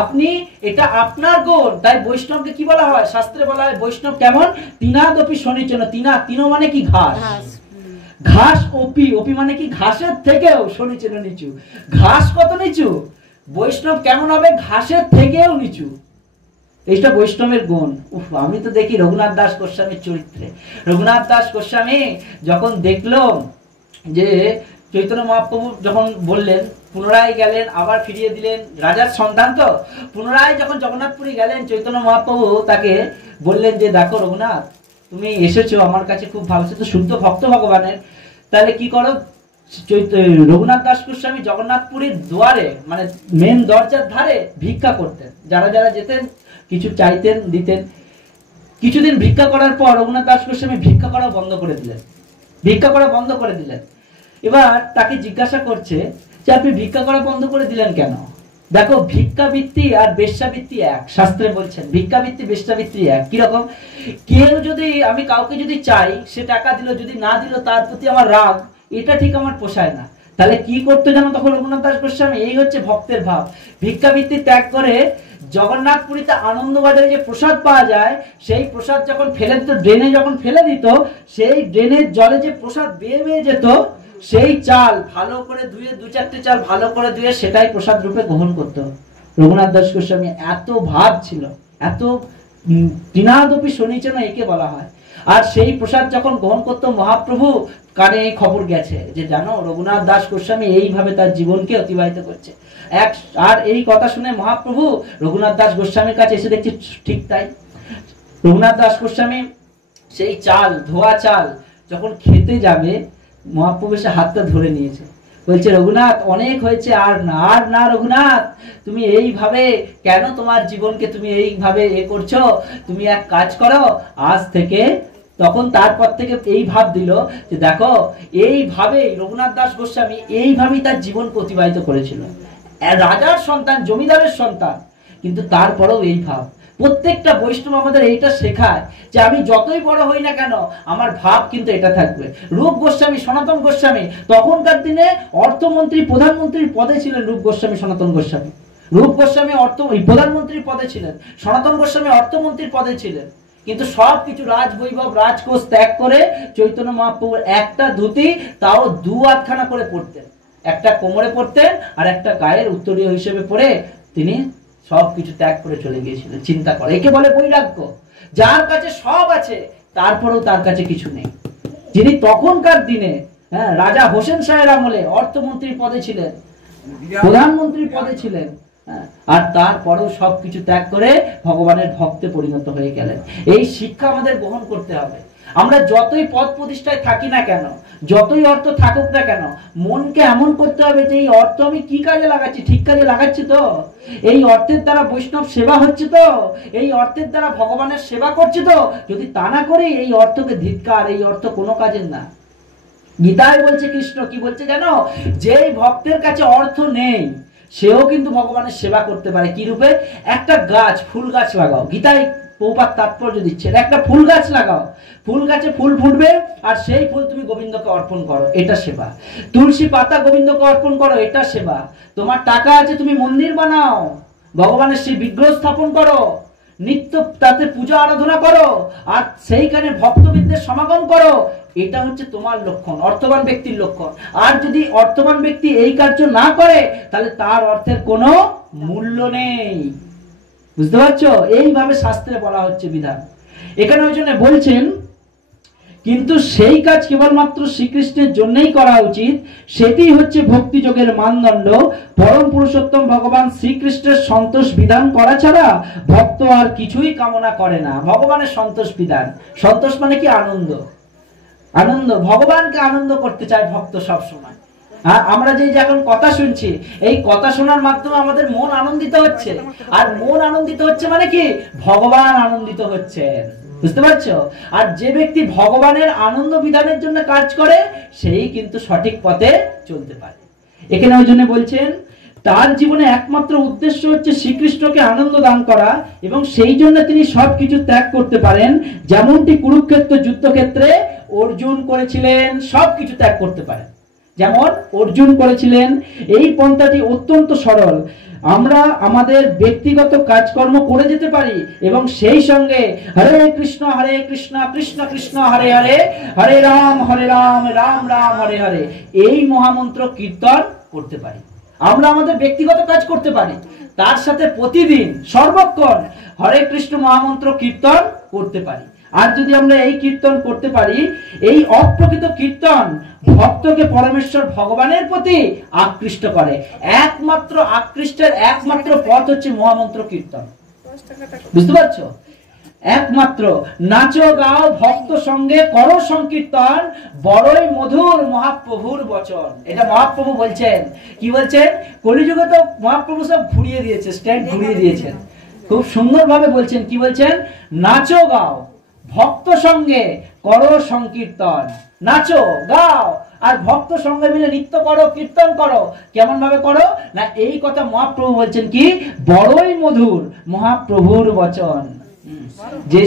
আপনি, এটা আপনার গুণ। তাই বৈষ্ণবকে কি বলা হয়? শাস্ত্রে বলা হয় বৈষ্ণব কেমন? তিনাদপি শনিচন। তিনো মানে কি? ঘাস। ঘাস ওপি, ওপি মানে কি? ঘাসের থেকেও শনিচন নিচু। ঘাস কত নিচু? বৈষ্ণব কেমন হবে? ঘাসের থেকেও নিচু। এইটা বৈষ্ণবের গুণ। আমি তো দেখি রঘুনাথ দাস গোস্বামীর চরিত্রে, রঘুনাথ দাস গোস্বামী যখন দেখলো যে চৈতন্য মহাপ্রভু যখন বললেন, পুনরায় গেলেন, আবার ফিরিয়ে দিলেন, রাজার সন্তান তো, পুনরায় যখন জগন্নাথপুরী গেলেন, চৈতন্য মহাপ্রভু তাকে বললেন যে দেখো রঘুনাথ, তুমি এসেছো আমার কাছে, খুব ভালো, সে তো শুদ্ধ ভক্ত ভগবানের, তাহলে কি করো, রঘুনাথ দাস গোস্বামী জগন্নাথপুরীর দুয়ারে মানে মেন দরজার ধারে ভিক্ষা করতেন, যারা যারা যেতেন কিছু চাইতেন দিতেন। কিছুদিন ভিক্ষা করার পর রঘুনাথ দাস গোস্বামী ভিক্ষা করা বন্ধ করে দিলেন। এবার তাকে জিজ্ঞাসা করছে যে আপনি ভিক্ষা করা বন্ধ করে দিলেন কেন? দেখো, ভিক্ষাবৃত্তি আর বেশ্যাবৃত্তি এক, শাস্ত্রে বলছেন ভিক্ষাবৃত্তি বেশ্যাবৃত্তি এক। কিরকম? কেউ যদি, আমি কাউকে যদি চাই, সে টাকা দিল, যদি না দিল তার প্রতি আমার রাগ, এটা ঠিক আমার পোষায় না। তাহলে কি করতে জানো তখন রঘুনাথ দাস গোস্বামী? এই হচ্ছে ভক্তের ভাব। ভিক্ষাবৃত্তি ত্যাগ করে জগন্নাথপুরীতে আনন্দবাজারে যে প্রসাদ পাওয়া যায়, সেই প্রসাদ যখন ফেলে দিত, ড্রেনে যখন ফেলে দিত, সেই ড্রেনের জলে যে প্রসাদ বেয়ে বেয়ে যেত, সেই চাল ভালো করে ধুয়ে, 2-4টে চাল ভালো করে ধুয়ে সেটাই প্রসাদ রূপে গ্রহণ করত রঘুনাথ দাস গোস্বামী। এত ভাব ছিল, এত তৃণাদপি শুনিছে না, একে বলা হয়। আর সেই প্রসাদ যখন গ্রহণ করতো, মহাপ্রভু কানে এই খবর গেছে যে জানো রঘুনাথ দাস গোস্বামী এইভাবে তার জীবনকে অতিবাহিত করছে। আর এই কথা শুনে মহাপ্রভু রঘুনাথ দাস গোস্বামীর কাছে এসে দেখছে ঠিক তাই। রঘুনাথ দাস গোস্বামী সেই চাল, ধোয়া চাল যখন খেতে যাবে, মহাপ্রভু এসে হাতটা ধরে নিয়েছে, বলছে রঘুনাথ অনেক হয়েছে, আর না রঘুনাথ, তুমি এইভাবে কেন তোমার জীবনকে তুমি এইভাবে করছো? তুমি এক কাজ করো, আজ থেকে, তখন তারপর থেকে এই ভাব দিল যে দেখো, এইভাবে রঘুনাথ দাস গোস্বামী এইভাবেই তার জীবন অতিবাহিত করেছিল। রাজার সন্তান, জমিদারের সন্তান, কিন্তু তারপরেও এই ভাব। প্রত্যেকটা বৈষ্ণব আমাদের এইটা শেখায় যে আমি যতই বড় হই না কেন, আমার ভাব কিন্তু এটা থাকবে। রূপ গোস্বামী, সনাতন গোস্বামী তখনকার দিনে অর্থমন্ত্রী, প্রধানমন্ত্রীর পদে ছিলেন রূপ গোস্বামী, সনাতন গোস্বামী। রূপ গোস্বামী প্রধানমন্ত্রীর পদে ছিলেন, সনাতন গোস্বামী অর্থমন্ত্রীর পদে ছিলেন। কিন্তু সবকিছু রাজবৈভব, রাজকোষ ত্যাগ করে চৈতন্য মহাপ্রভুর একটা ধুতি, তাও 2 আধখানা করে পড়তেন, একটা কোমরে পড়তেন আর একটা গায়ের উত্তরীয় হিসেবে পরে তিনি সবকিছু ত্যাগ করে চলে গিয়েছিলেন। চিন্তা করে, একে বলে বৈরাগ্য। যার কাছে সব আছে তারপরেও তার কাছে কিছু নেই। যিনি তখনকার দিনে রাজা হোসেন শাহের আমলে অর্থমন্ত্রীর পদে ছিলেন, প্রধানমন্ত্রীর পদে ছিলেন, আর তারপরেও সবকিছু ত্যাগ করে ভগবানের ভক্তে পরিণত হয়ে গেলেন। এই শিক্ষা আমাদের গ্রহণ করতে হবে। আমরা যতই পদ প্রতিষ্ঠায় থাকি না কেন, যতই অর্থ থাকুক না কেন, মনকে এমন করতে হবে যে এই অর্থ আমি কি কাজে লাগাচ্ছি, ঠিক কাজে লাগাচ্ছি তো? এই অর্থের দ্বারা বৈষ্ণব সেবা হচ্ছে তো? এই অর্থের দ্বারা ভগবানের সেবা করছে তো? যদি তা না করি, এই অর্থকে ধিক্কার, এই অর্থ কোনো কাজের না। গীতায় বলছে কৃষ্ণ, কি বলছে জানো? যেই ভক্তের কাছে অর্থ নেই, সেও কিন্তু ভগবানের সেবা করতে পারে। কি রূপে? একটা গাছ, ফুল গাছ লাগাও। গীতায় প্রভুপাদ তাৎপর্য দিচ্ছেন, একটা ফুল গাছ লাগাও, ফুল গাছে ফুল ফুটবে, আর সেই ফুল তুমি গোবিন্দকে অর্পণ করো, এটা সেবা। তুলসী পাতা গোবিন্দকে অর্পণ করো, এটা সেবা। তোমার টাকা আছে, তুমি মন্দির বানাও, ভগবানের সেই বিগ্রহ স্থাপন করো, নিত্য তাতে পূজা আরাধনা করো, আর সেইখানে ভক্তবৃন্দের সমাগম করো, এটা হচ্ছে তোমার লক্ষণ, অর্থবান ব্যক্তির লক্ষণ। আর যদি অর্থবান ব্যক্তি এই কার্য না করে, তাহলে তার অর্থের কোনো মূল্য নেই। বুঝতে পারছো? এইভাবে শাস্ত্রে বলা হচ্ছে বিধান। এখানে ওই জন্য বলছেন, কিন্তু সেই কাজ কেবলমাত্র শ্রীকৃষ্ণের জন্যই করা উচিত, সেটি হচ্ছে ভক্তিযোগের মানদণ্ড। পরম পুরুষোত্তম ভগবান শ্রীকৃষ্ণের সন্তোষ বিধান করা ছাড়া ভক্ত আর কিছুই কামনা করে না। ভগবানের সন্তোষ বিধান, সন্তোষ মানে কি? আনন্দ। আনন্দ, ভগবানকে আনন্দ করতে চায় ভক্ত সব সময়। আমরা যে এখন কথা শুনছি, এই কথা শোনার মাধ্যমে আমাদের মন আনন্দিত হচ্ছে। আর মন আনন্দিত হচ্ছে মানে কি? ভগবান আনন্দিত হচ্ছেন। বুঝতে পারছো? আর যে ব্যক্তি ভগবানের আনন্দ বিধানের জন্য কাজ করে, সেই কিন্তু সঠিক পথে চলতে পারে। এখানে ওই জন্য বলছেন, তার জীবনে একমাত্র উদ্দেশ্য হচ্ছে শ্রীকৃষ্ণকে আনন্দ দান করা, এবং সেই জন্য তিনি সবকিছু ত্যাগ করতে পারেন। যেমনটি কুরুক্ষেত্র যুদ্ধক্ষেত্রে অর্জুন করেছিলেন, সবকিছু ত্যাগ করতে পারেন যেমন অর্জুন করেছিলেন। এই পন্থাটি অত্যন্ত সরল। আমরা আমাদের ব্যক্তিগত কাজকর্ম করে যেতে পারি, এবং সেই সঙ্গে হরে কৃষ্ণ কৃষ্ণ কৃষ্ণ হরে হরে, হরে রাম রাম রাম হরে হরে, এই মহামন্ত্র কীর্তন করতে পারি। আমরা আমাদের ব্যক্তিগত কাজ করতে পারি, তার সাথে প্রতিদিন সর্বক্ষণ হরে কৃষ্ণ মহামন্ত্র কীর্তন করতে পারি। আর যদি আমরা এই কীর্তন করতে পারি, এই অপ্রকৃত কীর্তন ভক্তকে পরমেশ্বর ভগবানের প্রতি আকৃষ্ট করে। একমাত্র আকৃষ্টের একমাত্র পথ হচ্ছে মহামন্ত্র কীর্তন। বুঝতে পারছো? একমাত্র নাচো গাও ভক্ত সঙ্গে করো সংকীর্তন, বড়ই মধুর মহাপ্রভুর বচন। এটা মহাপ্রভু বলছেন। কি বলছেন? কলিযুগে তো মহাপ্রভু সব ঘুরিয়ে দিয়েছে, স্ট্যান্ড ঘুরিয়ে দিয়েছেন। খুব সুন্দরভাবে বলছেন। কি বলছেন? নাচো গাও ভক্ত সঙ্গে করো সংকীর্তন। নাচো গাও আর ভক্ত সঙ্গে মিলে নৃত্য করো, কীর্তন করো। কেমন ভাবে করো না, এই কথা মহাপ্রভু বলছেন কি, বড়ই মধুর মহাপ্রভুর বচন। যে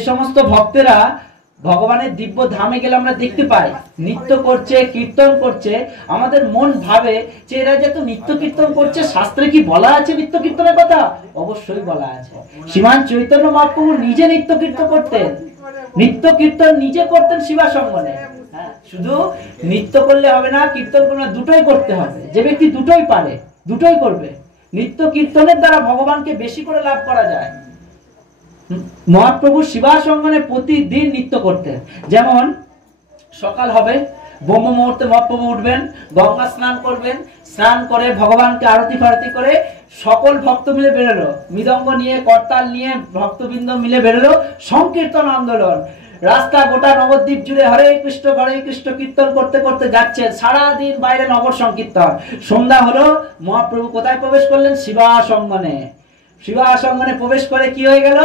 সমস্ত ভক্তেরা ভগবানের দিব্য ধামে গেলে আমরা দেখতে পাই নৃত্য করছে, কীর্তন করছে, আমাদের মন ভাবে যে এরা যেহেতু নৃত্য কীর্তন করছে, শাস্ত্রে কি বলা আছে নৃত্য কীর্তনের কথা? অবশ্যই বলা আছে। শ্রীমান চৈতন্য মহাপ্রভু নিজে নৃত্য কীর্তন করতেন, নৃত্য কীর্তন নিজে করতেন শিবাসঙ্গনে। শুধু নৃত্য করলে হবে না, কীর্তন করলে দুটোই করতে হবে। যে ব্যক্তি দুটোই পারে, দুটোই করবে। নৃত্য কীর্তনের দ্বারা ভগবানকে বেশি করে লাভ করা যায়। মহাপ্রভু শিবাসঙ্গনে প্রতিদিন নৃত্য করতেন। যেমন সকাল হবে, ব্রহ্ম মুহূর্তে মহাপ্রভু উঠবেন, গঙ্গা স্নান করবেন, স্নান করে ভগবানকে আরতি ফারতি করে সকল ভক্ত মিলে বেরোলো, মৃদঙ্গ নিয়ে, করতাল নিয়ে ভক্তবৃন্দ মিলে বেরোলো, সংকীর্তন আন্দোলন। রাস্তা গোটা নবদ্বীপ জুড়ে হরে কৃষ্ণ কীর্তন করতে করতে যাচ্ছেন। সারাদিন বাইরে নগর সংকীর্তন। সন্ধ্যা হলো, মহাপ্রভু কোথায় প্রবেশ করলেন? শিবাসঙ্গনে। শিবাসঙ্গনে প্রবেশ করে কি হয়ে গেল?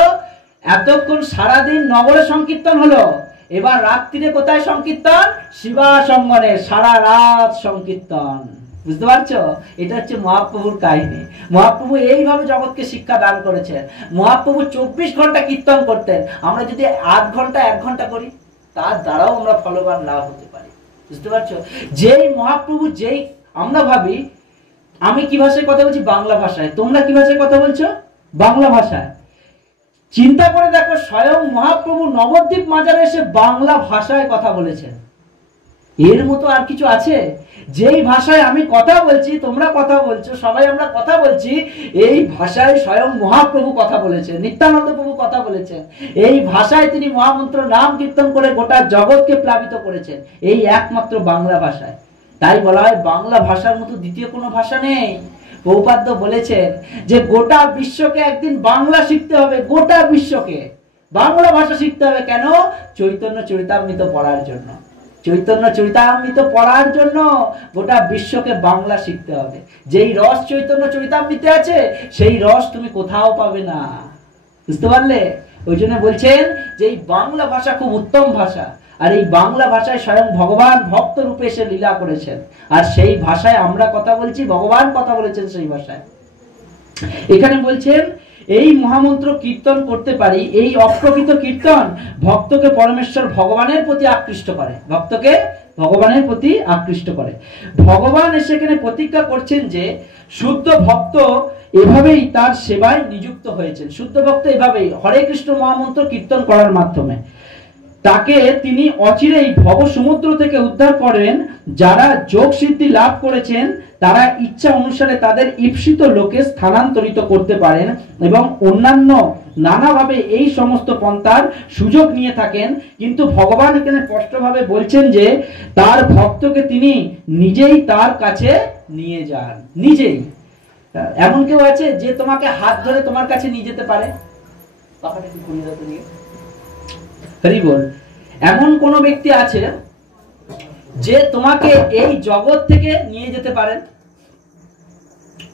এতক্ষণ সারাদিন নগরে সংকীর্তন হলো, এবার রাত্রিরে কোথায় সংকীর্তন? শিবাসঙ্গনে সারা রাত সংকীর্তন। বুঝতে পারছো? এটা হচ্ছে মহাপ্রভুর কাহিনী। মহাপ্রভু এইভাবে জগৎকে শিক্ষা দান করেছেন। মহাপ্রভু 24 ঘন্টা কীর্তন করতেন। আমরা যদি আধ ঘন্টা 1 ঘন্টা করি, তার দ্বারাও আমরা ফলবান লাভ হতে পারি। বুঝতে পারছো? যেই মহাপ্রভু, যেই আমরা ভাবি আমি কি ভাষায় কথা বলছি? বাংলা ভাষায়। তোমরা কি ভাষায় কথা বলছো? বাংলা ভাষায়। চিন্তা করে দেখো, স্বয়ং মহাপ্রভু নবদ্বীপ মাজারে এসে বাংলা ভাষায় কথা বলেছেন। এর মতো আর কিছু আছে? যেই ভাষায় আমি কথা বলছি, তোমরা কথা বলছো, সবাই আমরা কথা বলছি, এই ভাষায় স্বয়ং মহাপ্রভু কথা বলেছেন, নিত্যানন্দ প্রভু কথা বলেছেন। এই ভাষায় তিনি মহামন্ত্র নাম কীর্তন করে গোটা জগৎকে প্লাবিত করেছেন, এই একমাত্র বাংলা ভাষায়। তাই বলা হয় বাংলা ভাষার মতো দ্বিতীয় কোনো ভাষা নেই। প্রভুপাদ বলেছেন যে গোটা বিশ্বকে একদিন বাংলা শিখতে হবে, গোটা বিশ্বকে বাংলা ভাষা শিখতে হবে। কেন? চৈতন্য চরিতামৃত পড়ার জন্য। চৈতন্য চরিতামৃত পড়ার জন্য গোটা বিশ্বকে বাংলা শিখতে হবে। যেই রস চৈতন্য চরিতামৃতে আছে, সেই রস তুমি কোথাও পাবে না। বুঝতে পারলে? ওই জন্য বলছেন যে এই বাংলা ভাষা খুব উত্তম ভাষা, আর এই বাংলা ভাষায় স্বয়ং ভগবান ভক্ত রূপে এসে লীলা করেছেন, আর সেই ভাষায় আমরা কথা বলছি, ভগবান কথা বলেছেন সেই ভাষায়। এখানে বলছেন এই মহামন্ত্র কীর্তন করতে পারি, এই অপ্রকৃত কীর্তন ভক্তকে পরমেশ্বর ভগবানের প্রতি আকৃষ্ট করে, ভক্তকে ভগবানের প্রতি আকৃষ্ট করে। ভগবান এসে এখানে প্রতিজ্ঞা করছেন যে শুদ্ধ ভক্ত এভাবেই তার সেবায় নিযুক্ত হয়েছেন। শুদ্ধ ভক্ত এভাবেই হরে কৃষ্ণ মহামন্ত্র কীর্তন করার মাধ্যমে তাকে তিনি অচিরেই ভব সমুদ্র থেকে উদ্ধার করেন। যারা যোগ সিদ্ধি লাভ করেছেন তারা ইচ্ছা অনুসারে তাদের ঈপ্সিত লোকে স্থানান্তরিত করতে পারেন এবং অন্যান্য নানাভাবে এই সমস্ত পন্থার সুযোগ নিয়ে থাকেন। কিন্তু ভগবান এখানে স্পষ্টভাবে বলছেন যে তার ভক্তকে তিনি নিজেই তার কাছে নিয়ে যান। নিজেই। এমন কেউ আছে যে তোমাকে হাত ধরে তোমার কাছে নিয়ে যেতে পারে? হরি বল। এমন কোন ব্যক্তি আছে যে তোমাকে এই জগৎ থেকে নিয়ে যেতে পারেন?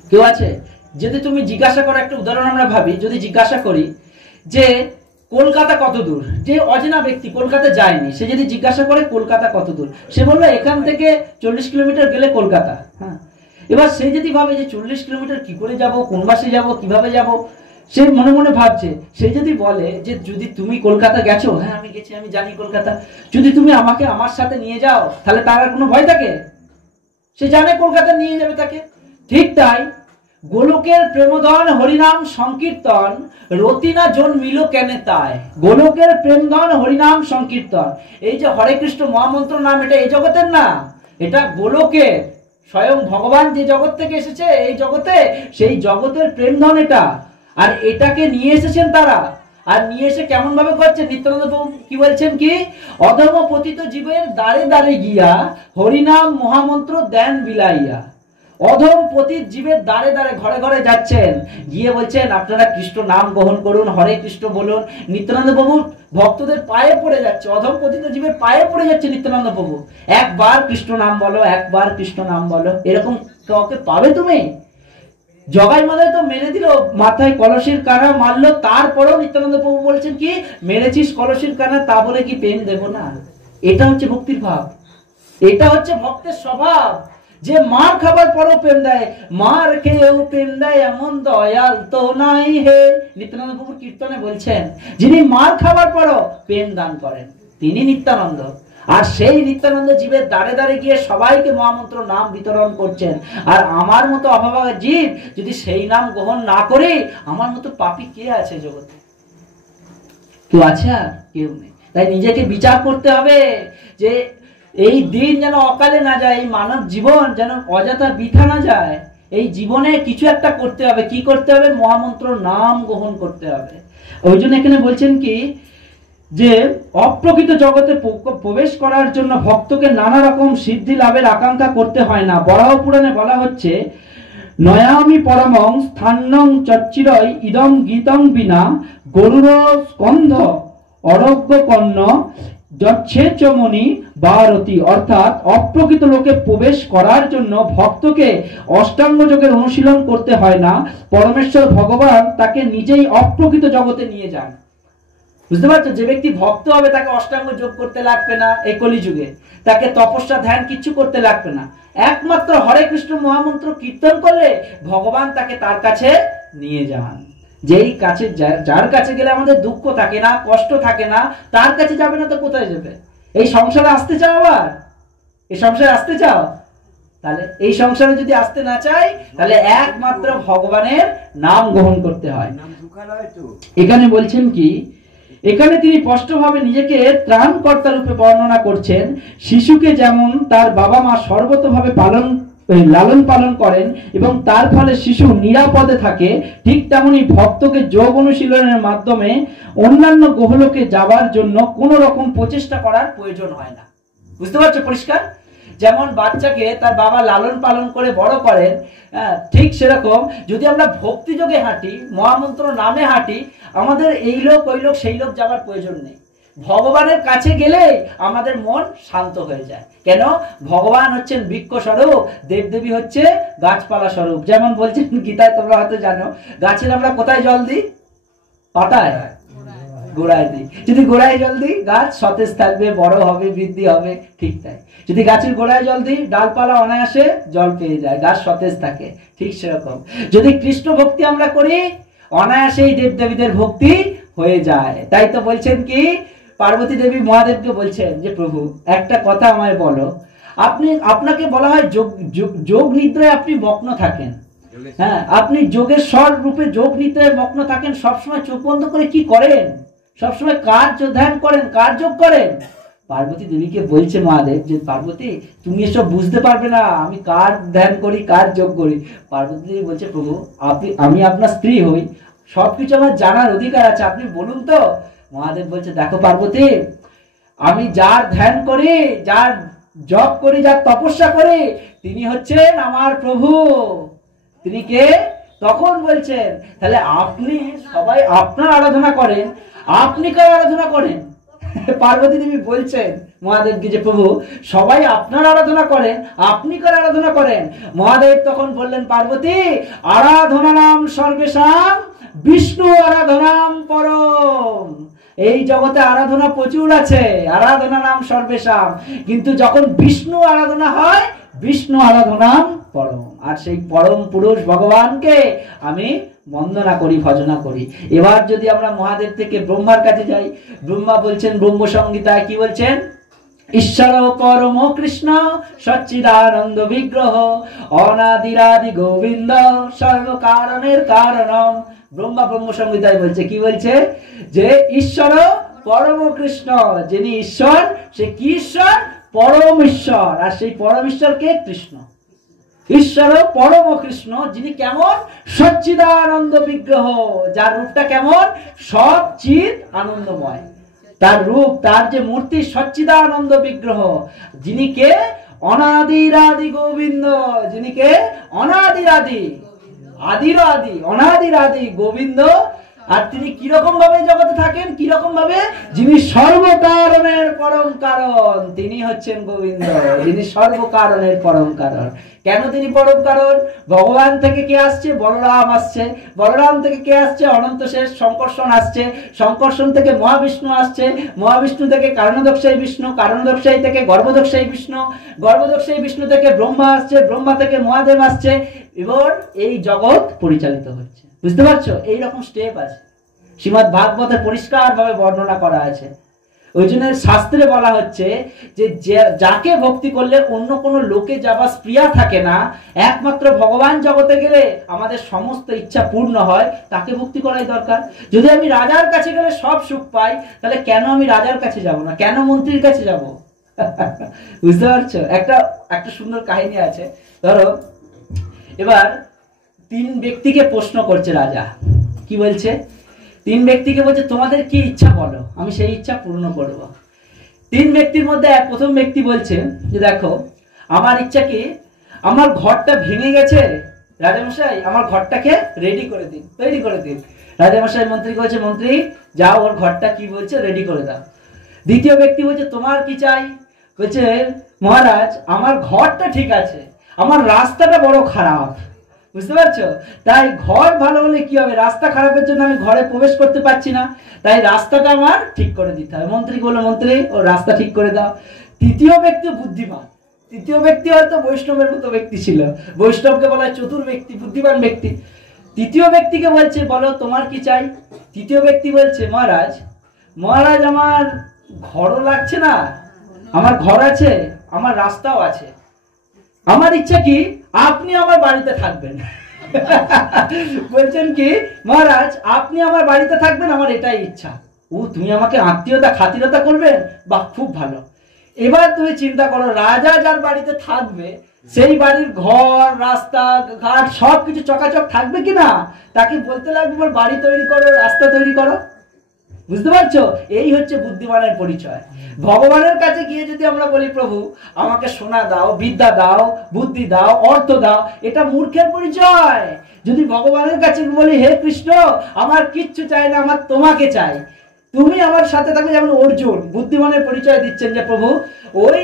কেউ আছে? যদি তুমি জিজ্ঞাসা করো, একটা উদাহরণ আমরা ভাবি, যদি জিজ্ঞাসা করি যে কলকাতা কত দূর, যে অজানা ব্যক্তি কলকাতা যায়নি, সে যদি জিজ্ঞাসা করে কলকাতা কত দূর, সে বললো এখান থেকে 40 কিলোমিটার গেলে কলকাতা। হ্যাঁ, এবার সে যদি ভাবে যে 40 কিলোমিটার কি করে যাব, কোন বাসে যাব, কিভাবে যাব, সে মনে মনে ভাবছে। সে যদি বলে যে যদি তুমি কলকাতা গেছো, হ্যাঁ আমি গেছি, আমি জানি কলকাতা, যদি তুমি আমাকে আমার সাথে নিয়ে যাও, তাহলে তার আর কোনো ভয় থাকে? সে জানে কলকাতা নিয়ে যাবে তাকে। ঠিক তাই গোলকের প্রেমধন হরিনাম সংকীর্তন রতিনা জন মিলো কেনে তাই। গোলকের প্রেমধন হরিনাম সংকীর্তন, এই যে হরে কৃষ্ণ মহামন্ত্র নাম, এটা এই জগতের না, এটা গোলকের। স্বয়ং ভগবান যে জগৎ থেকে এসেছে এই জগতে, সেই জগতের প্রেমধন এটা। আর এটাকে নিয়ে এসেছেন তারা, আর নিয়ে এসে কেমন ভাবে করছেন? নিত্যানন্দ প্রভু কি বলছেন? কি অধর্ম পতিত জীবের দ্বারে দ্বারে গিয়া হরিনাম মহামন্ত্র দেন বিলাইয়া। অধম পতিত জীবের দ্বারে দ্বারে ঘরে ঘরে যাচ্ছেন, গিয়ে বলছেন আপনারা কৃষ্ণ নাম গ্রহণ করুন, হরে কৃষ্ণ বলুন। নিত্যানন্দ প্রভু ভক্তদের পায়ে পড়ে যাচ্ছে, অধম পতিত জীবের পায়ে পড়ে যাচ্ছে নিত্যানন্দ প্রভু, একবার কৃষ্ণ নাম বলো, একবার কৃষ্ণ নাম বলো। এরকম কাউকে পাবে তুমি? জগাই মাদাই তো মেরে দিল, মাথায় কলসির কানা মারলো, তারপরেও নিত্যানন্দ প্রভু বলছেন কি, মেরেছিস কলসির কানা তা বলে কি প্রেম দেব না? এটা হচ্ছে ভক্তির ভাব, এটা হচ্ছে ভক্তের স্বভাব, যে মার খাবার পরও প্রেম দেয়। মার খেয়েও প্রেম দেয় এমন দয়াল তো নাই হে। নিত্যানন্দ প্রভু কীর্তনে বলছেন, যিনি মার খাবার পরও প্রেম দান করেন তিনি নিত্যানন্দ। আর সেই নিত্যানন্দ জীবের দ্বারে দ্বারে গিয়ে সবাইকে মহামন্ত্র নাম বিতরণ করছেন। আর আমার মতো অভাগা জীব যদি সেই নাম গ্রহণ না করে, আমার মতো পাপী কে আছে জগতে? কেউ আছে? আর কেউ নেই। তাই নিজেকে বিচার করতে হবে যে এই দিন যেন অকালে না যায়, এই মানব জীবন যেন অযথা বৃথা না যায়। এই জীবনে কিছু একটা করতে হবে। কি করতে হবে? মহামন্ত্র নাম গ্রহণ করতে হবে। ওই জন্য এখানে বলছেন কি, যে অপ্রকৃত জগতে প্রবেশ করার জন্য ভক্তকে নানা রকম সিদ্ধি লাভের আকাঙ্ক্ষা করতে হয় না। বরাহ পুরাণে বলা হচ্ছে, নয়ামি পরমং স্থানং চচ্চিরয় ইদম গীতং বিনা গরুর স্কন্ধ অরজ্ঞ কর্ণ যচ্ছেচমনি বারতি। অর্থাৎ অপ্রকৃত লোকে প্রবেশ করার জন্য ভক্তকে অষ্টাঙ্গ যোগের অনুশীলন করতে হয় না। পরমেশ্বর ভগবান তাকে নিজেই অপ্রকৃত জগতে নিয়ে যান। বুঝতে পারছো? যে ব্যক্তি ভক্ত হবে তাকে অষ্টাঙ্গ যোগ করতে লাগবে না, এই কলিযুগে তাকে তপস্যা ধ্যান কিছু করতে লাগবে না। একমাত্র হরে কৃষ্ণ মহামন্ত্র কীর্তন করলে ভগবান তাকে তার কাছে নিয়ে যান। যেই কাছে, যার কাছে গেলে আমাদের দুঃখ থাকে না, কষ্ট থাকে না, তার কাছে যাবে না তো কোথায় যাবে? এই সংসারে আসতে চাও? আবার এই সংসারে আসতে চাও? তাহলে এই সংসারে যদি আসতে না চাই, তাহলে একমাত্র ভগবানের নাম গ্রহণ করতে হয়। এখানে বলছেন কি, এখানে তিনি স্পষ্টভাবে নিজেকে ত্রাণকর্তা রূপে বর্ণনা করছেন। শিশুকে যেমন তার বাবা মা সর্বতভাবে লালন পালন করেন এবং তার ফলে শিশু নিরাপদে থাকে, ঠিক তেমনি ভক্তকে যোগ অনুশীলনের মাধ্যমে অন্যান্য গ্রহলোকে যাবার জন্য কোন রকম প্রচেষ্টা করার প্রয়োজন হয় না। বুঝতে পারছো পরিষ্কার? যেমন বাচ্চাকে তার বাবা লালন পালন করে বড় করেন, ঠিক সেরকম যদি আমরা ভক্তি যোগে হাঁটি, মহামন্ত্র নামে হাঁটি, আমাদের এই লোক ওই লোক সেই লোক যাবার প্রয়োজন নেই। ভগবানের কাছে গেলে আমাদের মন শান্ত হয়ে যায়। কেন? ভগবান হচ্ছেন বৃক্ষ স্বরূপ, দেবদেবী হচ্ছে গাছপালা স্বরূপ। যেমন বলছেন গীতায়, তোমরা হয়তো জানো, গাছের আমরা কোথায় জল দিই? পাতায়, গোড়ায় দিই। যদি গোড়ায় জল দিই, গাছ সতেজ থাকবে, বড় হবে, বৃদ্ধি হবে। ঠিক তাই, যদি গাছের গোড়ায় জল দিই, ডালপালা অনায়াসে জল পেয়ে যায়, গাছ সতেজ থাকে। ঠিক সেরকম যদি কৃষ্ণ ভক্তি আমরা করি, অনায়াসেই দেবদেবীদের ভক্তি হয়ে যায়। তাই তো বলছেন কি, পার্বতী দেবী মহাদেবকে বলছেন যে প্রভু একটা কথা আমায় বলো, আপনাকে বলা হয় যোগ নিদ্রায় আপনি মগ্ন থাকেন। হ্যাঁ, আপনি যোগের স্বর রূপে যোগ নিদ্রায় মগ্ন থাকেন। সবসময় চোখ বন্ধ করে কি করেন? সবসময় কার্য ধ্যান করেন, কার্য করেন। পার্বতী দেবীকে বলছে মহাদেব যে পার্বতী, তুমি এসব বুঝতে পারবে না, আমি কার ধ্যান করি, কার যোগ করি। পার্বতী দেবী বলছে প্রভু, আমি আপনার স্ত্রী হই, সবকিছু আমার জানার অধিকার আছে, আপনি বলুন তো। মহাদেব বলছে, দেখো পার্বতী, আমি যার ধ্যান করি, যার জপ করি, যার তপস্যা করি, তিনি হচ্ছেন আমার প্রভু। তিনি কে? তখন বলছেন, তাহলে আপনি সবাই আপনার আরাধনা করেন, আপনি কার আরাধনা করেন? পার্বতী দেবী বলছেন মহাদেবকে যে প্রভু, সবাই আপনার আরাধনা করেন, আপনি কার আরাধনা করেন? মহাদেব তখন বললেন, পার্বতী, আরাধনা নাম সর্বেশাম বিষ্ণু আরাধনাম পরম। এই জগতে আরাধনা প্রচুর আছে, আরাধনা নাম সর্বেশাম, কিন্তু যখন বিষ্ণু আরাধনা হয়, বিষ্ণু আরাধনাম পরম। আর সেই পরম পুরুষ ভগবানকে আমি বন্দনা করি, ভজনা করি। এবার যদি আমরা মহাদেব থেকে ব্রহ্মার কাছে যাই, ব্রহ্মা বলছেন ব্রহ্ম সংহিতায়, কি বলছেন? ঈশ্বর পরম কৃষ্ণ সচ্চিদানন্দ বিগ্রহ অনাদিরাদি গোবিন্দ সর্ব কারণের কারণম। ব্রহ্মা ব্রহ্ম সংহিতায় বলছে, কি বলছে? যে ঈশ্বর পরম কৃষ্ণ, যিনি ঈশ্বর, সে কি ঈশ্বর? পরম ঈশ্বর। আর সেই পরম ঈশ্বরকে কৃষ্ণ। ঈশ্বর পরম কৃষ্ণ, যিনি কেমন? সচ্চিদানন্দ বিগ্রহ, যার রূপটা কেমন? সব চিৎ আনন্দময়। তার রূপ, তার যে মূর্তি, সচ্চিদানন্দ বিগ্রহ। যিনি কে? অনাদির আদি গোবিন্দ, যিনি কে? অনাদির আদি, আদির আদি, অনাদির আদি গোবিন্দ। আর তিনি কিরকম ভাবে জগতে থাকেন? কিরকম ভাবে? যিনি সর্বকারণের পরম কারণ, তিনি হচ্ছেন গোবিন্দ, যিনি সর্বকারণের পরম কারণ। কেন তিনি পরম কারণ? ভগবান থেকে কে আসছে? বলরাম আসছে। বলরাম থেকে কে আসছে? অনন্ত শেষ শঙ্কর্ষণ আসছে। শঙ্কর্ষণ থেকে মহাবিষ্ণু আসছে। মহাবিষ্ণু থেকে কারণদক্ষায়ী বিষ্ণু। কারণদক্ষায়ী থেকে গর্ভদক্ষায়ী বিষ্ণু। গর্ভদক্ষায়ী বিষ্ণু থেকে ব্রহ্মা আসছে। ব্রহ্মা থেকে মহাদেব আসছে। এবার এই জগৎ পরিচালিত হচ্ছে। বুঝতে পারছো? এইরকম স্টেপ আছে, শ্রীমদ্ ভাগবতে পরিষ্কার ভাবে বর্ণনা করা আছে। ওই জন্য শাস্ত্রে বলা হচ্ছে যে যাকে ভক্তি করলে অন্য কোনো লোকে যাবার স্প্রিয়া থাকে না, একমাত্র ভগবান জগতে গেলে আমাদের সমস্ত ইচ্ছা পূর্ণ হয়, তাকে ভক্তি করাই দরকার। যদি আমি রাজার কাছে গেলে সব সুখ পাই, তাহলে কেন আমি রাজার কাছে যাব না? কেন মন্ত্রীর কাছে যাব? বুঝতে পারছো? একটা সুন্দর কাহিনী আছে। ধরো এবার 3 ব্যক্তিকে প্রশ্ন করছে রাজা। কি বলছে? 3 ব্যক্তিকে বলছে তোমাদের কি ইচ্ছা বলো, আমি সেই ইচ্ছা পূর্ণ করব। 3 ব্যক্তির মধ্যে প্রথম ব্যক্তি বলছে যে দেখো আমার ইচ্ছা কি, আমার ঘরটা ভেঙে গেছে, রাজামশাই আমার ঘরটাকে রেডি করে দিন, তৈরি করে দিন। রাজামশাই মন্ত্রীকে বলছে মন্ত্রী যাও ওর ঘরটা কি বলছে রেডি করে দাও। দ্বিতীয় ব্যক্তি বলছে তোমার কি চাই? বলছে মহারাজ আমার ঘরটা ঠিক আছে, আমার রাস্তাটা বড় খারাপ। বুঝতে পারছো? তাই ঘর ভালো হলে কি হবে, রাস্তা খারাপের জন্য আমি ঘরে প্রবেশ করতে পারছি না, তাই রাস্তাটা আমার ঠিক করে দিতে হবে। মন্ত্রী বললো মন্ত্রী ও রাস্তা ঠিক করে দাও। তৃতীয় ব্যক্তি বুদ্ধিমান, তৃতীয় ব্যক্তি হয়তো বৈষ্ণবের মতো ব্যক্তি ছিল, বৈষ্ণবকে বলা হয় চতুর ব্যক্তি, বুদ্ধিমান ব্যক্তি। তৃতীয় ব্যক্তিকে বলছে বলো তোমার কি চাই? তৃতীয় ব্যক্তি বলছে মহারাজ মহারাজ আমার ঘরও লাগছে না, আমার ঘর আছে, আমার রাস্তাও আছে, আমার ইচ্ছা কি আপনি আমার বাড়িতে থাকবেন। বলছেন কি মহারাজ আপনি আমার বাড়িতে থাকবেন, আমার এটাই ইচ্ছা। ও তুমি আমাকে আত্মীয়তা খাতিরতা করবেন? বাহ খুব ভালো। এবার তুমি চিন্তা করো রাজা যার বাড়িতে থাকবে সেই বাড়ির ঘর রাস্তা ঘাট সবকিছু চকাচক থাকবে কিনা? তাকে বলতে লাগবে বাড়ি তৈরি করো, রাস্তা তৈরি করো। বুঝতে পারছো? এই হচ্ছে বুদ্ধিমানের পরিচয়। ভগবানের কাছে গিয়ে যদি আমরা বলি প্রভু আমাকে সোনা দাও, বিদ্যা দাও, বুদ্ধি দাও, অর্থ দাও, এটা মূর্খের পরিচয়। যদি ভগবানের কাছে বলি হে কৃষ্ণ আমার কিচ্ছু চাই না, আমার তোমাকে চাই, তুমি আমার সাথে থাকলে, যেমন অর্জুন বুদ্ধিমানের পরিচয় দিচ্ছেন যে প্রভু ওই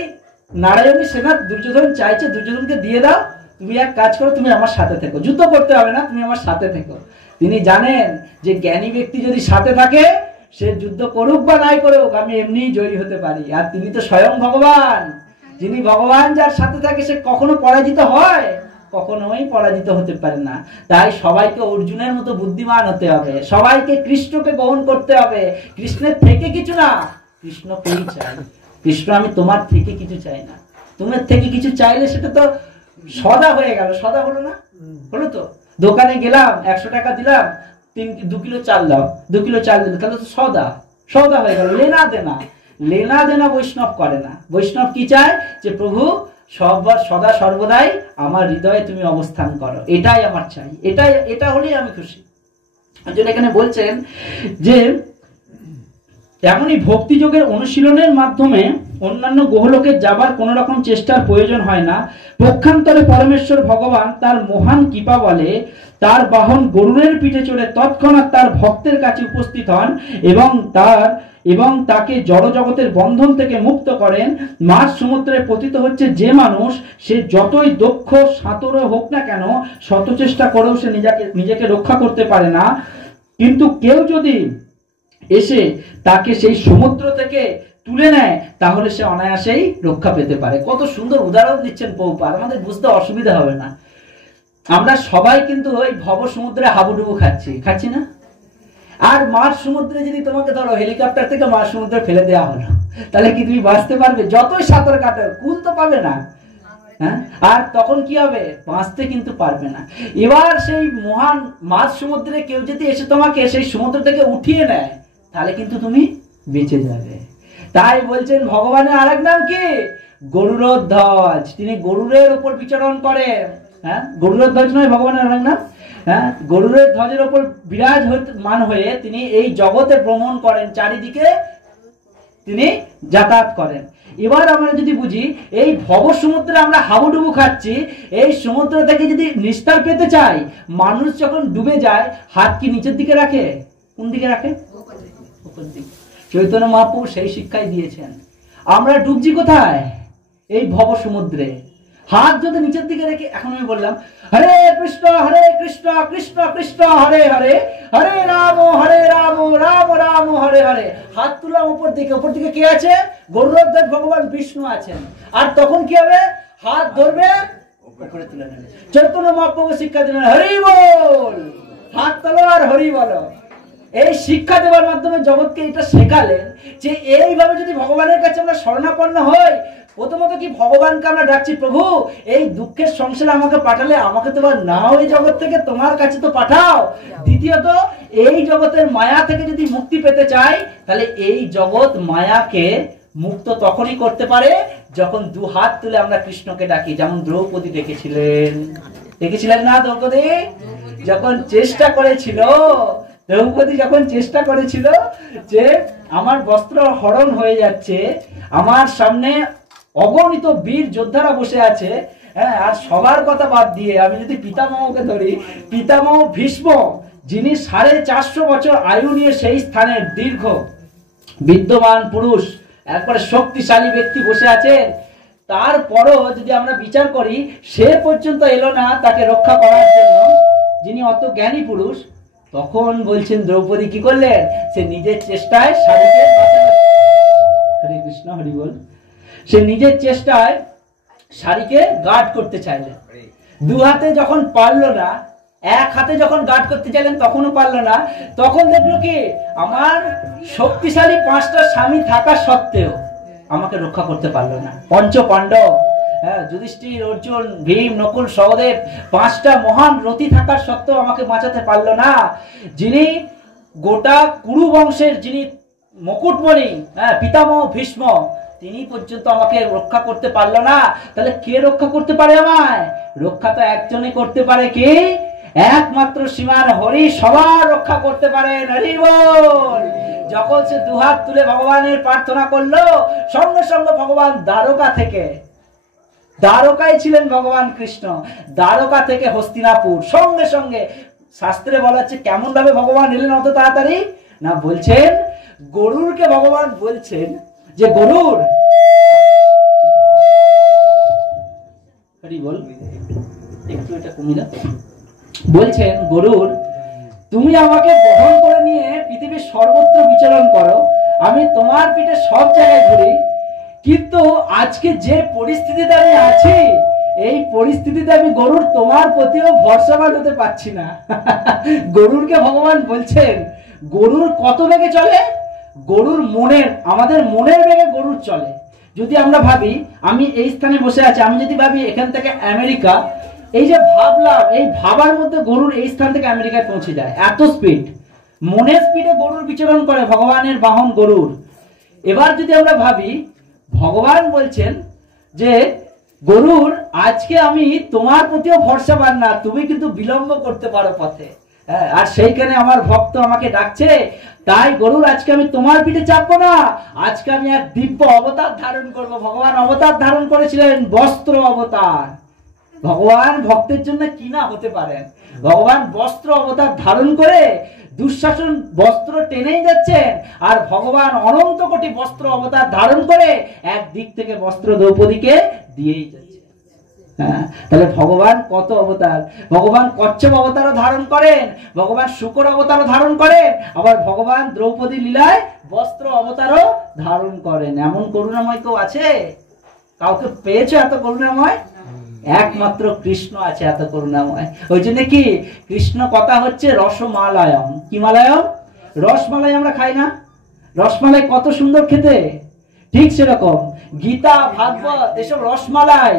নারায়ণী সেনা দুর্যোধন চাইছে, দুর্যোধনকে দিয়ে দাও, তুমি এক কাজ করো তুমি আমার সাথে থেকো, যুদ্ধ করতে হবে না, তুমি আমার সাথে থেকো। তিনি জানেন যে জ্ঞানী ব্যক্তি যদি সাথে থাকে সে যুদ্ধ করুক বা নাই করুক আমি এমনিই জয়ী হতে পারি। আর তিনি তো স্বয়ং ভগবান, যিনি ভগবান যার সাথে থাকে সে কখনো পরাজিত হয়? কখনোই পরাজিত হতে পারে না। তাই সবাইকে অর্জুনের মতো বুদ্ধিমান হতে হবে, সবাইকে কৃষ্ণকে গ্রহণ করতে হবে। কৃষ্ণের থেকে কিছু না, কৃষ্ণকেই চাই। কৃষ্ণ আমি তোমার থেকে কিছু চাই না, তোমার থেকে কিছু চাইলে সেটা তো সদা হয়ে গেল, সদা হলো না? হলো তো? দোকানে গেলাম 100 টাকা দিলাম, 2 কিলো চাল দাও, 2 কিলো চাল দিল, তাহলে তো সদা, সদা হয়ে গেল। লেনা দেনা, লেনা দেনা বৈষ্ণব করে না। বৈষ্ণব কি চায়? যে প্রভু সদা সর্বদাই আমার হৃদয়ে তুমি অবস্থান করো, এটাই আমার চাই, এটা হলেই আমি খুশি। এখানে বলছেন যে এমনই ভক্তিযোগের অনুশীলনের মাধ্যমে অন্যান্য গ্রহলোকে যাবার কোন রকম চেষ্টার প্রয়োজন হয় না। পক্ষান্তরে পরমেশ্বর ভগবান তার মহান কৃপা বলে তার বাহন গরুড়ের পিঠে চড়ে তৎক্ষণাৎ তার ভক্তের কাছে উপস্থিত হন এবং তাকে জড় জগতের বন্ধন থেকে মুক্ত করেন। মাঝ সমুদ্রে পতিত হচ্ছে যে মানুষ, সে যতই দক্ষ সাঁতরও হোক না কেন, শত চেষ্টা করেও সে নিজেকে রক্ষা করতে পারে না। কিন্তু কেউ যদি এসে তাকে সেই সমুদ্র থেকে তুলে নেয় তাহলে সে অনায়াসেই রক্ষা পেতে পারে। কত সুন্দর উদাহরণ দিচ্ছেন প্রভুপাদ, আমাদের বুঝতে অসুবিধা হবে না। আমরা সবাই কিন্তু ওই ভব সমুদ্রে হাবুডুবু খাচ্ছি না? আর মাঝ সমুদ্রে যদি তোমাকে ধরো হেলিকপ্টার থেকে মাঝ সমুদ্রে ফেলে দেওয়া হলো, তাহলে কি তুমি বাঁচতে পারবে? যতই সাঁতার কাটো কুল তো পাবে না। হ্যাঁ, আর তখন কি হবে? বাঁচতে কিন্তু পারবে না। এবার সেই মহান মাঝ সমুদ্রে কেউ যদি এসে তোমাকে সেই সমুদ্র থেকে উঠিয়ে নেয় তাহলে কিন্তু তুমি বেঁচে যাবে। তাই বলছেন ভগবানের আরেক নাম কি? গরুড়ধ্বজ। তিনি গরুড়ের উপর বিচরণ করেন। হ্যাঁ, গরুড়ধ্বজ নয় ভগবানের আরেক নাম। হ্যাঁ, গরুড়ের ধ্বজের উপর বিরাজমান হয়ে তিনি এই জগতে ভ্রমণ করেন, চারিদিকে তিনি যাতায়াত করেন। এবার আমরা যদি বুঝি এই ভব সমুদ্রে আমরা হাবুডুবু খাচ্ছি, এই সমুদ্র থেকে যদি নিস্তার পেতে চাই, মানুষ যখন ডুবে যায় হাত কি নিচের দিকে রাখে? কোন দিকে রাখে? উপর দিকে। চৈতন্য মহাপ্রভু সেই শিক্ষাই দিয়েছেন। আমরা ডুবছি কোথায়? এই ভব সমুদ্রে। হাত যদি নিচের দিকে রেখে, এখন আমি বললাম হরে কৃষ্ণ কৃষ্ণ কৃষ্ণ হরে হরে, হরে রাম রাম রাম হরে হরে। হাত তুললাম উপর দিকে, উপর দিকে কে আছে? গৌরধ্বজ ভগবান বিষ্ণু আছেন। আর তখন কি হবে? হাত ধরবে, উপরে তুলে নেবে। চৈতন্য মহাপ্রভু শিক্ষা দিলেন হরি বল, হাত তোলো আর হরি বলো। এই শিক্ষা দেওয়ার মাধ্যমে জগৎকে এটা শেখালেন যে এইভাবে যদি ভগবানের কাছে আমরা শরণাপন্ন হই, প্রথমত কি ভগবানকে আমরা ডাকছি, প্রভু এই দুঃখের সংসারে আমাকে পাঠালে, আমাকে তোমার নাও এই জগৎ থেকে, তোমার কাছে তো পাঠাও। দ্বিতীয়ত এই জগতের মায়া থেকে যদি মুক্তি পেতে চাই, তাহলে এই জগৎ মায়াকে মুক্ত তখনই করতে পারে যখন দু হাত তুলে আমরা কৃষ্ণকে ডাকি। যেমন দ্রৌপদী দেখেছিলেন না? দ্রৌপদী যখন চেষ্টা করেছিল, দ্রৌপদী যখন চেষ্টা করেছিল যে আমার বস্ত্র হরণ হয়ে যাচ্ছে, আমার সামনে অগণিত বীর যোদ্ধারা বসে আছে, হ্যাঁ, আর সবার কথা বাদ দিয়ে আমি যদি পিতামহকে ধরি, পিতামহ ভীষ্ম, যিনি 450 বছর আয়ু নিয়ে সেই স্থানে দীর্ঘ বিদ্যমান পুরুষ, একবারে শক্তিশালী ব্যক্তি বসে আছেন, তারপরও যদি আমরা বিচার করি সে পর্যন্ত এলো না তাকে রক্ষা করার জন্য, যিনি অত জ্ঞানী পুরুষ। তখন বলছেন দ্রৌপদী কি করলেন? সে নিজের চেষ্টায় শাড়িকে, হরে কৃষ্ণ হরি বল, সে নিজের চেষ্টায় শাড়িকে গার্ড করতে চাইলেন। দু হাতে যখন পারলো না, এক হাতে যখন গার্ড করতে চাইলেন তখনও পারলো না, তখন দেখলো কি আমার শক্তিশালী 5টা স্বামী থাকা সত্ত্বেও আমাকে রক্ষা করতে পারলো না। পঞ্চ পাণ্ডব, হ্যাঁ, যুধিষ্ঠির, অর্জুন, ভীম, নকুল, সহদেব, 5টা মহান রথী থাকার সত্ত্বেও আমাকে বাঁচাতে পারলো না। যিনি গোটা কুরু বংশের যিনি মুকুটমণি, হ্যাঁ, পিতামহ ভীষ্ম, তিনি পর্যন্ত আমাকে রক্ষা করতে পারলো না। তাহলে কে রক্ষা করতে পারে আমায়? রক্ষা তো একজনই করতে পারে, কি? একমাত্র শ্রীমান হরি সবার রক্ষা করতে পারেন। হরি বল। যখন সে দুহাত তুলে ভগবানের প্রার্থনা করলো, সঙ্গে সঙ্গে ভগবান দ্বারকা থেকে, দ্বারকায় ছিলেন ভগবান কৃষ্ণ, দ্বারকা থেকে হস্তিনাপুর, সঙ্গে সঙ্গে শাস্ত্রে বলা হচ্ছে কেমন ভাবে ভগবান এলেন অত তাড়াতাড়ি না, বলছেন গরুরকে ভগবান বলছেন যে গরুর, হরি বল, একটু এটা কমিলা, বলছেন গরুর তুমি আমাকে বহন করে নিয়ে পৃথিবীর সর্বত্র বিচরণ করো, আমি তোমার পিঠে সব জায়গায় ঘুরি, কিন্তু আজকে যে পরিস্থিতিতে আমি আছি, এই পরিস্থিতিতে আমি গরুর তোমার প্রতিও ভরসাবান হতে পারছি না। গরুরকে ভগবান বলছেন গরুর কত বেগে চলে? গরুর মনের, আমাদের মনের বেগে গরুর চলে। যদি আমরা ভাবি আমি এই স্থানে বসে আছি, আমি যদি ভাবি এখান থেকে আমেরিকা, এই যে ভাবলাম, এই ভাবার মধ্যে গরুর এই স্থান থেকে আমেরিকায় পৌঁছে যায়, এত স্পিড, মনের স্পিডে গরুর বিচরণ করে ভগবানের বাহন গরুর। এবার যদি আমরা ভাবি ভগবান বলছেন যে গরুর আজকে আমি তোমার প্রতিও ভরসাবান না, তুমি কিন্তু বিলম্ব করতে পারো পথে, হ্যাঁ, আর সেইখানে আমার ভক্ত আমাকে ডাকছে, তাই গরুর আজকে আমি তোমার পিঠে চাপবো না, আজকে আমি এক দিব্য অবতার ধারণ করব। ভগবান অবতার ধারণ করেছিলেন, বস্ত্র অবতার। ভগবান ভক্তের জন্য কি না হতে পারেন। ভগবান বস্ত্র অবতার ধারণ করে দুঃশাসন বস্ত্র টেনেই যাচ্ছেন, আর ভগবান অনন্ত কোটি বস্ত্র অবতার ধারণ করে একদিক থেকে বস্ত্র দ্রৌপদীকে দিয়েই যাচ্ছে। হ্যাঁ, তাহলে ভগবান কত অবতার! ভগবান কচ্ছপ অবতারও ধারণ করেন, ভগবান শুকর অবতারও ধারণ করেন, আবার ভগবান দ্রৌপদী লীলায় বস্ত্র অবতারও ধারণ করেন। এমন করুণাময় কেউ আছে? কাউকে পেয়েছো এত করুণাময়? একমাত্র কৃষ্ণ আছে এত করুণাময়। ওই জন্য কি কৃষ্ণ কথা হচ্ছে রসমালায়ম। কি মালায়ম? রসমালাই আমরা খাই না? রসমালাই কত সুন্দর খেতে, ঠিক সেরকম গীতা, ভাগবত, এসব রসমালাই।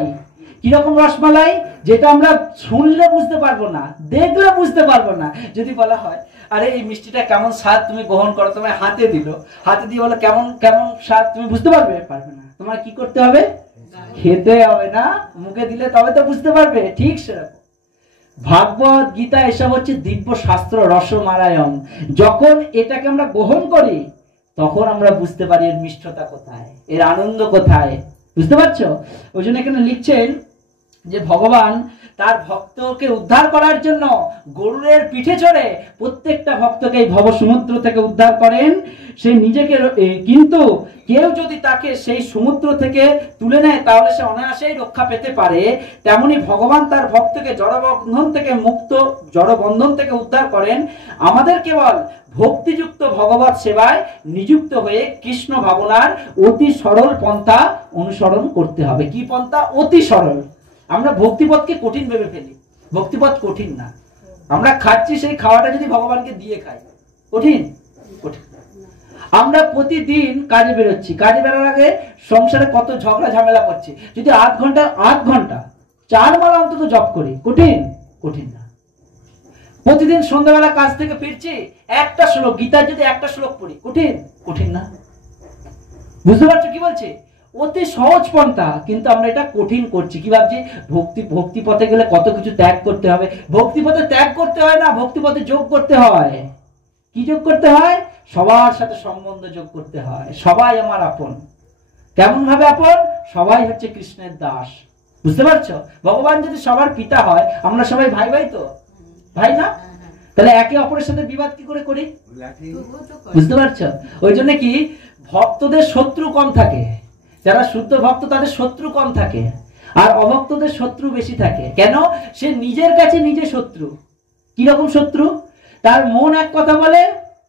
কিরকম রসমালাই? যেটা আমরা শুনলে বুঝতে পারবো না, দেখলে বুঝতে পারবো না। যদি বলা হয় আরে এই মিষ্টিটা কেমন স্বাদ, তুমি গ্রহণ করো, তোমায় হাতে দিল, হাতে দিয়ে বলো কেমন কেমন স্বাদ, তুমি বুঝতে পারবে? পারবে না। তোমার কি করতে হবে? খেতে হবে না, মুখে দিলে তবে তো বুঝতে পারবে। ঠিক সেরকম ভাগবত, গীতা, এসব হচ্ছে দিব্য শাস্ত্র, রসমালায়ম। যখন এটাকে আমরা গ্রহণ করি তখন আমরা বুঝতে পারি এর মিষ্টতা কোথায়, এর আনন্দ কোথায়। বুঝতে পারছো? ওই জন্য এখানে লিখছেন যে ভগবান তার ভক্তকে উদ্ধার করার জন্য গরুরের পিঠে চড়ে প্রত্যেকটা ভক্তকে এই ভব সমুদ্র থেকে উদ্ধার করেন। সে নিজেকে কিন্তু কেউ যদি তাকে সেই সমুদ্র থেকে তুলে নেয় তাহলে সে অনায়াসেই রক্ষা পেতে পারে। তেমনি ভগবান তার ভক্তকে জড়বন্ধন থেকে উদ্ধার করেন। আমাদের কেবল ভক্তিযুক্ত ভগবত সেবায় নিযুক্ত হয়ে কৃষ্ণ ভাবনার অতি সরল পন্থা অনুসরণ করতে হবে। কি পন্থা? অতি সরল। আমরা ভক্তিপথকে কঠিন ভেবে ফেলি, ভক্তিপথ কঠিন না। আমরা খাচ্ছি, সেই খাওয়াটা যদি ভগবানকে দিয়ে খাই, কঠিন? কঠিন। আমরা প্রতিদিন কাজে বেরোচ্ছি, কাজে বেরোর আগে সংসারে কত ঝগড়া ঝামেলা করছি, যদি আধ ঘন্টা 4 মালা অন্তত জপ করি, কঠিন? কঠিন না। প্রতিদিন সন্ধ্যাবেলা কাজ থেকে ফিরছি, একটা শ্লোক, গীতার যদি একটা শ্লোক পড়ি, কঠিন? কঠিন না। বুঝতে পারছো কি বলছি? অতি সহজ পন্থা, কিন্তু আমরা এটা কঠিন করছি। কি ভাবছি? ভক্তি পথে গেলে কত কিছু ত্যাগ করতে হবে। ভক্তি পথে ত্যাগ করতে হয় না, ভক্তি পথে যোগ করতে হয়। কি যোগ করতে হয়? সবার সাথে সম্বন্ধ যোগ করতে হয়। সবাই আমার আপন। কেমন ভাবে আপন? সবাই হচ্ছে কৃষ্ণের দাস। বুঝতে পারছো? ভগবান যদি সবার পিতা হয়, আমরা সবাই ভাই ভাই তো, ভাই না? তাহলে একে অপরের সাথে বিবাদ কি করে করি? বুঝতে পারছো? ওই জন্য কি ভক্তদের শত্রু কম থাকে, যারা শুদ্ধ ভক্ত তাদের শত্রু কম থাকে, আর অভক্তদের শত্রু বেশি থাকে। কেন? সে নিজের কাছে নিজে শত্রু। কিরকম শত্রু? তার মন এক কথা বলে,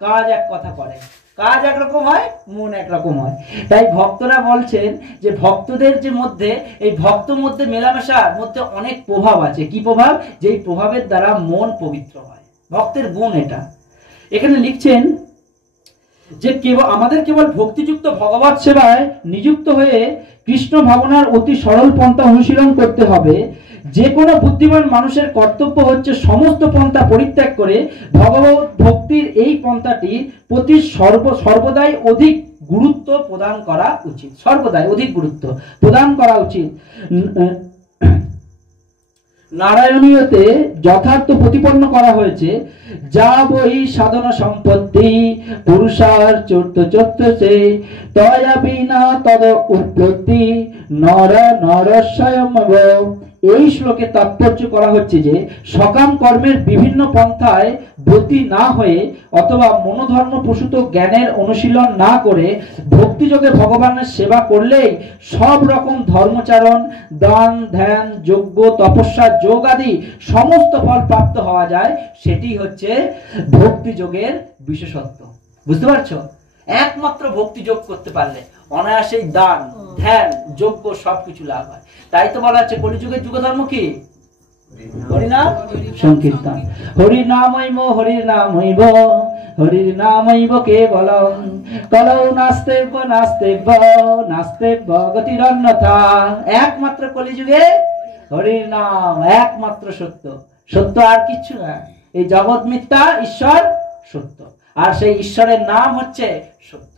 কাজ এক কথা করে। কাজ একরকম হয়, মন একরকম হয়। তাই ভক্তরা বলছেন যে ভক্তদের যে মধ্যে, এই ভক্ত মধ্যে মেলামেশার মধ্যে অনেক প্রভাব আছে। কি প্রভাব? যে এই প্রভাবের দ্বারা মন পবিত্র হয়। ভক্তের গুণ এটা। এখানে লিখছেন যে আমাদের কেবল ভক্তিযুক্ত ভগবত সেবায় নিযুক্ত হয়ে কৃষ্ণ ভাবনার অতি সরল পন্থা অনুশীলন করতে হবে। যে কোনো বুদ্ধিমান মানুষের কর্তব্য হচ্ছে সমস্ত পন্থা পরিত্যাগ করে ভগবত ভক্তির এই পন্থাটি প্রতি সর্বদাই অধিক গুরুত্ব প্রদান করা উচিত। সর্বদাই অধিক গুরুত্ব প্রদান করা উচিত। নারায়ণীয়তে যথার্থ প্রতিপন্ন করা হয়েছে, যা বই সাধনা সম্পত্তি পুরুষার চর্চে তয়া বিনা তদ উৎপত্তি নর নর স্বয়ং। এই শ্লোকে তাৎপর্য করা হচ্ছে যে সকাম কর্মের বিভিন্ন পন্থায় ব্রতী না হয়ে অথবা মনোধর্ম প্রসূত জ্ঞানের অনুশীলন না করে ভক্তিযোগে ভগবানের সেবা করলেই সব রকম ধর্মচারণ, দান, ধ্যান, যজ্ঞ, তপস্যা, যোগ আদি সমস্ত ফল প্রাপ্ত হওয়া যায়। সেটি হচ্ছে ভক্তিযোগের বিশেষত্ব। বুঝতে পারছো? একমাত্র ভক্তি যোগ করতে পারলে অনায়াসেই দান, ধ্যান, যজ্ঞ সবকিছু লাভ হয়। তাই তো বলা হচ্ছে কলিযুগের যুগধর্ম কি? হরিনাম সংকীর্তন। হরিনামৈব হরিনামৈব হরির নামৈব কেবলম কলৌ নাস্তেব্য নাস্তেব্য নাস্তেব্য গতিরন্যথা। একমাত্র কলিযুগে হরির নাম একমাত্র সত্য। সত্য আর কিচ্ছু না। এই জগৎ মিথ্যা, ঈশ্বর সত্য, আর সেই ঈশ্বরের নাম হচ্ছে সত্য।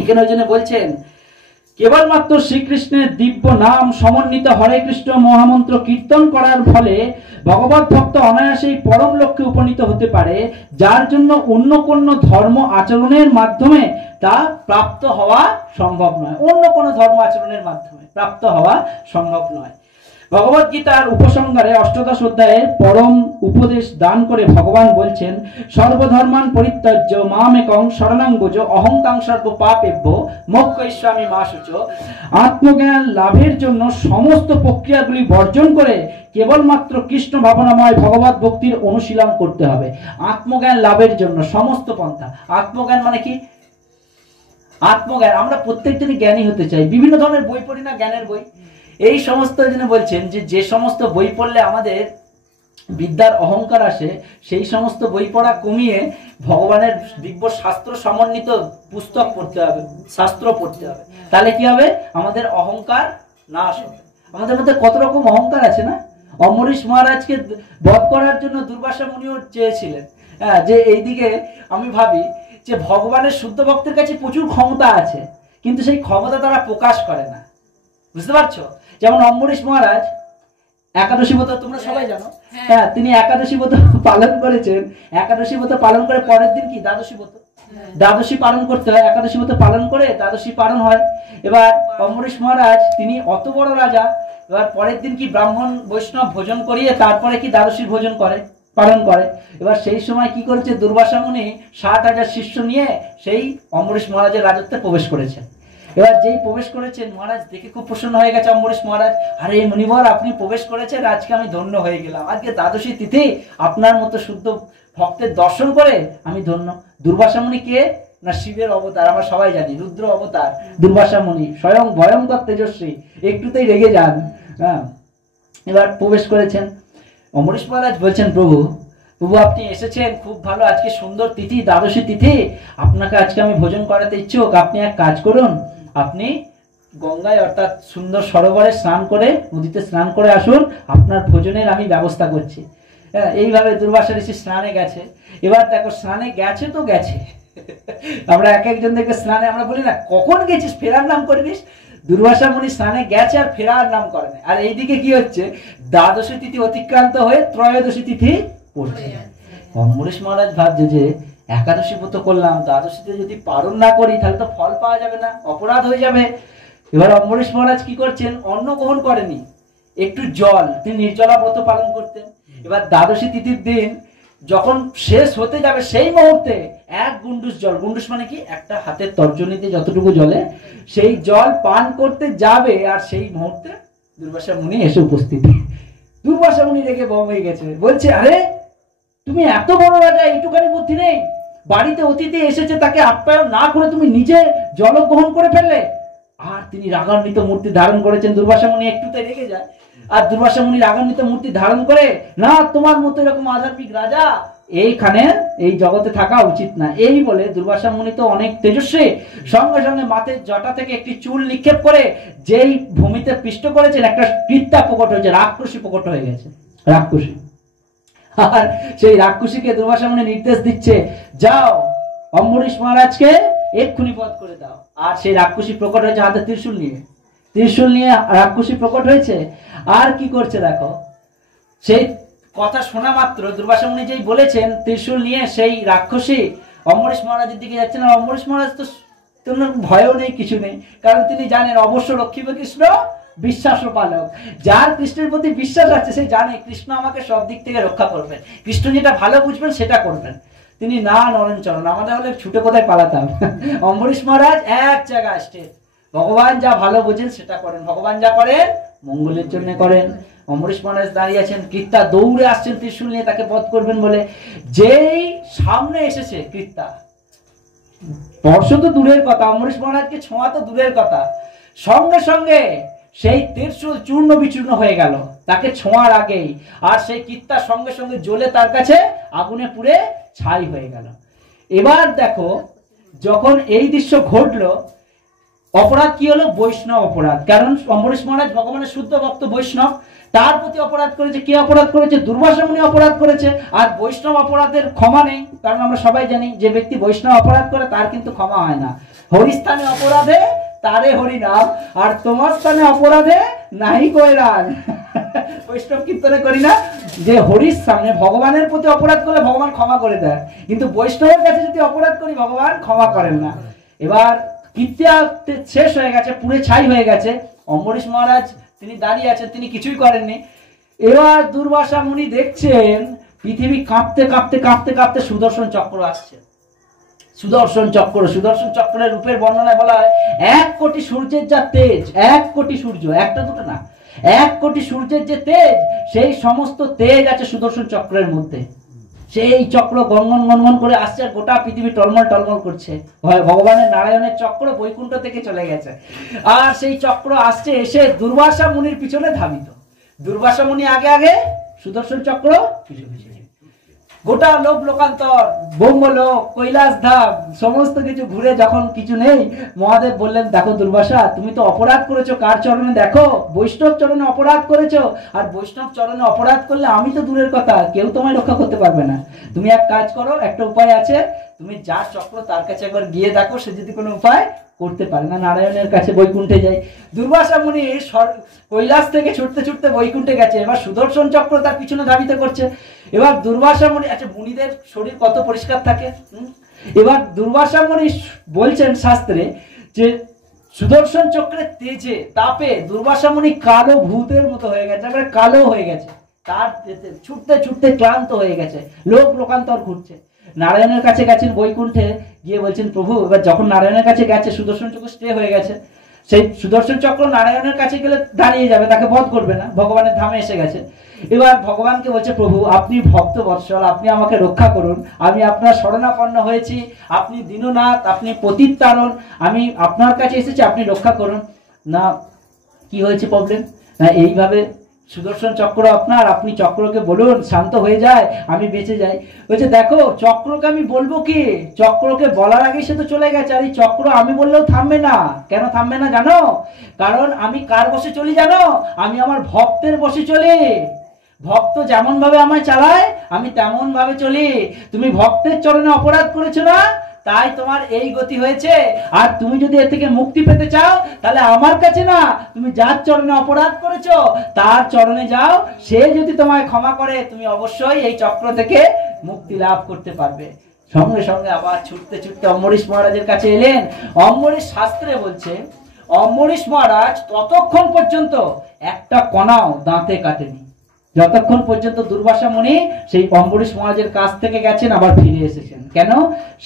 এখানে ওই জন্য বলছেন কেবলমাত্র শ্রীকৃষ্ণের দিব্য নাম সমন্বিত হরে কৃষ্ণ মহামন্ত্র কীর্তন করার ফলে ভগবত ভক্ত অনায়াসেই পরম লক্ষ্যে উপনীত হতে পারে, যার জন্য অন্য কোন ধর্ম আচরণের মাধ্যমে তা প্রাপ্ত হওয়া সম্ভব নয়। অন্য কোন ধর্ম আচরণের মাধ্যমে প্রাপ্ত হওয়া সম্ভব নয়। ভগবত গীতার উপসংহারে ৮ম অধ্যায়ে পরম উপদেশ দান করে ভগবান বলছেন, সর্বধর্মান পরিত্যাজ্য মামেকং শরণং ব্রজ অহং তাং সর্ব পাপেভ্য মোক্ষয়িষ্যামি মা শুচো। আত্মজ্ঞান লাভের জন্য সমস্ত প্রক্রিয়াগুলি বর্জন করে কেবলমাত্র কৃষ্ণ ভাবনাময় ভগবত ভক্তির অনুশীলন করতে হবে। আত্মজ্ঞান লাভের জন্য সমস্ত পন্থা। আত্মজ্ঞান মানে কি? আত্মজ্ঞান, আমরা প্রত্যেকজনই জ্ঞানী হতে চাই। বিভিন্ন ধরনের বই পড়ি না, জ্ঞানের বই। এই সমস্ত জন্য বলছেন যে সমস্ত বই পড়লে আমাদের বিদ্যার অহংকার আসে, সেই সমস্ত বই পড়া কমিয়ে ভগবানের দিব্য শাস্ত্র সমন্বিত পুস্তক পড়তে হবে, শাস্ত্র পড়তে হবে। তাহলে কি হবে? আমাদের অহংকার নাশ হবে। আমাদের মধ্যে কত রকম অহংকার আছে না? অম্বরীশ মহারাজকে বধ করার জন্য দুর্বাসা মুনিও চেয়েছিলেন। হ্যাঁ, যে এইদিকে আমি ভাবি যে ভগবানের শুদ্ধ ভক্তের কাছে প্রচুর ক্ষমতা আছে, কিন্তু সেই ক্ষমতা তারা প্রকাশ করে না। বুঝতে পারছো? যেমন অম্বরীশ মহারাজ একাদশী ব্রত তোমরা সবাই জানো। হ্যাঁ, তিনি একাদশী ব্রত পালন করেছেন। একাদশী ব্রত পালন করে পরের দিন কি দ্বাদশী ব্রত। দ্বাদশী পালন করতে হয়, একাদশী মতো পালন করে দ্বাদশী পালন হয়। এবার অম্বরীশ মহারাজ তিনি অত বড় রাজা, এবার পরের দিন কি ব্রাহ্মণ বৈষ্ণব ভোজন করিয়ে তারপরে কি দ্বাদশীর ভোজন করে, পালন করে। এবার সেই সময় কি করেছে, দুর্বাসা মুনি 60,000 শিষ্য নিয়ে সেই অম্বরীশ মহারাজের রাজত্বে প্রবেশ করেছেন। এবার যেই প্রবেশ করেছেন, মহারাজ দেখে খুব প্রসন্ন হয়ে গেছে অম্বরীশ মহারাজ, আরে মুনিবর আপনি প্রবেশ করেছেন, আজকে আমি ধন্য হয়ে গেলাম, আজকে দ্বাদশী তিথি, আপনার মতো শুদ্ধ ভক্তের দর্শন করে আমি ধন্য। দুর্বাসা মুনি কে না, শিবের অবতার, আমরা সবাই জানি, রুদ্র অবতার দুর্বাসা মুনি, স্বয়ং ভয়ঙ্কর তেজস্বী, একটুতেই রেগে যান। হ্যাঁ, এবার প্রবেশ করেছেন। অম্বরীশ মহারাজ বলছেন, প্রভু প্রভু আপনি এসেছেন, খুব ভালো, আজকে সুন্দর তিথি, দ্বাদশী তিথি, আপনাকে আজকে আমি ভোজন করাতে ইচ্ছুক। আপনি এক কাজ করুন, আপনি গঙ্গায় অর্থাৎ সুন্দর সরোবরে স্নান করে, নদীতে স্নান করে আসুন, আপনার ভোজনের আমি ব্যবস্থা করছি। হ্যাঁ, এইভাবে দুর্বাসা ঋষি স্নানে গেছে। এবার দেখো, স্নানে গেছে তো গেছে, আমরা এক একজন দেখে স্নানে আমরা বলি না কখন গেছিস, ফেরার নাম করবিস। দুর্বাসা মুনি স্নানে গেছে আর ফেরার নাম করে না। আর এইদিকে কি হচ্ছে, দ্বাদশী তিথি অতিক্রান্ত হয়ে ত্রয়োদশী তিথি পড়ছে। অম্বরীশ মহারাজ ভাবছে যে একাদশী ব্রত করলাম, দ্বাদশীতে যদি পালন না করি তাহলে তো ফল পাওয়া যাবে না, অপরাধ হয়ে যাবে। এবার অম্বরীশ মহারাজ কি করছেন, অন্ন গ্রহণ করেনি, একটু জল, তিনি নির্জলা ব্রত পালন করতেন। এবার দ্বাদশী তিথির দিন যখন শেষ হতে যাবে সেই মুহূর্তে এক গুন্ডুস জল, গুন্ডুস মানে কি, একটা হাতের তর্জনীতে যতটুকু জলে, সেই জল পান করতে যাবে, আর সেই মুহূর্তে দুর্বাসা মুনি এসে উপস্থিত। দুর্বাসা মুনি রেগে বম হয়ে গেছে, বলছে আরে তুমি এত বড় রাজা, এইটুখানি বুদ্ধি নেই, বাড়িতে অতিথি এসেছে তাকে আপ্যায়ন না করে তুমি নিজে জল গ্রহণ করে ফেললে। আর তিনি রাগান্বিত মূর্তি ধারণ করেছেন। দুর্বাসা মুনি একটুতে রেগে যায়, আর দুর্বাসা মুনি রাগান্বিত মূর্তি ধারণ করে, না তোমার মতো এরকম আধ্যাত্মিক রাজা এইখানে এই জগতে থাকা উচিত না, এই বলে দুর্বাসা মুনি তো অনেক তেজস্বী, সঙ্গে সঙ্গে মাথার জটা থেকে একটি চুল নিক্ষেপ করে যেই ভূমিতে পিষ্ট করেছেন, একটা কৃত্যা প্রকট হয়েছে, রাক্ষসী প্রকট হয়ে গেছে, রাক্ষসী। আর সেই রাক্ষসীকে দুর্বাসা মুনি নির্দেশ দিচ্ছে, যাও অম্বরীশ মহারাজকে এক্ষুনি বধ করে দাও। আর সেই রাক্ষসী প্রকট হয়েছে হাতে ত্রিশূল নিয়ে, ত্রিশূল নিয়ে রাক্ষসী প্রকট হয়েছে। আর কি করছে দেখো, সেই কথা শোনা মাত্র দুর্বাসা মুনি যেই বলেছেন, ত্রিশূল নিয়ে সেই রাক্ষসী অম্বরীশ মহারাজের দিকে যাচ্ছে না। অম্বরীশ মহারাজ তো ভয়ও নেই, কিছু নেই, কারণ তিনি জানেন অবশ্য রক্ষিবে কৃষ্ণ বিশ্বাস পালক। যার কৃষ্ণের প্রতি বিশ্বাস আছে সে জানে কৃষ্ণ আমাকে সব দিক থেকে রক্ষা করবেন, কৃষ্ণ যেটা ভালো বুঝবেন সেটা করবেন। তিনি না নরেন চরণ, আমাদের হলে ছুটে কোথায় পালাতাম। অম্বরীশ মহারাজ এক জায়গায় আসছে, ভগবান যা ভালো বোঝেন সেটা করেন, ভগবান যা করেন মঙ্গলের জন্য করেন। অম্বরীশ মহারাজ দাঁড়িয়ে আছেন, কৃত্যা দৌড়ে আসছেন ত্রিশূল নিয়ে তাকে বধ করবেন বলে। যেই সামনে এসেছে কৃত্যা, স্পর্শ তো দূরের কথা, অম্বরীশ মহারাজকে ছোঁয়া তো দূরের কথা, সঙ্গে সঙ্গে সেই ত্রিশূল চূর্ণ বিচূর্ণ হয়ে গেল তাকে ছোঁয়ার আগেই। আর সেই কৃত্যা সঙ্গে সঙ্গে জ্বলে তার কাছে আগুনে পুড়ে ছাই হয়ে গেল। এবার দেখো, যখন এই দৃশ্য ঘটলো, অপরাধ কি হলো, বৈষ্ণব অপরাধ। কারণ অম্বরীশ মহারাজ ভগবানের শুদ্ধ ভক্ত বৈষ্ণব, তার প্রতি অপরাধ করেছে। কে অপরাধ করেছে? দুর্বাসা মুনি অপরাধ করেছে। আর বৈষ্ণব অপরাধের ক্ষমা নেই, কারণ আমরা সবাই জানি যে ব্যক্তি বৈষ্ণব অপরাধ করে তার কিন্তু ক্ষমা হয় না। হরিস্থানে অপরাধে তারে হরি নাম, আর তোমার স্থানে অপরাধে নাই কয়রান। বৈষ্ণব কীর্তনে করি না যে হরির সামনে ভগবানের প্রতি অপরাধ করলে ভগবান ক্ষমা করে দেয়, কিন্তু বৈষ্ণবের কাছে যদি অপরাধ করি ভগবান ক্ষমা করেন না। এবার কীর্তিয়া শেষ হয়ে গেছে, পুড়ে ছাই হয়ে গেছে। অম্বরীশ মহারাজ তিনি দাঁড়িয়ে আছেন, তিনি কিছুই করেননি। এবার দুর্বাসা মুনি দেখছেন পৃথিবী কাঁপতে কাঁপতে কাঁপতে কাঁপতে সুদর্শন চক্র আসছে। সুদর্শন চক্র, সুদর্শন চক্রের রূপের বর্ণনায় বলা হয় 1 কোটি সূর্যের যা তেজ, 1 কোটি সূর্য, একটা দুটো না, 1 কোটি সূর্যের যে তেজ, সেই সমস্ত তেজ আছে সুদর্শন চক্রের মধ্যে। সেই চক্র গনগন গনগন করে আসছে, আর গোটা পৃথিবী টলমল টলমল করছে। ভগবানের নারায়ণের চক্র বৈকুণ্ঠ থেকে চলে গেছে, আর সেই চক্র আসছে, এসে দুর্বাসা মুনির পিছনে ধাবিত। দুর্বাসা মুনি আগে আগে, সুদর্শন চক্র পিছু পিছু। গোটা লোক লোকান্তর, ব্রহ্মলোক, কৈলাস ধাম সমস্ত কিছু ঘুরে যখন কিছু নেই, মহাদেব বললেন, দেখো দুর্বাসা, তুমি তো অপরাধ করেছো, কার চরণে? দেখো বৈষ্ণব চরণে অপরাধ করেছো। আর বৈষ্ণব চরণে অপরাধ করলে আমি তো দূরের কথা, কেউ তোমায় রক্ষা করতে পারবে না। তুমি এক কাজ করো, একটা উপায় আছে, তুমি যার চক্র তার কাছে একবার গিয়ে দেখো, সে যদি কোনো উপায় করতে পারে না, নারায়ণের কাছে বৈকুণ্ঠে যায়। দুর্বাসা মুনি কৈলাস থেকে ছুটতে ছুটতে বৈকুণ্ঠে গেছে। এবার সুদর্শন চক্র তার পিছনে ধাবিত করছে। এবার দুর্বাসা মুনি, আচ্ছা মুনিদের শরীর কত পরিষ্কার থাকে, এবার দুর্বাসা মুনি বলছেন শাস্ত্রে যে সুদর্শন চক্রের তেজে তাপে দুর্বাসা মুনি কালো ভূতের মতো হয়ে গেছে, একেবারে কালো হয়ে গেছে, তার ছুটতে ছুটতে ক্লান্ত হয়ে গেছে, লোকান্তর ঘুরছে। নারায়ণের কাছে গেছেন বৈকুণ্ঠে, গিয়ে বলছেন প্রভু, এবার যখন নারায়ণের কাছে গেছে সুদর্শন চক্র স্টে হয়ে গেছে, সেই সুদর্শন চক্র নারায়ণের কাছে গেলে দাঁড়িয়ে যাবে, তাকে বধ করবে না, ভগবানের ধামে এসে গেছে। এবার ভগবানকে বলছে প্রভু আপনি ভক্ত বৎসল, আপনি আমাকে রক্ষা করুন, আমি আপনার শরণাপন্ন হয়েছি, আপনি দীননাথ, আপনি পতিতারণ, আমি আপনার কাছে এসেছি, আপনি রক্ষা করুন না। কি হয়েছে প্রবলেম না, এইভাবে সুদর্শন চক্র আপনার, আপনি চক্রকে বলুন শান্ত হয়ে যায়, আমি বেঁচে যাই। বলছে দেখো চক্রকে আমি বলবো কি, চক্রকে বলার আগে সে তো চলে গেছে, আর এই চক্র আমি বললেও থামবে না। কেন থামবে না জানো? কারণ আমি কার বসে চলি জানো? আমি আমার ভক্তের বসে চলি। ভক্ত যেমন ভাবে আমায় চালায় আমি তেমন ভাবে চলি। তুমি ভক্তের চরণে অপরাধ করেছো না, তাই তোমার এই গতি হয়েছে। আর তুমি যদি এর থেকে মুক্তি পেতে চাও তাহলে আমার কাছে না, তুমি যার চরণে অপরাধ করেছো তার চরণে যাও, সে যদি তোমায় ক্ষমা করে তুমি অবশ্যই এই চক্র থেকে মুক্তি লাভ করতে পারবে। সঙ্গে সঙ্গে আবার ছুটতে ছুটতে অম্বরীশ মহারাজের কাছে এলেন। অম্বরীশ শাস্ত্রে বলছে অম্বরীশ মহারাজ ততক্ষণ পর্যন্ত একটা কণাও দাঁতে কাটেনি, যতক্ষণ পর্যন্ত দুর্বাসা মুনি সেই অম্বরীশ মহারাজের কাছ থেকে গেছেন আবার ফিরে এসেছেন। কেন?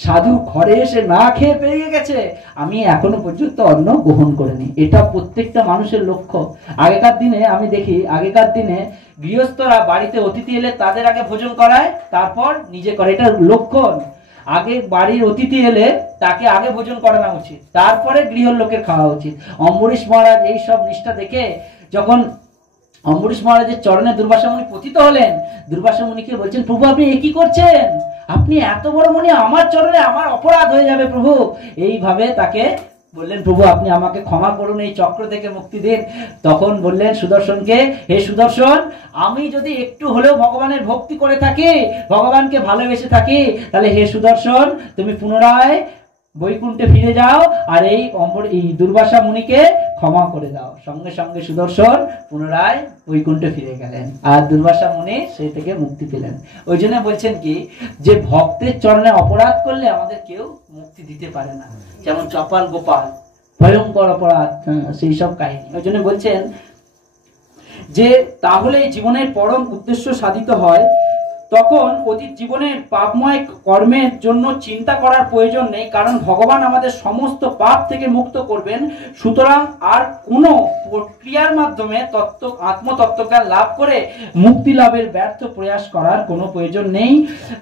সাধু ঘরে এসে না খেয়ে পেরিয়ে গেছে, আমি এখনো পর্যন্ত অন্ন গ্রহণ করিনি। এটা প্রত্যেকটা মানুষের লক্ষ্য। আগেকার দিনে আমি দেখি, আগেকার দিনে গৃহস্থরা বাড়িতে অতিথি এলে তাদের আগে ভোজন করায়, তারপর নিজে করে, এটা লক্ষণ। আগে বাড়ির অতিথি এলে তাকে আগে ভোজন করানো উচিত, তারপরে গৃহ লোকের খাওয়া উচিত। অম্বরীশ মহারাজ এই সব নিষ্ঠা দেখে যখন অম্বরীশ মহারাজের চরণে দুর্বাসা মুনি পতিত হলেন, দুর্বাসা মুনিকে বলছেন প্রভু আপনি এ কি করছেন, আপনি এত বড় মুনি, আমার চরণে আমার অপরাধ হয়ে যাবে প্রভু। এইভাবে তাকে বললেন প্রভু আপনি আমাকে ক্ষমা করুন, এই চক্র থেকে মুক্তি দিন। তখন বললেন সুদর্শনকে, হে সুদর্শন, আমি যদি একটু হলেও ভগবানের ভক্তি করে থাকি, ভগবানকে ভালোবেসে থাকি, তাহলে হে সুদর্শন তুমি পুনরায় বৈকুণ্ঠে ফিরে যাও আর এই দুর্বাসা মুনিকে ক্ষমা করে দাও। সঙ্গে সঙ্গে সুদর্শন পুনরায় বৈকুণ্ঠে ফিরে গেলেন আর দুর্বাসা মুনি সেই থেকে মুক্তি পেলেন। ওই জন্য বলছেন কি, যে ভক্তের চরণে অপরাধ করলে আমাদের কেউ মুক্তি দিতে পারে না। যেমন চপাল গোপাল, ভয়ঙ্কর অপরাধ, সেই সব কাহিনী। ওই জন্য বলছেন যে তাহলে জীবনের পরম উদ্দেশ্য সাধিত হয়, তখন অতীত জীবনের পাপময় কর্মের জন্য চিন্তা করার প্রয়োজন নেই, কারণ ভগবান আমাদের সমস্ত পাপ থেকে মুক্ত করবেন। সুতরাং আর কোনো প্রক্রিয়ার মাধ্যমে আত্মতত্ত্বজ্ঞান লাভ করে মুক্তি লাভের ব্যর্থ প্রয়াস করার কোনো প্রয়োজন নেই।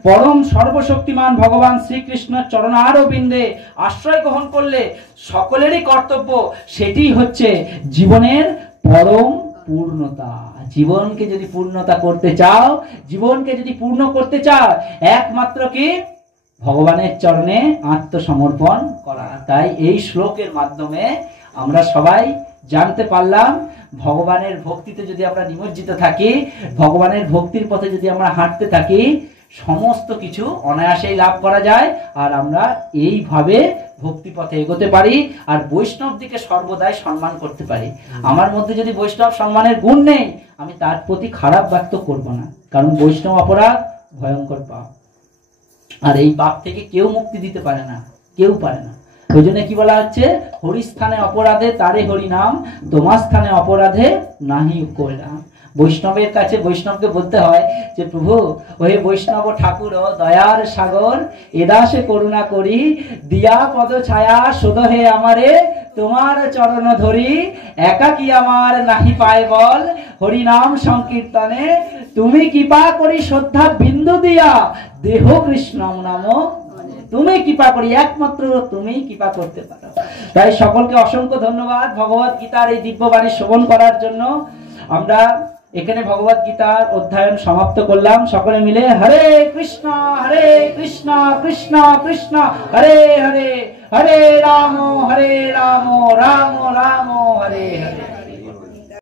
পরম সর্বশক্তিমান ভগবান শ্রীকৃষ্ণের চরণারবিন্দে আশ্রয় গ্রহণ করলে সকলেরই কর্তব্য, সেটি হচ্ছে জীবনের পরম পূর্ণতা। জীবনকে যদি পূর্ণতা করতে চাও, জীবনকে যদি পূর্ণ করতে চাও, একমাত্র কি ভগবানের চরণে আত্মসমর্পণ করা। তাই এই শ্লোকের মাধ্যমে আমরা সবাই জানতে পারলাম, ভগবানের ভক্তিতে যদি আমরা নিমজ্জিত থাকি, ভগবানের ভক্তির পথে যদি আমরা হাঁটতে থাকি, সমস্ত কিছু অনায়াসেই লাভ করা যায়। আর আমরা এইভাবে ভক্তি পথে এগোতে পারি আর বৈষ্ণব দিকে সর্বদাই সম্মান করতে পারি। আমার মধ্যে যদি বৈষ্ণব সম্মানের গুণ নেই, আমি তার প্রতি খারাপ ব্যক্ত করব না, কারণ বৈষ্ণব অপরাধ ভয়ঙ্কর পাপ, আর এই পাপ থেকে কেউ মুক্তি দিতে পারে না, কেউ পারে না। ওই জন্য কি বলা হচ্ছে, হরিস্থানে অপরাধে তারে হরি নাম, তোমার স্থানে অপরাধে নাহি কইরাম। বৈষ্ণবের কাছে বৈষ্ণবকে বলতে হয় যে প্রভু ওহে বৈষ্ণব ঠাকুর দয়ার সাগর, এদাসে করুণা করি, দিয়া পদ ছায়া শোধহে আমারে, তোমার চরণ ধরি, একাকি আমার নাহি পায় বল, হরি নাম সংকীর্তনে, তুমি কৃপা করি শ্রদ্ধা বিন্দু দিয়া, দেহ কৃষ্ণ নাম, তুমি কৃপা করি, একমাত্র তুমি কৃপা করতে পারো। তাই সকলকে অসংখ্য ধন্যবাদ ভগবত গীতার এই দিব্যবাণী শ্রবণ করার জন্য। আমরা এখানে ভগবত গীতার অধ্যয়ন সমাপ্ত করলাম। সকলে মিলে হরে কৃষ্ণ কৃষ্ণ কৃষ্ণ হরে হরে, হরে রাম রাম রাম হরে হরে।